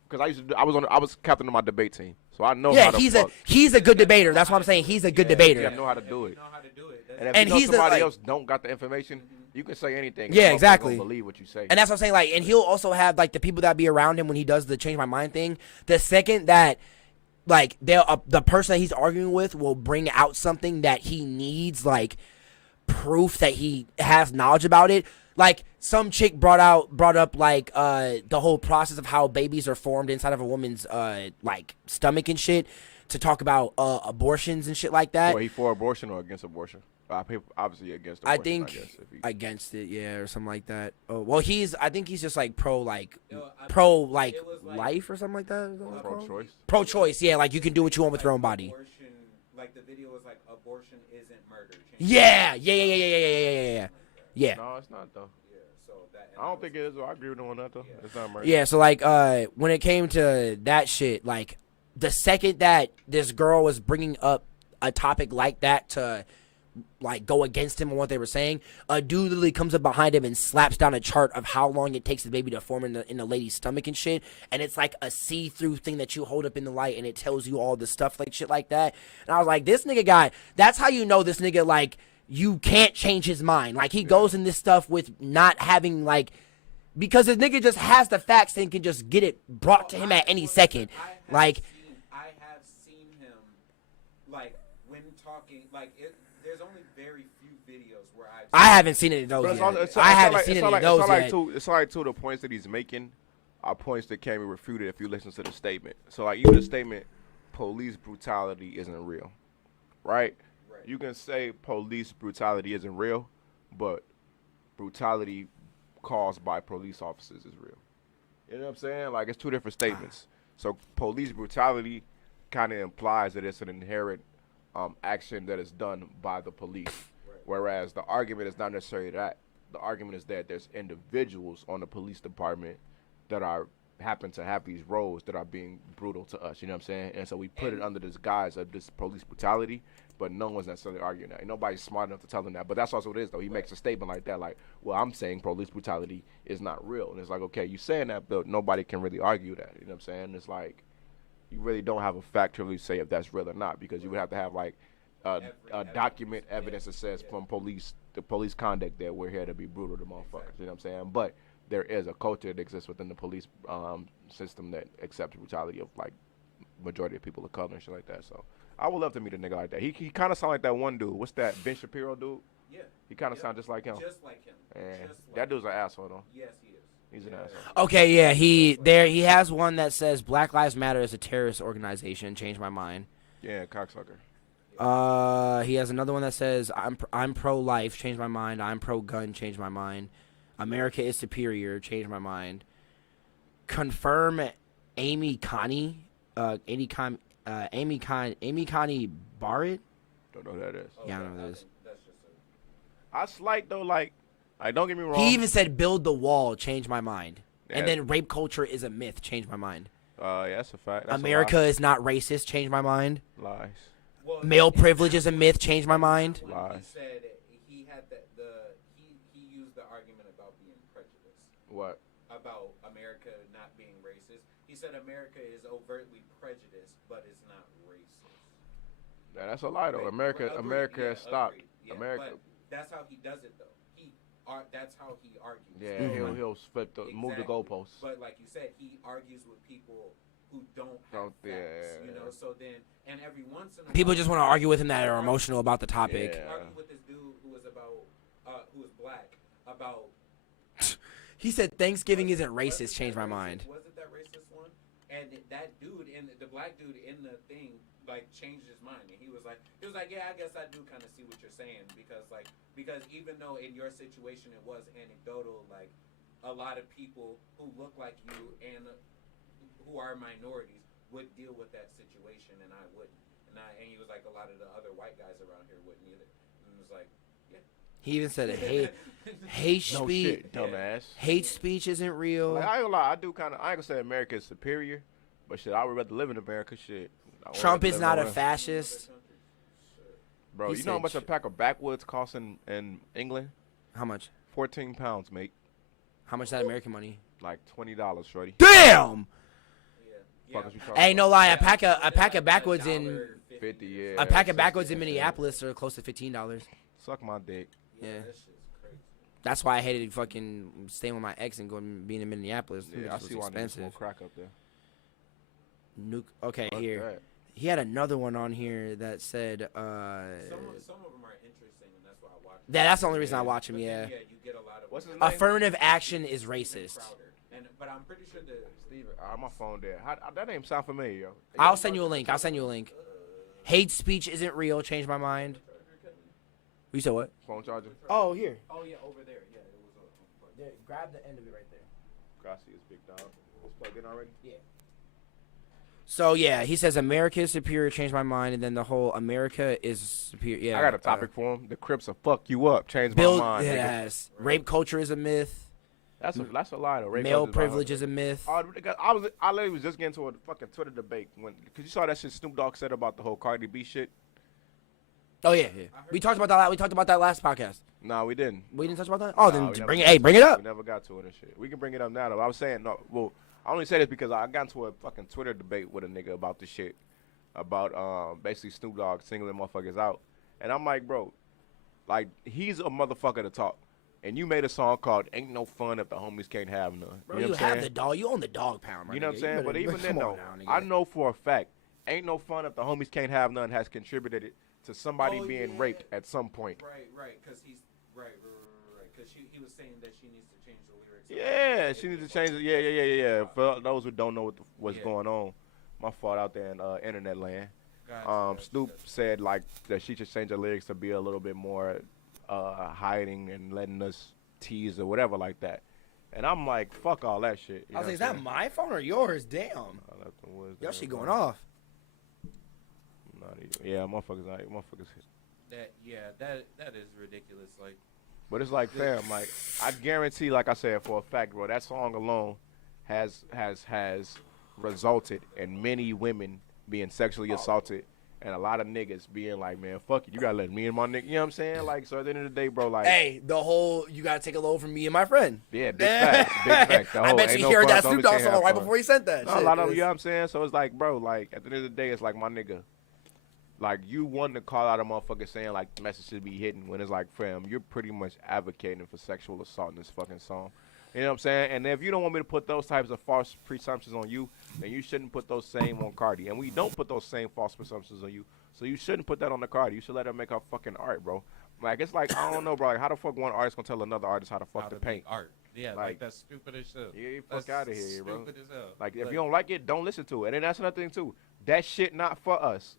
Because I was captain of my debate team, so I know. Yeah, how he's a good debater. That's what I'm saying. He's a good debater. I know how to do it. And if And you know he's somebody else don't got the information, you can say anything. Yeah, and exactly. gonna believe what you say. And that's what I'm saying. Like, and he'll also have like the people that be around him when he does the change my mind thing. The second that, like, the person that he's arguing with will bring out something that he needs, like proof that he has knowledge about it. Like some chick brought up like the whole process of how babies are formed inside of a woman's like stomach and shit to talk about abortions and shit like that. So he for abortion or against abortion? Obviously against abortion. I think against it, yeah, or something like that. Oh, well, I think he's just like pro life or something like that. Pro-choice. Pro-choice, yeah, like you can do what you want with your own body. Abortion, like the video was like abortion isn't murder. Yeah. No, it's not though. Yeah, so that. I don't think it is. I agree with him on that though. Yeah. It's not murder. Yeah, so like when it came to that shit, like the second that this girl was bringing up a topic like that to like go against him on what they were saying, a dude literally comes up behind him and slaps down a chart of how long it takes the baby to form in the lady's stomach and shit, and it's like a see-through thing that you hold up in the light and it tells you all the stuff like shit like that. And I was like, this nigga guy, that's how you know this nigga, like, you can't change his mind. Like, he goes in this stuff with not having, like, because this nigga just has the facts and can just get it brought to him at any second. I have seen him, like, when talking, like, there's only very few videos where I haven't seen any of those yet. I haven't seen any of those yet. It's like two of the points that he's making are points that can be refuted if you listen to the statement. So, like, even the statement, police brutality isn't real, right? You can say police brutality isn't real, but brutality caused by police officers is real. You know what I'm saying? Like, it's two different statements. So police brutality kind of implies that it's an inherent action that is done by the police, whereas the argument is not necessarily that. The argument is that there's individuals on the police department that happen to have these roles that are being brutal to us. You know what I'm saying? And so we put it under this guise of this police brutality, but no one's necessarily arguing that. And nobody's smart enough to tell him that. But that's also what it is, though. He makes a statement like that, like, well, I'm saying police brutality is not real. And it's like, okay, you saying that, but nobody can really argue that. You know what I'm saying? It's like you really don't have a fact to really say if that's real or not, because you would have to have, like, a document evidence that says from the police conduct that we're here to be brutal to motherfuckers. You know what I'm saying? But there is a culture that exists within the police system that accepts brutality of, like, majority of people of color and shit like that. So I would love to meet a nigga like that. He kind of sound like that one dude. What's that, Ben Shapiro dude? Yeah. He kind of sound just like him. Just like him. And that dude's an asshole, though. Yes, he is. He's an asshole. Okay, yeah, he has one that says Black Lives Matter is a terrorist organization. Changed my mind. Yeah, cocksucker. He has another one that says I'm pro-life. Changed my mind. I'm pro-gun. Changed my mind. America is superior. Changed my mind. Confirm Amy Coney. Amy Coney Barrett. Don't know who that is. Yeah, I don't know who that is. I slight though, like don't get me wrong. He even said build the wall. Changed my mind. Yeah. And then rape culture is a myth. Changed my mind. Yeah, that's a fact. That's America is not racist. Changed my mind. Lies. Well, Male privilege is a myth. Changed my mind. Lies. He said he had he used the argument about being prejudiced. What? About America not being racist. He said America is overtly prejudiced, but it's not racist. Yeah, that's a lie though. America stopped. Yeah, America. But that's how he does it though. That's how he argues. Yeah, he'll flip move the goalposts. But like you said, he argues with people who don't have facts, you know. So then, and every once in a People while, just want to argue with him that are emotional about the topic. He argued with this dude who was black about. He said Thanksgiving isn't racist. Changed my mind. Was it that racist one? And that dude the black dude in the thing like changed his mind, and he was like, yeah, I guess I do kind of see what you're saying, because even though in your situation it was anecdotal, like a lot of people who look like you and who are minorities would deal with that situation, and I wouldn't. And he was like, a lot of the other white guys around here wouldn't either. And it was like, yeah. He even said hate speech. No shit, dumbass. Hate speech isn't real. Like, I ain't gonna lie, I ain't gonna say America is superior, but shit, I would rather live in America. Shit. Trump is not a fascist. Bro, He you know how said much a pack of backwoods costs in England? How much? 14 pounds, mate. How much is that American money? Like $20, shorty. Damn. Fuck is you talking Ain't no about? lie. A pack of backwoods in 50, yeah. a pack of that's backwoods just- in Minneapolis are close to $15. Suck my dick. Yeah. That's why I hated fucking staying with my ex and going being in Minneapolis. It Yeah, I was see why niggas expensive. smoke crack up there. Okay, Fuck here. that. He had another one on here that said, Some of them are interesting, and that's why I watch. that's the only reason I watch him. But Yeah. then, you get a lot of. What's his name? Affirmative action is racist. But I'm pretty sure the Steven. My phone dead. That name sound familiar, yo. I'll send you a link. Hate speech isn't real. Change my mind. You said what? Phone charger. Oh, here. Oh yeah, over there. Yeah, it was. Grab the end of it right there. Gracias, big dog. It's plugged in already? Yeah. So yeah, he says America is superior. Change my mind, and then the whole America is superior. Yeah. I got a topic for him. The Crips will fuck you up. Change Build. my mind. nigga. Yes. Rape culture is a myth. That's a lie, though. Rape Male culture is privilege is a myth. I literally was just getting to a fucking Twitter debate because you saw that shit Snoop Dogg said about the whole Cardi B shit. Oh yeah. We talked about that. We talked about that last podcast. Nah, we didn't. We didn't touch about that. Oh, Nah, then we never bring it. got Hey, to bring it up. We never got to it and shit. We can bring it up now, though. I was saying, no, well, I only say this because I got into a fucking Twitter debate with a nigga about this shit. About basically Snoop Dogg singling motherfuckers out. And I'm like, bro, like, he's a motherfucker to talk. And you made a song called Ain't No Fun If the Homies Can't Have None. Bro, you know you what I'm have saying? the dog. You own the dog pound, my You know what I'm nigga. saying? But even then, come on though, now, nigga. I know for a fact, Ain't No Fun If the Homies Can't Have None has contributed to somebody Oh, being yeah. raped at some point. Right, because he's right, because he was saying that she needs to change the lyrics. Yeah, she needs to change it. Yeah. For those who don't know what's Yeah. going on, my fault out there in internet land. Gotcha. Snoop said like that she should change her lyrics to be a little bit more hiding and letting us tease or whatever like that. And I'm like, fuck all that shit. You I was know like, is what that I'm my phone or yours? Damn. saying? I left them woods Yo, there, she bro. going off. Not even. Yeah, motherfuckers. That is ridiculous. Like, But it's like, fam, like I guarantee, like I said, for a fact, bro, that song alone has resulted in many women being sexually assaulted and a lot of niggas being like, man, fuck it, you gotta let me and my nigga, you know what I'm saying? Like, so at the end of the day, bro, like, Hey, the whole you gotta take a load from me and my friend. yeah, big fact, big fact. The I whole bet ain't you no heard fun, that so Snoop homies Dogg can't song have right fun. before he sent that. No, a shit, lot of 'cause- you know what I'm saying? So it's like, bro, like at the end of the day, it's like my nigga. Like you want to call out a motherfucker saying like the message should be hidden when it's like, fam, you're pretty much advocating for sexual assault in this fucking song. You know what I'm saying? And if you don't want me to put those types of false presumptions on you, then you shouldn't put those same on Cardi. And we don't put those same false presumptions on you. So you shouldn't put that on the Cardi. You should let her make her fucking art, bro. Like it's like I don't know, bro. Like how the fuck one artist gonna tell another artist how to fuck how to to paint? make art. Yeah, like that's stupid as shit. Yeah, you That's fuck out of here, bro. Stupid as hell. Like if you don't like it, don't listen to it. And then that's another thing too. That shit not for us.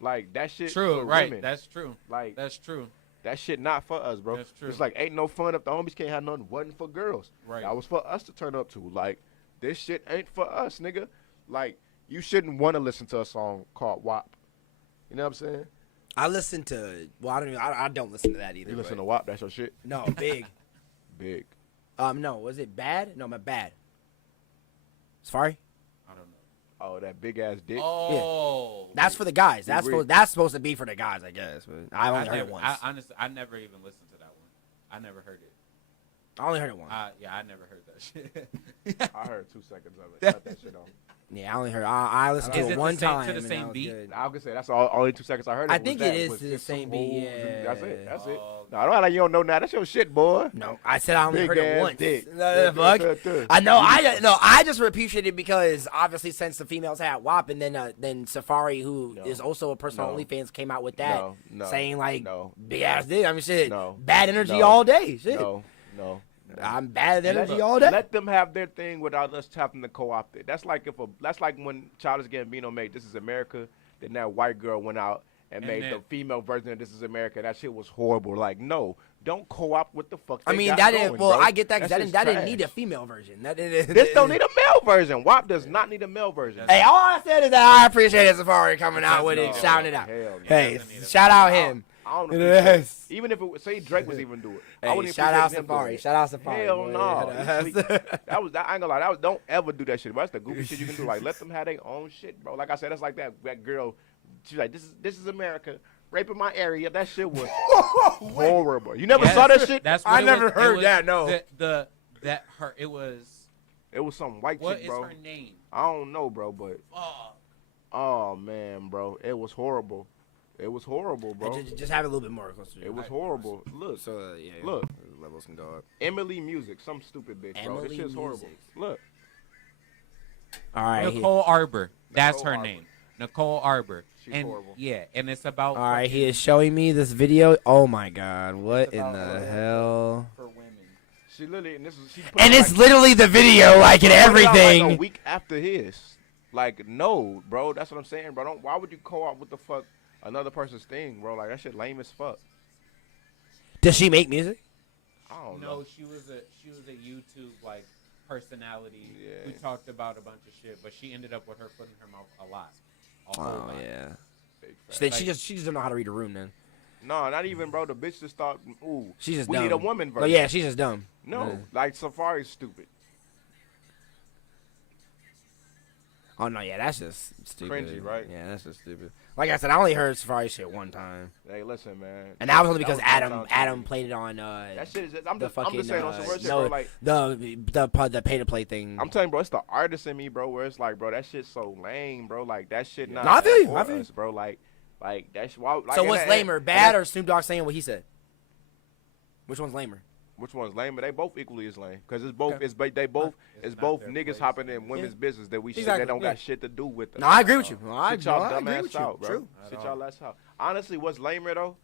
Like that shit True, for right? women. That's true. Like That's true. that shit not for us, bro. That's true. It's like ain't no fun if the homies can't have nothing. Wasn't for girls. Right. That was for us to turn up to. Like this shit ain't for us, nigga. Like you shouldn't want to listen to a song called WAP. You know what I'm saying? I listen to. Well, I don't listen to that either. You listen but- to WAP, that's your shit. No, big. Big. No, was it bad? No, my bad. Safari. I don't know. Oh, that big ass dick. Oh, That's for the guys. That's agree. that's supposed to be for the guys, I guess. But I only heard it never, once. honestly, I never even listened to that one. I never heard it. I only heard it once. Yeah, I never heard that shit. I heard 2 seconds of it. Cut that shit on. Yeah, I only heard. I listened Is to it it the one same- time. to the and same that was beat? good. I could say that's all. Only 2 seconds I heard. I was think that. it is Was to the just some same beat, hoes yeah. and That's it. That's it. Oh, No, I don't like you don't know now. That's your shit, boy. No, I said I only Big heard it ass once. dick. No, fuck. I know. I just repeated it because obviously since the females had WAP, and then Safari, who is also a person on No. OnlyFans, came out with that, No. saying like No. big ass dick. I mean, shit, No. bad energy No. all day. Shit, No. I'm bad energy Let- all day. Let them have their thing without us having to co-opt it. That's like when Childish Gambino made "This Is America," then that white girl went out and made then- the female version of "This Is America." That shit was horrible. Like, no, don't co-opt what the fuck. I they mean, got that going, didn't. Well, bro. I get that because that shit's didn't need a trash. female version. That didn't. This don't need a male version. WAP does not need a male version. Hey, all I said is that I appreciate Safari coming out with it, No. shouting it out. Hell no. Hey, Doesn't need a shout out him. I don't Yes. appreciate even if it was, say Drake was even do it. I Hey, wouldn't shout out appreciate him Safari. doing it. Shout out Safari. Hell boy. no. Yeah. I ain't gonna lie. Don't ever do that shit. Bro. That's the goofy shit you can do. Like let them have their own shit, bro. Like I said, that's like that girl. She's like, this is America. raping my area. That shit was horrible. You never saw that shit? That's I what it never was. heard It was that, no. It was. It was some white What chick, is bro. her name? I don't know, bro, but oh man, bro, it was horrible. It was horrible, bro. Just have it a little bit more closer. It was horrible. Look, So yeah, look. levels can go up. Emily Music, some stupid bitch, bro. This Emily shit's horrible. Music. Look, All right, Nicole Arbor. That's Nicole her Arbor. name. Nicole Arbor. She's and, horrible. Yeah, and it's about. all right. He fucking- is showing me this video. Oh my God, what it's in about the her hell? For women. she literally, and this is she. Put And it it's like, literally the video, like and put it out, like, everything. a week after his. Like, no, bro. That's what I'm saying, bro. Don't. Why would you co-op with the fuck another person's thing, bro? Like that shit lame as fuck. Does she make music? I don't know. No, she was a YouTube like personality Yeah. who talked about a bunch of shit, but she ended up with her foot in her mouth a lot. A whole Oh lot. yeah. Big fact. Then she just don't know how to read a room. Then No, not even, bro. The bitch just thought, ooh, she's just we dumb. need a woman No, version. yeah, she's just dumb. No, Yeah. like Safari's stupid. Oh no, yeah, that's just stupid. Cringy, right? Yeah, that's just stupid. Like I said, I only heard Safari shit one time, Hey, listen, man. and that was only That because was Adam on Adam TV. played it on That shit is. I'm the just fucking saying on some real shit, no, bro. Like, the pay to play thing. I'm telling you, bro, it's the artist in me, bro. Where it's like, bro, that shit's so lame, bro. Like that shit not. No, I feel you, for I feel you. us, bro. Like that's why. Like, So and what's that- lamer, and bad that- or Snoop Dogg saying what he said? Which one's lamer? Which one's lame? But they both equally as lame. Cause it's both. Okay. They both. It's It's not both their niggas place. hopping in women's business that we shit Exactly, that don't yeah. got shit to do with us. No, I agree with you. No, I Sit y'all no, I dumb agree ass with you. out, bro. True. Sit y'all ass out. Honestly, what's lamer though?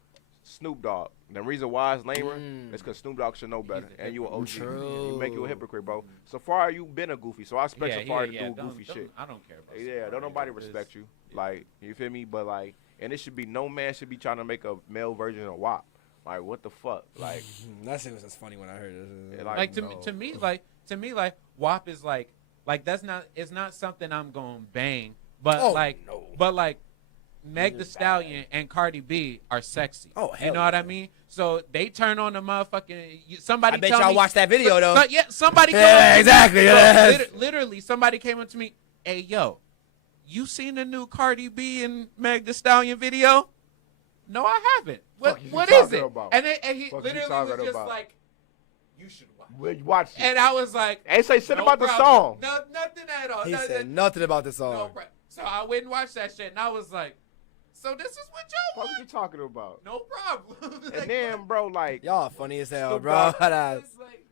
Snoop Dogg. The reason why it's lamer is because Snoop Dogg should know better, He's a and you an OG. True. You make you a hypocrite, bro. Safari, you been a goofy, so I expect Safari to do don't- goofy don't- shit. I don't care about. Yeah, Safari, don't nobody because- respect you. Like, you feel me? But like, and it should be no man should be trying to make a male version of WAP. Like, what the fuck? Like, That shit was just funny when I heard it. Yeah, Like no. to me, like WAP is like that's not. It's not something I'm gonna bang. But Oh, like, no. but like, Meg Thee Stallion and Cardi B are sexy. Oh, you hell know what I yeah. mean? So they turn on the motherfucking. Somebody I bet tell y'all me, watched that video though. So, yeah, somebody. Yeah, came up to me. exactly, So, yes. literally, somebody came up to me. Hey, yo, you seen the new Cardi B and Meg Thee Stallion video? No, I haven't. Fuck you What is talking it? about? And he Fuck you literally was talking just about? like, you should watch. well, you watch it. And I was like, Ain't say shit no about the problem. song. No, nothing at all. He No, said no, nothing about the no, song. so I went and watched that shit, and I was like, so this is what y'all What want? you talking about? No problem. Like, And then, bro, like, Y'all funny as hell, Snoop bro. Dogg- it's like,